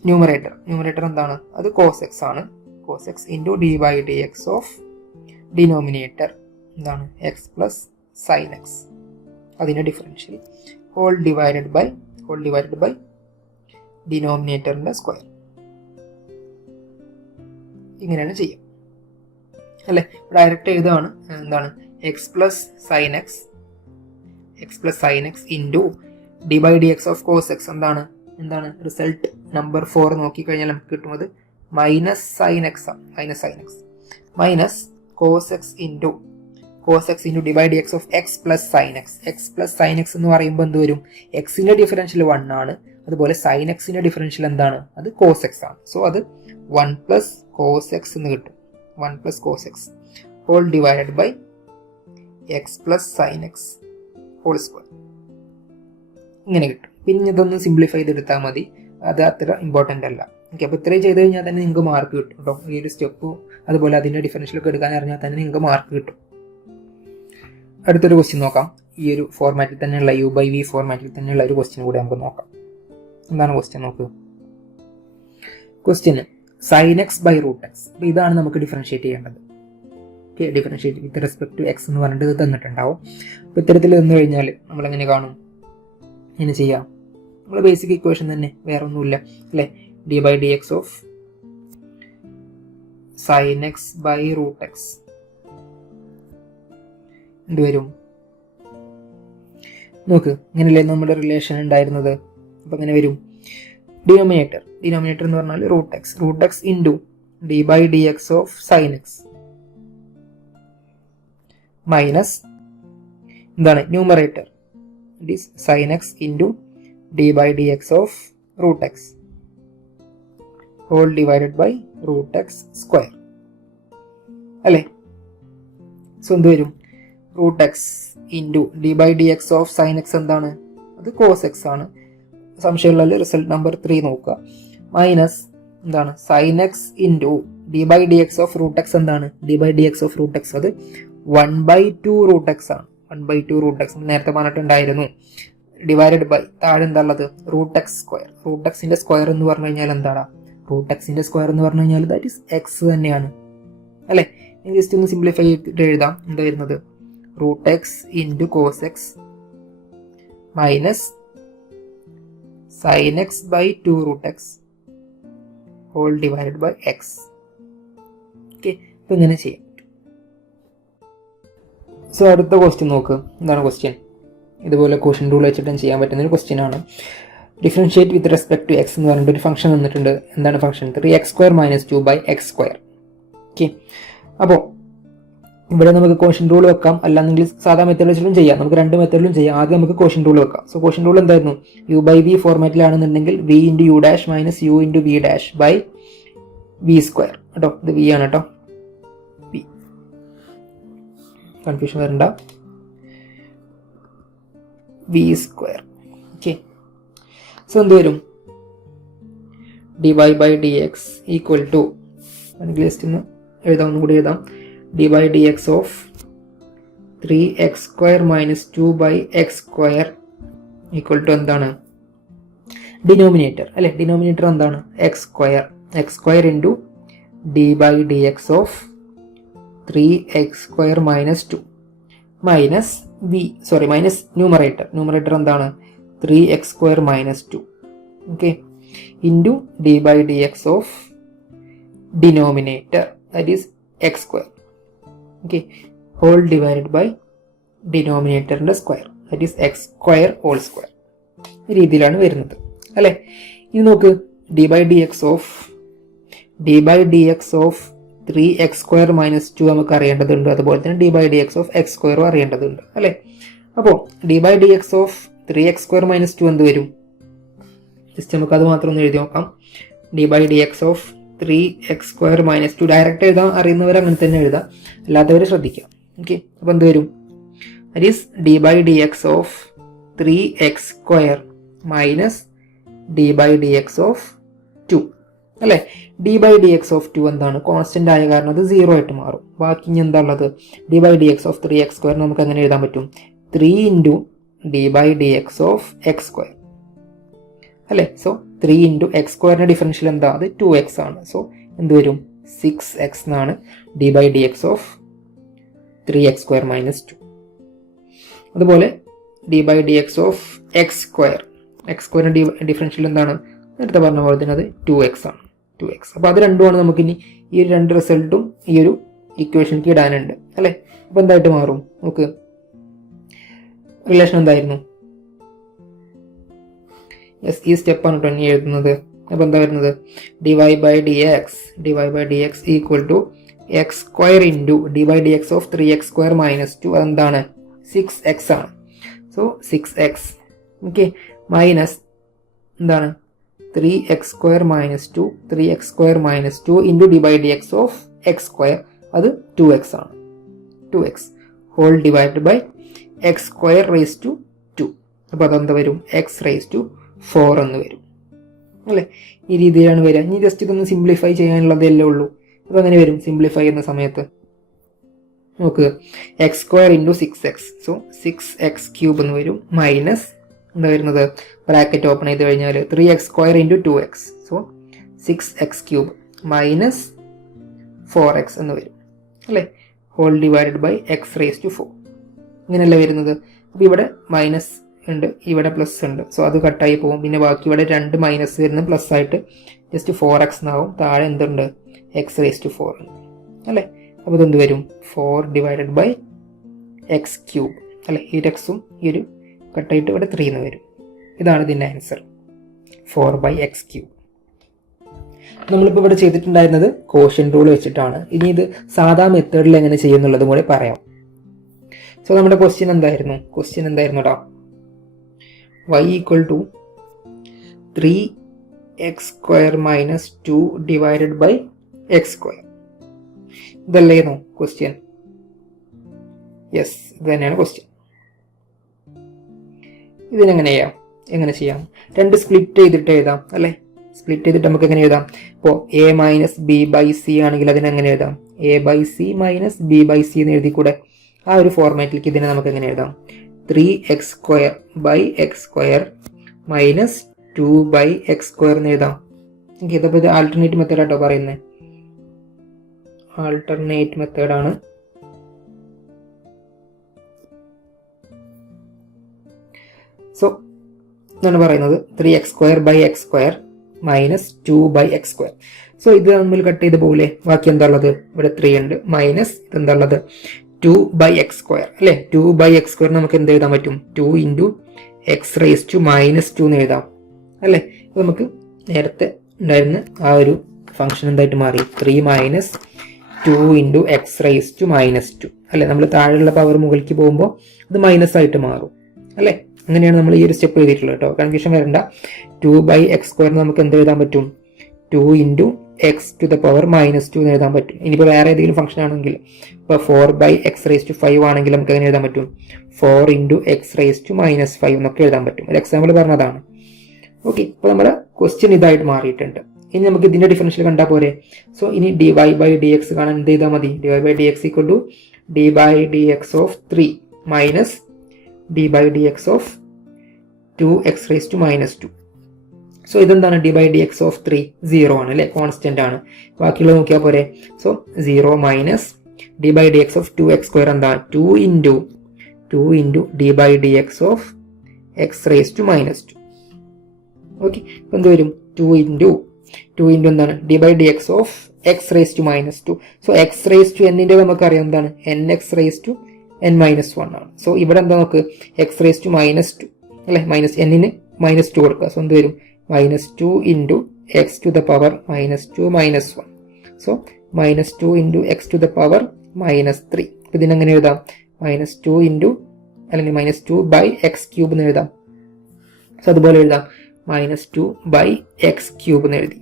Numerator എന്താണ്? അത് cos x ആണ്. Cos x into d by D X of denominator എന്താണ്? X plus sine x. അതിൻ്റെ differential whole divided by ഡിനോമിനേറ്ററിൻ്റെ square. ഇങ്ങനെയാണ് ചെയ്യുക അല്ലേ. ഡയറക്റ്റ് എഴുതുകയാണ്. എന്താണ്? X plus sine x into d by D X of cos x എന്താണ്? Result number 4 നോക്കിക്കഴിഞ്ഞാൽ നമുക്ക് കിട്ടുന്നത് minus sine x minus cos x into d by D X of x plus sine x എന്ന് പറയുമ്പോൾ എന്ത് വരും? എക്സിൻ്റെ ഡിഫറൻഷ്യൽ 1 ആണ്, അതുപോലെ സൈൻ എക്സിൻ്റെ ഡിഫറൻഷ്യൽ എന്താണ്? അത് കോസ് എക്സ് ആണ്. സോ അത് 1 പ്ലസ് കോസ് എക്സ് എന്ന് കിട്ടും. 1 plus cos x whole divided by x plus sine x whole square ഇങ്ങനെ കിട്ടും. പിന്നെ ഇതൊന്ന് സിംപ്ലിഫൈ ചെയ്തെടുത്താൽ മതി, അത് അത്ര ഇമ്പോർട്ടൻ്റ് അല്ല. ഓക്കെ, അപ്പോൾ ഇത്രയും ചെയ്ത് കഴിഞ്ഞാൽ തന്നെ നിങ്ങൾക്ക് മാർക്ക് കിട്ടും കേട്ടോ. ഈ ഒരു സ്റ്റെപ്പ് അതുപോലെ അതിൻ്റെ ഡിഫറൻഷ്യലൊക്കെ എടുക്കാൻ അറിഞ്ഞാൽ തന്നെ നിങ്ങൾക്ക് മാർക്ക് കിട്ടും. അടുത്തൊരു ക്വസ്റ്റ്യൻ നോക്കാം. ഈ ഒരു ഫോർമാറ്റിൽ തന്നെയുള്ള u/v ഫോർമാറ്റിൽ തന്നെയുള്ള ഒരു ക്വസ്റ്റ്യൻ കൂടെ നമുക്ക് നോക്കാം. എന്താണ് ക്വസ്റ്റ്യൻ നോക്കുക. ക്വസ്റ്റ്യന് sine x by root x. അപ്പോൾ ഇതാണ് നമുക്ക് ഡിഫറൻഷ്യേറ്റ് ചെയ്യേണ്ടത്. Okay, differentiate with respect to x എന്ന് പറഞ്ഞിട്ട് ഇത് തന്നിട്ടുണ്ടാവും. അപ്പോൾ ഇത്തരത്തിൽ തന്നു കഴിഞ്ഞാൽ നമ്മളെങ്ങനെ കാണും? ഇങ്ങനെ ചെയ്യാം. നമ്മൾ ബേസിക് ഇക്വേഷൻ തന്നെ, വേറെ ഒന്നുമില്ല അല്ലേ. d/dx of sine x by root x എന്ത് വരും നോക്ക്. ഇങ്ങനെയല്ലേ നമ്മുടെ റിലേഷൻ ഉണ്ടായിരുന്നത്. അപ്പം എങ്ങനെ വരും? ഡിനോമിനേറ്റർ എന്ന് പറഞ്ഞാൽ root x into d/dx of sine x minus എന്താണ് numerator it is sine x into d/dx of root x whole divided by root x square അല്ലേ. സോ എന്ത് വരും? Root x into d/dx of sine x എന്താണ്? അത് cos x ആണ്. സംശയമുള്ള result number 3 നോക്കുക. Minus എന്താണ് sine x into d/dx of root x എന്താണ്? d/dx ഓഫ് റൂട്ട് എക്സ് അത് 1/2 റൂട്ട് എക്സ് ആണ്. 1/2 റൂട്ട് എക്സ് നേരത്തെ പറഞ്ഞിട്ടുണ്ടായിരുന്നു. ഡിവൈഡഡ് ബൈ താഴെ എന്താ ഉള്ളത്? Root x square. റൂട്ട് എക്സിന്റെ സ്ക്വയർ എന്ന് പറഞ്ഞു കഴിഞ്ഞാൽ എന്താണ്? റൂട്ട് എക്സിന്റെ സ്ക്വയർ എന്ന് പറഞ്ഞു കഴിഞ്ഞാൽ ദാറ്റ് ഈസ് എക്സ് തന്നെയാണ് അല്ലേ. ജസ്റ്റ് ഒന്ന് സിംപ്ലിഫൈ ചെയ്തിട്ട് എഴുതാം. എന്താ വരുന്നത്? Root x into cos x minus sine x by 2 root x whole divided by x. Okay, ഇപ്പം ഇങ്ങനെ ചെയ്യാം. സോ അടുത്ത ക്വസ്റ്റ്യൻ നോക്ക്. എന്താണ് ക്വസ്റ്റ്യൻ? ഇതുപോലെ ക്വസ്റ്റ്യൻ റൂൾ വെച്ചിട്ട് ചെയ്യാൻ പറ്റുന്ന ഒരു ക്വസ്റ്റ്യൻ ആണ്. Differentiate with respect to x എന്ന് പറഞ്ഞിട്ട് ഒരു ഫംഗ്ഷൻ തന്നിട്ടുണ്ട്. എന്താണ് ഫംഗ്ഷൻ? 3x² - 2/x². ഓക്കെ, അപ്പോൾ ഇവിടെ നമുക്ക് ക്വസ്റ്റ്യൻ റൂൾ വെക്കാം, അല്ലാന്നെങ്കിൽ സാധാ മെത്തേഡ് വെച്ചിട്ടും ചെയ്യാം. നമുക്ക് രണ്ട് മെത്തേഡിലും ചെയ്യാം. ആദ്യം നമുക്ക് ക്വസ്റ്റ്യൻ റൂൾ വെക്കാം. സോ ക്വസ്റ്റ്യൻ റൂൾ എന്തായിരുന്നു? u/v ഫോർമാറ്റിലാണെന്നുണ്ടെങ്കിൽ v × u dash minus u × v dash by v² കേട്ടോ. ഇത് v ആണ് കേട്ടോ. v കൺഫ്യൂഷൻ വരണ്ട. v². ഓക്കെ, സോ എന്ത് വരും? dy/dx ഈക്വൽ ടു ജസ്റ്റ് ഒന്ന് എഴുതാം, ഒന്നുകൂടി എഴുതാം. dy/dx of 3x² - 2/x² equal to എന്താണ്? ഡിനോമിനേറ്റർ അല്ലെ. ഡിനോമിനേറ്റർ എന്താണ്? x² into d/dx of 3x² - 2 minus minus numerator എന്താണ്? 3x² - 2 okay into d/dx of denominator that is x². Okay, whole divided by ഡിനോമിനേറ്ററിന്റെ square that is x² whole square. ഈ രീതിയിലാണ് വരുന്നത് അല്ലേ. ഇനി നോക്ക്, d/dx ഓഫ് 3x² - 2 നമുക്ക് അറിയേണ്ടതുണ്ട്. അതുപോലെ തന്നെ d/dx ഓഫ് x² അറിയേണ്ടതുണ്ട് അല്ലേ. അപ്പോൾ d/dx ഓഫ് 3x² - 2 എന്ത് വരും? ജസ്റ്റ് നമുക്ക് അത് മാത്രം ഒന്ന് എഴുതി നോക്കാം. d/dx ഓഫ് 3x² - 2 ഡയറക്റ്റ് എഴുതാൻ അറിയുന്നവർ അങ്ങനെ തന്നെ എഴുതാം, അല്ലാത്തവർ ശ്രദ്ധിക്കാം. ഓക്കെ, അപ്പോൾ എന്ത് വരും? That is d/dx of 3x² minus d/dx of 2 അല്ലേ. d/dx ഓഫ് 2 എന്താണ്? കോൺസ്റ്റന്റ് ആയ കാരണം അത് 0 ആയിട്ട് മാറും. ബാക്കി ഇനി എന്താ ഉള്ളത്? d/dx ഓഫ് 3x² നമുക്ക് അങ്ങനെ എഴുതാൻ പറ്റും. 3 ഇൻറ്റു d/dx ഓഫ് x² അല്ലേ. സോ 3 ഇൻറ്റു x² ഡിഫറൻഷ്യൽ എന്താ? അത് 2x ആണ്. സോ എന്ത് വരും? 6x എന്നാണ് d/dx ഓഫ് 3x² - 2. അതുപോലെ d/dx ഓഫ് x² ഡിഫറൻഷ്യൽ എന്താണ്? നേരത്തെ പറഞ്ഞ പോലെ തന്നെ അത് 2x ആണ്. 2x. അപ്പോൾ അത് രണ്ടുമാണ് നമുക്കിനി ഈ രണ്ട് റിസൾട്ടും ഈ ഒരു ഇക്വേഷനിലേക്ക് ഇടാനുണ്ട് അല്ലേ. അപ്പോൾ എന്തായിട്ട് മാറും? നമുക്ക് റിലേഷൻ എന്തായിരുന്നു? യെസ്, ഈ സ്റ്റെപ്പാണ് കേട്ടോ ഇനി എഴുതുന്നത്. അപ്പോൾ എന്താ വരുന്നത്? dy/dx equal to x² into d/dx of 3x² - 2 അതെന്താണ്? 6x ആണ്. സോ 6x ഓക്കെ മൈനസ് എന്താണ് 3x² - 2 3x² - 2 into d by D X of x², അത് 2x ആണ്. 2x whole divide by x² raise to 2. അപ്പോൾ അതെന്താ വരും? x⁴ എന്ന് വരും അല്ലേ? ഈ രീതിയിലാണ് വരിക. ഇനി ജസ്റ്റ് ഇതൊന്ന് സിംപ്ലിഫൈ ചെയ്യാനുള്ളതല്ലേ ഉള്ളൂ. അപ്പോൾ അങ്ങനെ വരും സിംപ്ലിഫൈ ചെയ്യുന്ന സമയത്ത്. നോക്ക്, x² into 6x, so 6x³ എന്ന് വരും. മൈനസ് എന്താ വരുന്നത്? ബ്രാക്കറ്റ് ഓപ്പൺ ചെയ്ത് കഴിഞ്ഞാൽ 3x² into 2x, so 6x³ minus 4x എന്ന് വരും അല്ലേ? Whole divided by x⁴. ഇങ്ങനെയല്ല വരുന്നത്. അപ്പോൾ ഇവിടെ മൈനസ് ഉണ്ട്, ഇവിടെ പ്ലസ് ഉണ്ട്, സോ അത് കട്ടായി പോകും. പിന്നെ ബാക്കി ഇവിടെ 2 മൈനസ് വരുന്നത് പ്ലസ് ആയിട്ട് ജസ്റ്റ് 4x എന്നാവും. താഴെ എന്തുണ്ട്? x⁴ ഉണ്ട് അല്ലേ? അപ്പോൾ ഇതെന്ത് വരും? 4 ഡിവൈഡഡ് ബൈ x³ അല്ലേ? ഈ എക്സും ഈ ഒരു കട്ടായിട്ട് ഇവിടെ 3 എന്ന് വരും. ഇതാണ് ഇതിൻ്റെ ആൻസർ, 4/x³. നമ്മളിപ്പോൾ ഇവിടെ ചെയ്തിട്ടുണ്ടായിരുന്നത് കോഷ്യൻ റൂൾ വെച്ചിട്ടാണ്. ഇനി ഇത് സാധാ മെത്തേഡിൽ എങ്ങനെ ചെയ്യുന്നുള്ളതും കൂടെ പറയാം. സോ നമ്മുടെ ക്വസ്റ്റ്യൻ എന്തായിരുന്നു കേട്ടോ? y = 3x² - 2 divided by x². ഇതല്ലേന്നോ ക്വസ്റ്റ്യൻ? യെസ്, ഇത് തന്നെയാണ് ക്വസ്റ്റ്യൻ. എങ്ങനെ ചെയ്യാം? 2 സ്പ്ലിറ്റ് ചെയ്തിട്ട് എഴുതാം അല്ലേ? സ്പ്ലിറ്റ് ചെയ്തിട്ട് നമുക്ക് എങ്ങനെ എഴുതാം? ഇപ്പോൾ a - b/c ആണെങ്കിൽ അതിനെങ്ങനെ എഴുതാം? a/c - b/c എന്ന് എഴുതിക്കൂടെ? ആ ഒരു ഫോർമാറ്റിലേക്ക് ഇതിനെ നമുക്ക് എങ്ങനെ എഴുതാം? 3x² / x² മൈനസ് 2/x² എന്ന് എഴുതാം. ഇതിപ്പോൾ ഇത് ആൾട്ടർനേറ്റ് മെത്തേഡാട്ടോ പറയുന്നത്. ആൾട്ടർനേറ്റ് മെത്തേഡാണ്. സോ എന്നാണ് പറയുന്നത് 3x² / x² minus 2/x². So ഇത് തമ്മിൽ കട്ട് ചെയ്ത് പോകില്ലേ? ബാക്കി എന്താ ഉള്ളത്? ഇവിടെ 3 ഉണ്ട്, മൈനസ് ഇതെന്താ ഉള്ളത്? 2/x² അല്ലേ? 2/x² നമുക്ക് എന്ത് എഴുതാൻ പറ്റും? 2 ഇൻറ്റു x⁻² - 2 എന്ന് എഴുതാം അല്ലേ? അപ്പോൾ നമുക്ക് നേരത്തെ ഉണ്ടായിരുന്ന ആ ഒരു ഫംഗ്ഷൻ എന്തായിട്ട് മാറി? 3 - 2 ഇൻറ്റു x⁻² - 2 അല്ലേ? നമ്മൾ താഴെയുള്ള പവർ മുകളിലേക്ക് പോകുമ്പോൾ അത് മൈനസ് ആയിട്ട് മാറും അല്ലേ? അങ്ങനെയാണ് നമ്മൾ ഈ ഒരു സ്റ്റെപ്പ് എഴുതിയിട്ടുള്ളത് കേട്ടോ. കൺഫ്യൂഷൻ വരണ്ട. 2/x² നമുക്ക് എന്ത് എഴുതാൻ പറ്റും? 2 ഇൻറ്റു x⁻² - 2 എന്ന് എഴുതാൻ പറ്റും. ഇനിയിപ്പോൾ വേറെ ഏതെങ്കിലും ഫംഗ്ഷൻ ആണെങ്കിൽ, ഇപ്പോൾ 4/x⁵ ആണെങ്കിൽ നമുക്ക് എങ്ങനെ എഴുതാൻ പറ്റും? 4 ഇൻറ്റു x⁻² - 5 എന്നൊക്കെ എഴുതാൻ പറ്റും. ഒരു എക്സാമ്പിൾ പറഞ്ഞതാണ്. ഓക്കെ, ഇപ്പോൾ നമ്മുടെ ക്വസ്റ്റ്യൻ ഇതായിട്ട് മാറിയിട്ടുണ്ട്. ഇനി നമുക്ക് ഇതിൻ്റെ ഡിഫറൻഷ്യൽ കണ്ടാൽ പോരെ? സോ ഇനി dy/dx കാണാൻ എന്ത് ചെയ്താൽ മതി? dy/dx = d/dx of 3 minus d/dx of 2x⁻² - 2. So ഇതെന്താണ്? d/dx ഓഫ് 3 0 ആണ് അല്ലേ? കോൺസ്റ്റന്റ് ആണ്. ബാക്കിയുള്ളത് നോക്കിയാൽ പോരെ? So 0 minus d/dx of 2x² എന്താ? 2 into d/dx of x⁻² - 2. Okay, ഇപ്പം എന്ത് വരും? 2 ഇൻറ്റു എന്താണ്? d/dx of x⁻² - 2. So x⁻n നമുക്കറിയാം എന്താണ്? nx⁻n - 1 ആണ്. സോ ഇവിടെ എന്താ നോക്ക്? x⁻² - 2 അല്ലേ? മൈനസ് n-ന് -2 കൊടുക്കുക. സോ എന്ത് വരും? -2 into x⁻² - 2 - 1. So -2 into x⁻³ - 3. ഇതിനെങ്ങനെ എഴുതാം? -2 ഇൻറ്റു അല്ലെങ്കിൽ -2/x³ എന്ന് എഴുതാം. സോ അതുപോലെ എഴുതാം -2/x³ എന്ന് എഴുതി.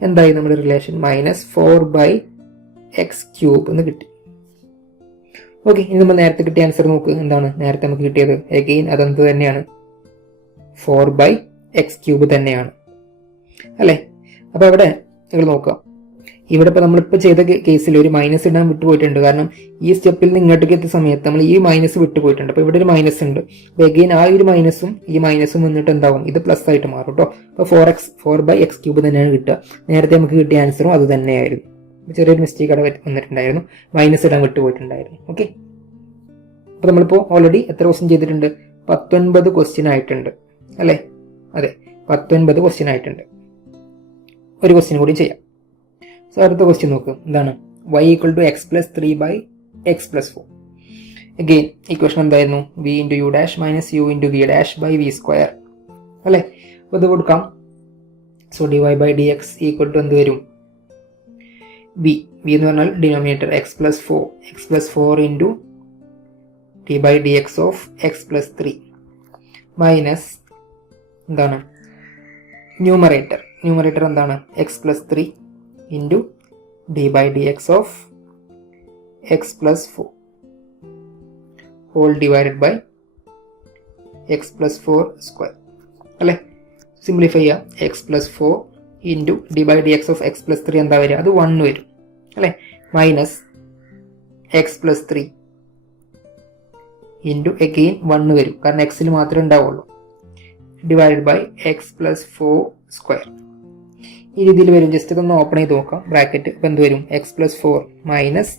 എന്തായി നമ്മുടെ റിലേഷൻ? -4/x³ എന്ന് കിട്ടി. ഓക്കെ, ഇനി നമ്മൾ നേരത്തെ കിട്ടിയ ആൻസർ നോക്ക്. എന്താണ് നേരത്തെ നമുക്ക് കിട്ടിയത്? അഗെയിൻ അതെന്ത് തന്നെയാണ്? 4/x³ തന്നെയാണ് അല്ലേ? അപ്പോൾ ഇവിടെ നിങ്ങൾ നോക്കാം. ഇവിടെ ഇപ്പോൾ നമ്മളിപ്പോൾ ചെയ്ത കേസിൽ ഒരു മൈനസ് ഇടാൻ വിട്ടുപോയിട്ടുണ്ട്. കാരണം ഈ സ്റ്റെപ്പിൽ നിന്ന് ഇങ്ങോട്ടേക്ക് എത്തിയ സമയത്ത് നമ്മൾ ഈ മൈനസ് വിട്ടുപോയിട്ടുണ്ട്. അപ്പോൾ ഇവിടെ ഒരു മൈനസ് ഉണ്ട്. അപ്പോൾ അഗെയിൻ ആ ഒരു മൈനസും ഈ മൈനസും വന്നിട്ട് എന്താവും? ഇത് പ്ലസ് ആയിട്ട് മാറും കേട്ടോ. അപ്പോൾ 4/x³ തന്നെയാണ് കിട്ടുക. നേരത്തെ നമുക്ക് കിട്ടിയ ആൻസറും അത് തന്നെയായിരുന്നു. ചെറിയൊരു മിസ്റ്റേക്ക് അവിടെ വന്നിട്ടുണ്ടായിരുന്നു, മൈനസ് ഇടാൻ വിട്ടുപോയിട്ടുണ്ടായിരുന്നു. ഓക്കെ, അപ്പോൾ നമ്മളിപ്പോൾ ഓൾറെഡി എത്ര ക്വസ്റ്റ്യൻ ചെയ്തിട്ടുണ്ട്? 19 ക്വസ്റ്റ്യൻ ആയിട്ടുണ്ട് അല്ലേ? അതെ, 19 ക്വസ്റ്റ്യൻ ആയിട്ടുണ്ട്. ഒരു ക്വസ്റ്റ്യൻ കൂടി ചെയ്യാം. സോ അടുത്ത ക്വസ്റ്റ്യൻ നോക്ക്. എന്താണ്? y = x + 3/x + 4. Again equation എന്തായിരുന്നു? v × u' - u × v'/v² അല്ലേ? അപ്പോൾ ഇത് കൊടുക്കാം. സോ dy/dx = എന്ത് വരും? v എന്ന് പറഞ്ഞാൽ denominator x + 4 into d/dx of x + 3 minus എന്താണ്? ന്യൂമറേറ്റർ എന്താണ് x plus 3 into d by D X of x plus 4 whole divided by x plus 4 square അല്ലേ. സിംപ്ലിഫൈ ചെയ്യാം. X plus 4 into d by D X of x plus 3 എന്താ വരിക, അത് 1 വരും അല്ലേ. Minus x plus 3 into again 1 വരും, കാരണം എക്സിൽ മാത്രമേ ഉണ്ടാവുള്ളൂ, divided by x plus 4 square. ഈ രീതിയിൽ വരും. ജസ്റ്റ് ഇതൊന്ന് ഓപ്പൺ ചെയ്ത് നോക്കാം ബ്രാക്കറ്റ്. ഇപ്പം എന്ത് വരും, x plus 4 minus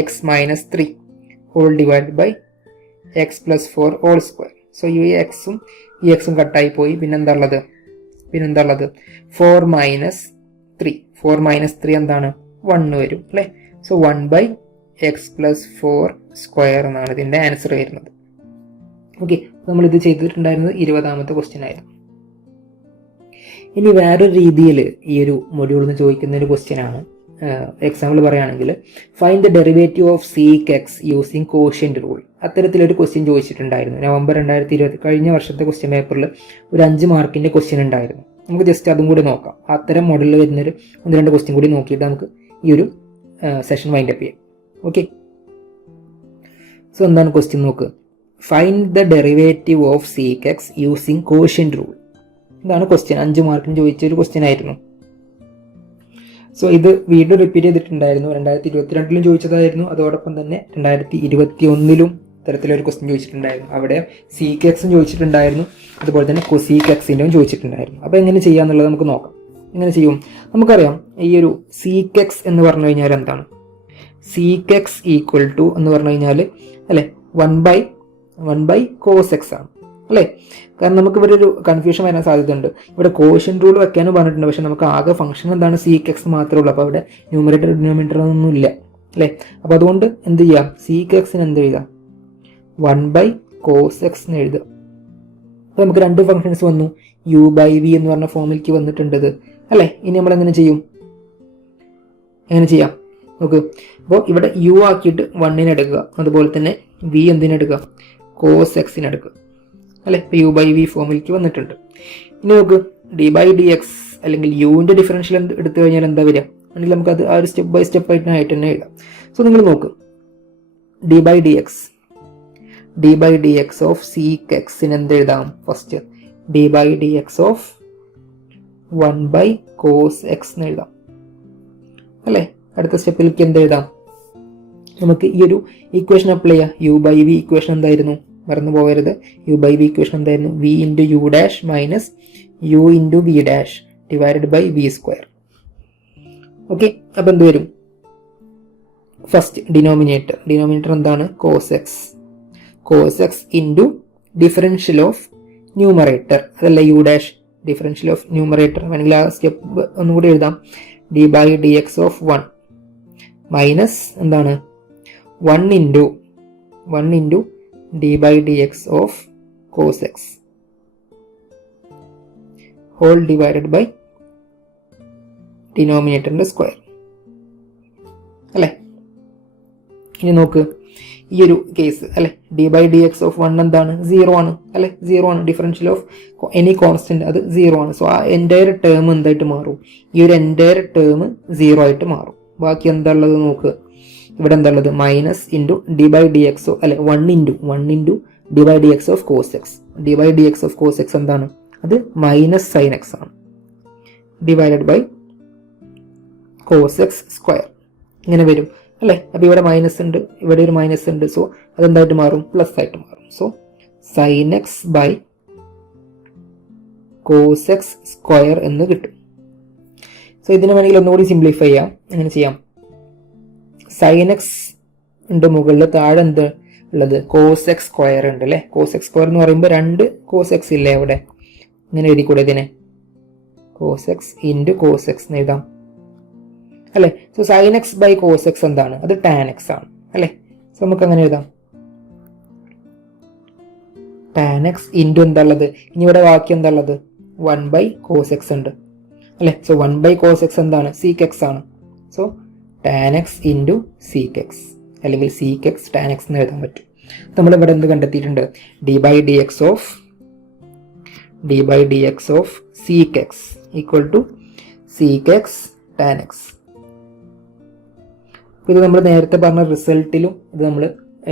x minus 3 whole divided by x plus 4 whole square. So ഈ എക്സും കട്ടായി പോയി. പിന്നെന്താ ഉള്ളത് 4 മൈനസ് 3 എന്താണ് 1 വരും അല്ലേ. So 1 by x plus 4 square എന്നാണ് ഇതിൻ്റെ ആൻസർ വരുന്നത്. ഓക്കെ, നമ്മളിത് ചെയ്തിട്ടുണ്ടായിരുന്നത് 20ാമത്തെ ക്വസ്റ്റ്യൻ ആയിരുന്നു. ഇനി വേറൊരു രീതിയിൽ ഈ ഒരു മൊഡ്യൂളിൽ നിന്ന് ചോദിക്കുന്ന ഒരു ക്വസ്റ്റ്യൻ ആണ്. എക്സാമ്പിൾ പറയുകയാണെങ്കിൽ find the derivative of sec X using quotient rule. അത്തരത്തിലൊരു ക്വസ്റ്റ്യൻ ചോദിച്ചിട്ടുണ്ടായിരുന്നു നവംബർ 2020 കഴിഞ്ഞ വർഷത്തെ ക്വസ്റ്റ്യൻ പേപ്പറിൽ ഒരു 5 മാർക്കിൻ്റെ ക്വസ്റ്റ്യൻ ഉണ്ടായിരുന്നു. നമുക്ക് ജസ്റ്റ് അതും കൂടി നോക്കാം. അത്തരം മോഡലിൽ വരുന്നൊരു 1-2 ക്വസ്റ്റ്യൻ കൂടി നോക്കിയിട്ട് നമുക്ക് ഈ ഒരു സെഷൻ വൈൻഡ് അപ്പ് ചെയ്യാം. ഓക്കെ, സോ എന്താണ് ക്വസ്റ്റ്യൻ നോക്ക്. Find the derivative of sec X using quotient rule. ഇതാണ് ക്വസ്റ്റ്യൻ. 5 മാർക്കിന് ചോദിച്ച ഒരു ക്വസ്റ്റ്യൻ ആയിരുന്നു. സോ ഇത് വീണ്ടും റിപ്പീറ്റ് ചെയ്തിട്ടുണ്ടായിരുന്നു. 2022 ചോദിച്ചതായിരുന്നു. അതോടൊപ്പം തന്നെ 2021 ഇത്തരത്തിലൊരു ക്വസ്റ്റ്യൻ ചോദിച്ചിട്ടുണ്ടായിരുന്നു. അവിടെ സീക്ക് എക്സും ചോദിച്ചിട്ടുണ്ടായിരുന്നു, അതുപോലെ തന്നെ കൊസീക്ക് എക്സിൻ്റെയും ചോദിച്ചിട്ടുണ്ടായിരുന്നു. അപ്പോൾ എങ്ങനെ ചെയ്യാന്നുള്ളത് നമുക്ക് നോക്കാം. എങ്ങനെ ചെയ്യും നമുക്കറിയാം. ഈ ഒരു സീക്ക് എക്സ് എന്ന് പറഞ്ഞു കഴിഞ്ഞാൽ എന്താണ്, സീക്ക് എക്സ് ഈക്വൽ ടു എന്ന് പറഞ്ഞു കഴിഞ്ഞാൽ അല്ലേ 1 ബൈ കോസ് എക്സ് ആണ് അല്ലേ. കാരണം നമുക്ക് ഇവിടെ ഒരു കൺഫ്യൂഷൻ വരാൻ സാധ്യതയുണ്ട്. ഇവിടെ കോഷ്യൻ റൂൾ വെക്കാനും പറഞ്ഞിട്ടുണ്ട്, പക്ഷെ നമുക്ക് ആകെ ഫംഗ്ഷൻ എന്താണ് സീക്ക് എക്സ് മാത്രമേ ഉള്ളൂ. അപ്പോൾ അവിടെ ന്യൂമറേറ്റർ ഡിനോമിനേറ്റർ ഒന്നും ഇല്ല അല്ലേ. അപ്പോൾ അതുകൊണ്ട് എന്ത് ചെയ്യാം, സീക്ക് എക്സിന് എന്ത് എഴുതാം 1 ബൈ കോസ് എക്സ് എന്ന് എഴുതുക. അപ്പോൾ നമുക്ക് 2 ഫംഗ്ഷൻസ് വന്നു. യു ബൈ വി എന്ന് പറഞ്ഞ ഫോമിലേക്ക് വന്നിട്ടുണ്ടത് അല്ലേ. ഇനി നമ്മൾ എങ്ങനെ ചെയ്യാം നോക്ക്. അപ്പോൾ ഇവിടെ യു ആക്കിയിട്ട് 1നെ എടുക്കുക, അതുപോലെ തന്നെ വി എന്തിനെടുക്കുക കോസ് എക്സിന് എടുക്കുക അല്ലേ. ഇപ്പോൾ യു ബൈ വി ഫോമിലേക്ക് വന്നിട്ടുണ്ട്. ഇനി നോക്ക് ഡി ബൈ ഡി എക്സ് അല്ലെങ്കിൽ യുവിൻ്റെ ഡിഫറൻഷ്യൽ എടുത്തു കഴിഞ്ഞാൽ എന്താ വരിക, അല്ലെങ്കിൽ നമുക്കത് ആ ഒരു സ്റ്റെപ്പ് ബൈ സ്റ്റെപ്പ് ആയിട്ട് തന്നെ എഴുതാം. സോ നിങ്ങൾ നോക്ക് d by D X of sec എക്സിന് എന്ത് എഴുതാം, first d by D X of 1 by cos x എന്ന് എഴുതാം അല്ലേ. അടുത്ത സ്റ്റെപ്പിലേക്ക് എന്ത് എഴുതാം, നമുക്ക് ഈ ഒരു ഇക്വേഷൻ അപ്ലൈ ചെയ്യാം. യു ബൈ വി ഇക്വേഷൻ എന്തായിരുന്നു, മറന്നു പോകരുത്. യു ബൈ വി ഇക്വേഷൻ എന്തായിരുന്നു, v into u dash minus u into v dash divided by v square. Okay, അപ്പം എന്ത് വരും, ഫസ്റ്റ് ഡിനോമിനേറ്റർ എന്താണ് cos x into differential of numerator, അതല്ല u dash differential of numerator. വേണമെങ്കിൽ ആ step ഒന്നുകൂടി എഴുതാം. D by D X of 1 minus എന്താണ് 1 into d by D X of cos x whole divided by ഡിനോമിനേറ്ററിൻ്റെ square അല്ലേ. ഇനി നോക്ക് ഈ ഒരു കേസ് അല്ലേ, d by D X of 1 എന്താണ് 0 ആണ് അല്ലേ, 0 ആണ്. ഡിഫറൻഷ്യൽ ഓഫ് എനി കോൺസ്റ്റന്റ് അത് 0 ആണ്. സോ ആ എൻറ്റയർ ടേം എന്തായിട്ട് മാറും, ഈ ഒരു എൻറ്റയർ ടേം 0 ആയിട്ട് മാറും. ബാക്കി എന്താ ഉള്ളത് നോക്ക്, ഇവിടെ എന്താ ഉള്ളത് minus into d by D x അല്ലെ 1 into d by D X of cos x. D by D X of cos x എന്താണ്, അത് മൈനസ് സൈൻ എക്സ് ആണ്, divided by cos x square. ഇങ്ങനെ വരും അല്ലേ. അപ്പോൾ ഇവിടെ മൈനസ് ഉണ്ട്, ഇവിടെ ഒരു മൈനസ് ഉണ്ട്. സോ അതെന്തായിട്ട് മാറും, പ്ലസ് ആയിട്ട് മാറും. So sine x by cos x square എന്ന് കിട്ടും. സോ ഇതിനെ വേണമെങ്കിൽ ഒന്നുകൂടി സിംപ്ലിഫൈ ചെയ്യാം. എങ്ങനെ ചെയ്യാം, സൈൻ എക്സ് ഉണ്ട് മുകളിൽ, താഴെ എന്ത് ഉള്ളത് കോസ് എക്സ് സ്ക്വയർ ഉണ്ട് അല്ലേ. കോസ് എക്സ് സ്ക്വയർ എന്ന് പറയുമ്പോൾ 2 കോസ് എക്സ് ഇല്ലേ അവിടെ, ഇങ്ങനെ എഴുതിക്കൂടെ ഇതിനെ, cos x into cos x എന്ന് എഴുതാം അല്ലേ. So sine x by cos x എന്താണ്, അത് ടാൻ എക്സ് ആണ് അല്ലേ. സോ നമുക്ക് അങ്ങനെ എഴുതാം, ടാൻ എക്സ് ഇൻറ്റു എന്താ ഉള്ളത്, ഇനി ഇവിടെ ബാക്കി എന്താ ഉള്ളത് 1 ബൈ കോസ് എക്സ് ഉണ്ട് അല്ലേ. സോ 1 ബൈ കോസ് എക്സ് എന്താണ് സീക്ക് എക്സ് ആണ്. So tan x into sec x അല്ലെങ്കിൽ സീക്ക് എക്സ് ടാൻ എക്സ് എന്ന് എഴുതാൻ പറ്റും. നമ്മളിവിടെ എന്ത് കണ്ടെത്തിയിട്ടുണ്ട്, d by D X of d by D X of sec x equal to sec x tan x. ഇത് നമ്മൾ നേരത്തെ പറഞ്ഞ റിസൾട്ടിലും ഇത് നമ്മൾ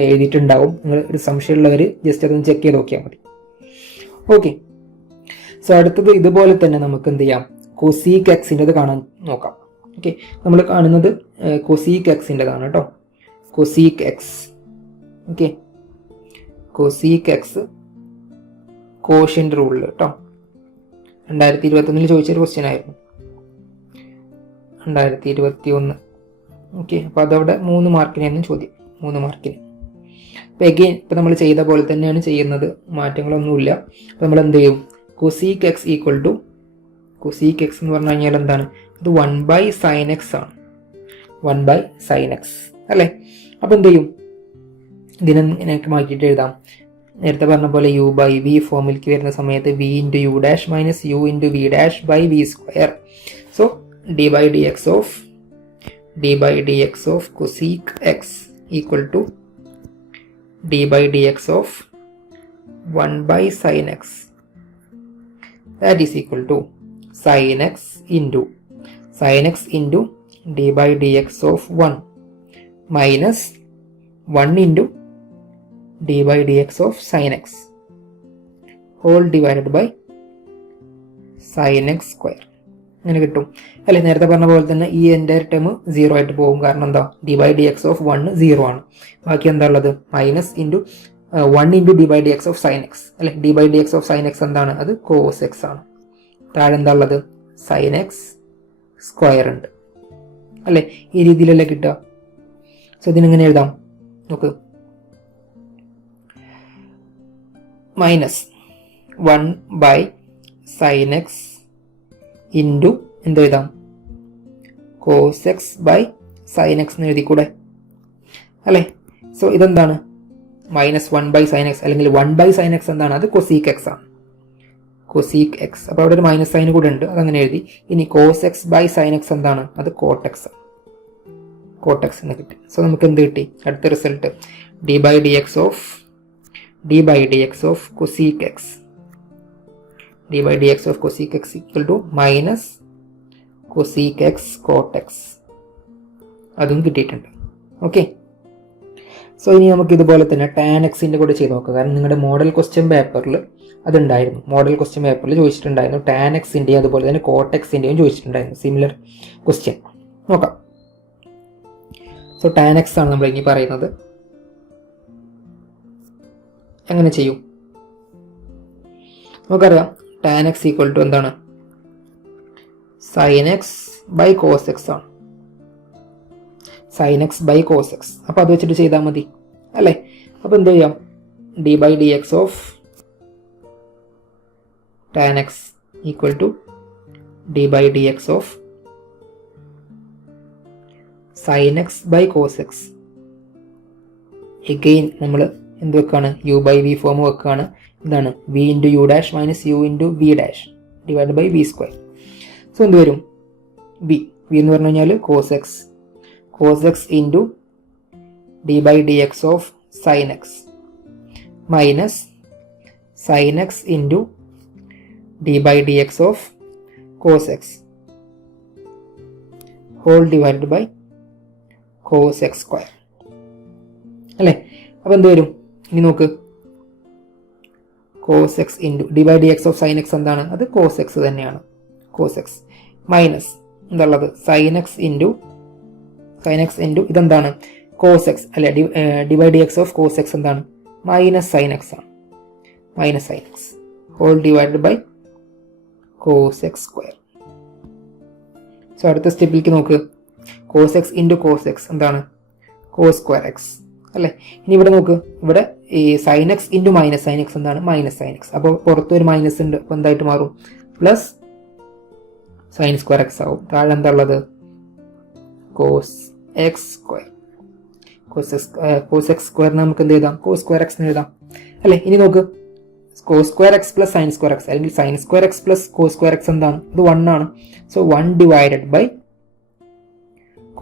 എഴുതിയിട്ടുണ്ടാവും. നിങ്ങൾ ഒരു സംശയമുള്ളവർ ജസ്റ്റ് അതൊന്ന് ചെക്ക് ചെയ്ത് നോക്കിയാൽ മതി. ഓക്കെ, സോ അടുത്തത് ഇതുപോലെ തന്നെ നമുക്ക് എന്ത് ചെയ്യാം, കൊസീക്ക് എക്സിൻ്റെത് കാണാൻ നോക്കാം. ഓക്കെ, നമ്മൾ കാണുന്നത് കൊസീക്ക് എക്സിൻ്റെതാണ് കേട്ടോ. Cosec x. Okay, cosec x quotient റൂളിൽ കേട്ടോ. 2021 ചോദിച്ചൊരു ക്വസ്റ്റ്യൻ ആയിരുന്നു, 2021. ഓക്കെ, അപ്പോൾ അതവിടെ 3 മാർക്കിനായിരുന്നു ചോദ്യം, 3 മാർക്കിന്. അപ്പോൾ എഗെയിൻ ഇപ്പോൾ നമ്മൾ ചെയ്ത പോലെ തന്നെയാണ് ചെയ്യുന്നത്, മാറ്റങ്ങളൊന്നുമില്ല. അപ്പോൾ നമ്മൾ എന്ത് ചെയ്യും, cosec x equal to, cosec x എന്ന് പറഞ്ഞു കഴിഞ്ഞാൽ എന്താണ്, അത് 1/sin x ആണ്, 1/sin x അല്ലേ. അപ്പോൾ എന്ത് ചെയ്യും, ഇതിനെ എനിക്ക് മാറ്റിയിട്ട് എഴുതാം. നേരത്തെ പറഞ്ഞ പോലെ യു ബൈ വി ഫോമിലേക്ക് വരുന്ന സമയത്ത് v into u dash minus u into v dash by v square. So d by D X of cosec x equal to d by dx of 1/sin x, that is equal to sin x into d by dx of 1 minus 1 into d by dx of sin x whole divided by sin x square. അങ്ങനെ കിട്ടും അല്ലെ. നേരത്തെ പറഞ്ഞ പോലെ തന്നെ ഈ entire term 0 ആയിട്ട് പോകും. കാരണം എന്താ, d by D X of 1 0 ആണ്. ബാക്കി എന്താ ഉള്ളത്, minus into 1 into d by D X of sine x അല്ലെ. D by D X of sine x എന്താണ്, അത് കോസ് എക്സ് ആണ്. താഴെ എന്താ ഉള്ളത്, സൈൻ എക്സ് സ്ക്വയർ ഉണ്ട് അല്ലെ. ഈ രീതിയിലല്ലേ കിട്ടുക. സോ ഇതിനെങ്ങനെ എഴുതാം നോക്ക്, മൈനസ് 1/sin x ഇൻറ്റു എന്ത് എഴുതാം, cos x by sine x എന്ന് എഴുതിക്കൂടെ അല്ലേ. സോ ഇതെന്താണ്, മൈനസ് 1/sin x അല്ലെങ്കിൽ 1/sin x എന്താണ്, അത് കൊസീക്ക് എക്സ് ആണ്, കൊസീക്ക് എക്സ്. അപ്പോൾ അവിടെ ഒരു മൈനസ് സൈൻ കൂടെ ഉണ്ട്, അതങ്ങനെ എഴുതി. ഇനി cos x by sine x എന്താണ്, അത് കോട്ടെക്സ്, കോട്ടെക്സ് എന്ന് കിട്ടി. സോ നമുക്ക് എന്ത് കിട്ടി, അടുത്ത result d by D X of cosec x, d by dx of cosec x equal to minus cosec x cot x, അതും കിട്ടിയിട്ടുണ്ട്. ഓക്കെ, സോ ഇനി നമുക്ക് ഇതുപോലെ തന്നെ ടാൻ എക്സിൻ്റെ കൂടെ ചെയ്ത് നോക്കാം. കാരണം നിങ്ങളുടെ മോഡൽ ക്വസ്റ്റ്യൻ പേപ്പറിൽ അതുണ്ടായിരുന്നു, മോഡൽ ക്വസ്റ്റ്യൻ പേപ്പറിൽ ചോദിച്ചിട്ടുണ്ടായിരുന്നു ടാൻ എക്സിൻ്റെയും അതുപോലെ തന്നെ കോട്ട് എക്സിൻ്റെയും ചോദിച്ചിട്ടുണ്ടായിരുന്നു, സിമിലർ ക്വസ്റ്റ്യൻ. നോക്കാം. സോ ടാൻ എക്സ് ആണ് നമ്മൾ ഇനി പറയുന്നത്. എങ്ങനെ ചെയ്യും നമുക്കറിയാം, ടാൻ എക്സ് ഈക്വൽ ടു എന്താണ്, sine x by cos x ആണ്, sine x by cos x. അപ്പോൾ അത് വെച്ചിട്ട് ചെയ്താൽ മതി അല്ലേ. അപ്പോൾ എന്ത് ചെയ്യാം, d by D X of tan x equal to d by D X of sine x by cos x. Again നമ്മൾ എന്ത് വെക്കാണ്, യു ബൈ വി ഫോം വെക്കാണ്. എന്താണ്, v into u dash minus u into v dash divide by v square. So എന്ത് വരും, v എന്ന് പറഞ്ഞു കഴിഞ്ഞാൽ cos x into d by D X of sine x minus sine x into d by D X of cos x whole divide by cos x square അല്ലേ. അപ്പോൾ എന്ത് വരും, ഇനി നോക്ക്, cos x into d by D X of sine x എന്താണ്, അത് cos x തന്നെയാണ്, cos x minus എന്താണുള്ളത്, സൈൻ എക്സ് ഇൻറ്റു ഇതെന്താണ്, കോസ് എക്സ് അല്ലെ. D by D X of cos x എന്താണ്, മൈനസ് സൈൻ എക്സ് ആണ്, minus sine x whole divide by cos x square. So അടുത്ത സ്റ്റെപ്പിലേക്ക് നോക്ക്, cos x into cos x എന്താണ്, cos square x അല്ലേ. ഇനി ഇവിടെ നോക്ക്, ഇവിടെ ഈ sine x into minus sine x എന്താണ്, മൈനസ് സൈൻ എക്സ്. അപ്പോൾ പുറത്തൊരു മൈനസ് ഉണ്ട്, അപ്പോൾ എന്തായിട്ട് മാറും, പ്ലസ് സൈൻ സ്ക്വയർ എക്സ് ആവും. താഴെ എന്താ ഉള്ളത്, cos x square. Cos x സ്ക്വയറിന് നമുക്ക് എന്ത് എഴുതാം, കോസ് സ്ക്വയർ എക്സ് എന്ന് എഴുതാം അല്ലേ. ഇനി നോക്ക്, cos square x plus sine square x അല്ലെങ്കിൽ sine square x plus cos square x എന്താണ്, അത് 1 ആണ്. So 1 divided by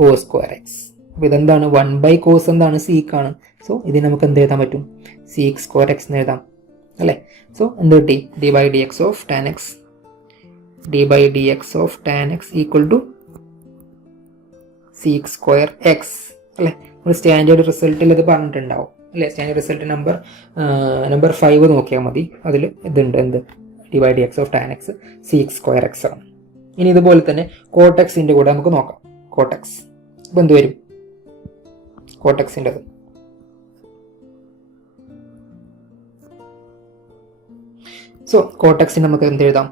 cos square x. അപ്പോൾ ഇതെന്താണ്, 1 ബൈ കോസ് എന്താണ്, സീക്ക് ആണ്. സോ ഇതിന് നമുക്ക് എന്ത് എഴുതാൻ പറ്റും, സീക്ക് സ്ക്വയർ എക്സ് എന്ന് എഴുതാം അല്ലേ? സോ എന്ത് കിട്ടി? D by D X of tan x equal to sec square x അല്ലേ? നമ്മൾ സ്റ്റാൻഡേർഡ് റിസൾട്ടിൽ ഇത് പറഞ്ഞിട്ടുണ്ടാവും അല്ലേ? സ്റ്റാൻഡേർഡ് റിസൾട്ട് നമ്പർ 5 നോക്കിയാൽ മതി. അതിൽ ഇതുണ്ട്, എന്ത്? D by D X of tan x sec square x ആണ്. ഇനി ഇതുപോലെ തന്നെ കോട്ടെക്സിൻ്റെ കൂടെ നമുക്ക് നോക്കാം. കോട്ടെക്സ് അപ്പോൾ എന്ത് വരും? കോട്ടെക്സിൻ്റെത് സോ കോട്ടെക്സിന് നമുക്ക് എന്ത് എഴുതാം?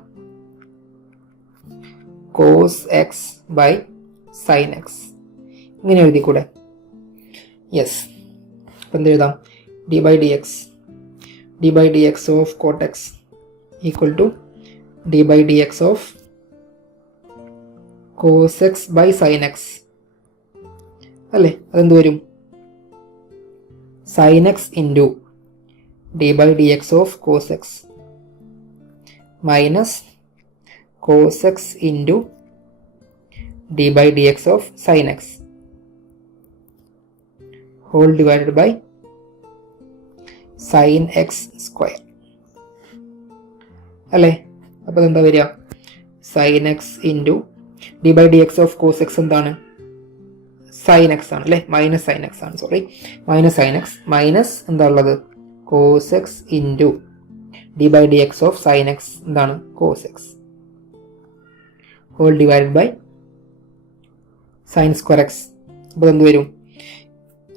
Cos x by sine x ഇങ്ങനെ എഴുതിക്കൂടെ? യെസ്. അപ്പം എന്ത് എഴുതാം? D by D X of cot x equal to d by D X of cos x by sine x അല്ലേ? അതെന്ത് വരും? Sine x into d by D X of cos x minus cos x into d by D X of sine x whole divided by sine x square അല്ലേ? അപ്പോൾ എന്താ വരിക? Sine x into d by D X of cos x എന്താണ്? Sine x ആണ് അല്ലേ? Minus sine x ആണ്, sorry, minus sine x minus എന്താ ഉള്ളത്? Cos x into d by D X of sine x എന്താണ്? Cos x whole divided by sine square x. അപ്പോൾ എന്ത് വരും?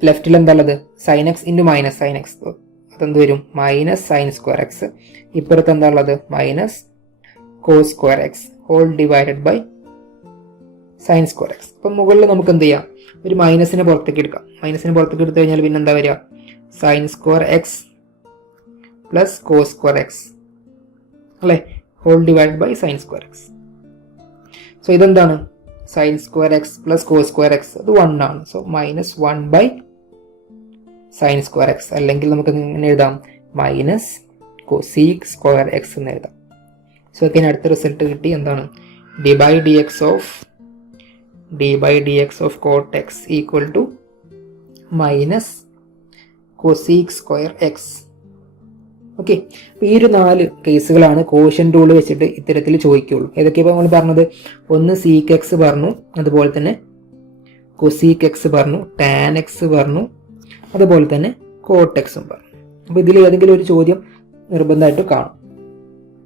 ലെഫ്റ്റിൽ എന്താ ഉള്ളത്? Sine x into minus sine x, അതെന്ത് വരും? Minus sine square x. ഇപ്പുറത്ത് എന്താ ഉള്ളത്? Minus cos square x whole divided by sine square X. അപ്പം മുകളിൽ നമുക്ക് എന്ത് ചെയ്യാം? ഒരു മൈനസിനെ പുറത്തേക്ക് എടുക്കാം. മൈനസിനെ പുറത്തേക്ക് എടുത്തു കഴിഞ്ഞാൽ പിന്നെ എന്താ വരിക? Sine square x plus cos square x അല്ലേ? Whole divided by sine square x. So ഇതെന്താണ്? Sine square x plus cos square x അത് 1 ആണ്. So minus 1 by sine square x, അല്ലെങ്കിൽ നമുക്ക് എങ്ങനെ എഴുതാം? മൈനസ് കോസീക് സ്ക്വയർ എക്സ് എന്ന് എഴുതാം. സോ ഒക്കെ അടുത്ത റിസൾട്ട് കിട്ടി. എന്താണ്? D by D X of cot x equal to minus cosec square x. Okay, അപ്പോൾ ഈ ഒരു 4 കേസുകളാണ് കോഷ്യൻ റൂൾ വെച്ചിട്ട് ഇത്തരത്തിൽ ചോദിക്കുകയുള്ളൂ. ഏതൊക്കെയാണ് നമ്മൾ പറഞ്ഞത്? ഒന്ന് സീക്ക് എക്സ് പറഞ്ഞു, അതുപോലെ തന്നെ കൊസീക്ക് എക്സ് പറഞ്ഞു, ടാൻ എക്സ് പറഞ്ഞു, അതുപോലെ തന്നെ കോട്ട് എക്സും പറഞ്ഞു. അപ്പോൾ ഇതിൽ ഏതെങ്കിലും ഒരു ചോദ്യം നിർബന്ധമായിട്ട് കാണും.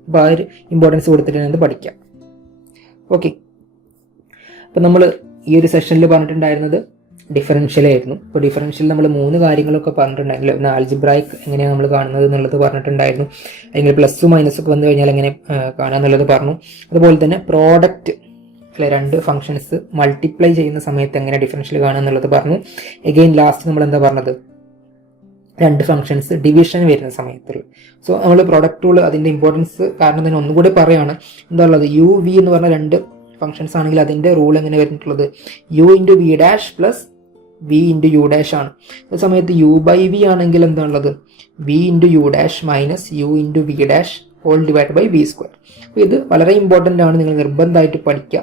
അപ്പോൾ ആ ഒരു ഇമ്പോർട്ടൻസ് കൊടുത്തിട്ട് തന്നെ പഠിക്കാം. ഓക്കെ, അപ്പം നമ്മൾ ഈ ഒരു സെഷനിൽ പറഞ്ഞിട്ടുണ്ടായിരുന്നത് ഡിഫറൻഷ്യൽ ആയിരുന്നു. ഇപ്പോൾ ഡിഫറൻഷ്യൽ നമ്മൾ 3 കാര്യങ്ങളൊക്കെ പറഞ്ഞിട്ടുണ്ടായിരുന്നു. ഒന്ന് ആൽജിബ്രായിക് എങ്ങനെയാണ് നമ്മൾ കാണുന്നത് എന്നുള്ളത് പറഞ്ഞിട്ടുണ്ടായിരുന്നു. അല്ലെങ്കിൽ പ്ലസ് മൈനസ് ഒക്കെ വന്നു കഴിഞ്ഞാൽ എങ്ങനെ കാണുക എന്നുള്ളത് പറഞ്ഞു. അതുപോലെ തന്നെ പ്രോഡക്റ്റ് അല്ലെ 2 ഫംഗ്ഷൻസ് മൾട്ടിപ്ലൈ ചെയ്യുന്ന സമയത്ത് എങ്ങനെ ഡിഫറൻഷ്യൽ കാണുക എന്നുള്ളത് പറഞ്ഞു. എഗെയിൻ ലാസ്റ്റ് നമ്മൾ എന്താ പറഞ്ഞത്? 2 ഫംഗ്ഷൻസ് ഡിവിഷൻ വരുന്ന സമയത്തുള്ള. സോ നമ്മൾ പ്രോഡക്റ്റ് റൂൾ അതിൻ്റെ ഇമ്പോർട്ടൻസ് കാരണം തന്നെ ഒന്നുകൂടി പറയുകയാണ്. എന്താ ഉള്ളത്? യു വി എന്ന് പറഞ്ഞ 2 ഫംഗ്ഷൻസ് ആണെങ്കിൽ അതിൻ്റെ റൂൾ എങ്ങനെ വരുന്നിട്ടുള്ളത്? U into v dash plus v into u dash ആണ്. ആ സമയത്ത് യു ബൈ വി ആണെങ്കിൽ എന്താണുള്ളത്? V into u dash minus u into v dash whole divide by v square. അപ്പോൾ ഇത് വളരെ ഇമ്പോർട്ടൻ്റ് ആണ്. നിങ്ങൾ നിർബന്ധമായിട്ട് പഠിക്കുക.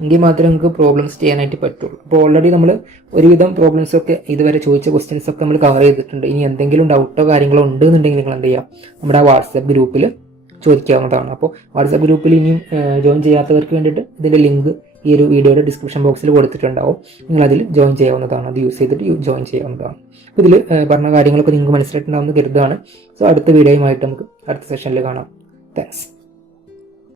എങ്കിൽ മാത്രമേ നമുക്ക് പ്രോബ്ലംസ് ചെയ്യാനായിട്ട് പറ്റുള്ളൂ. അപ്പോൾ ഓൾറെഡി നമ്മൾ ഒരുവിധം പ്രോബ്ലംസ് ഒക്കെ ഇതുവരെ ചോദിച്ച ക്വസ്റ്റ്യൻസ് ഒക്കെ നമ്മൾ കവർ ചെയ്തിട്ടുണ്ട്. ഇനി എന്തെങ്കിലും ഡൗട്ടോ കാര്യങ്ങളോ ഉണ്ടെന്നുണ്ടെങ്കിൽ നിങ്ങൾ എന്ത് ചെയ്യുക? നമ്മുടെ വാട്സാപ്പ് ഗ്രൂപ്പിൽ ചോദിക്കാവുന്നതാണ്. അപ്പോൾ വാട്സാപ്പ് ഗ്രൂപ്പിൽ ഇനിയും ജോയിൻ ചെയ്യാത്തവർക്ക് വേണ്ടിയിട്ട് ഇതിൻ്റെ ലിങ്ക് ഈ ഒരു വീഡിയോയുടെ ഡിസ്ക്രിപ്ഷൻ ബോക്സിൽ കൊടുത്തിട്ടുണ്ടാവും. നിങ്ങളതിൽ ജോയിൻ ചെയ്യാവുന്നതാണ്. അത് യൂസ് ചെയ്തിട്ട് ജോയിൻ ചെയ്യാവുന്നതാണ്. അപ്പോൾ ഇതിൽ പറഞ്ഞ കാര്യങ്ങളൊക്കെ നിങ്ങൾക്ക് മനസ്സിലായിട്ടുണ്ടാവുന്ന കരുതാണ്. സോ അടുത്ത വീഡിയോയുമായിട്ട് നമുക്ക് അടുത്ത സെഷനിൽ കാണാം. താങ്ക്സ്.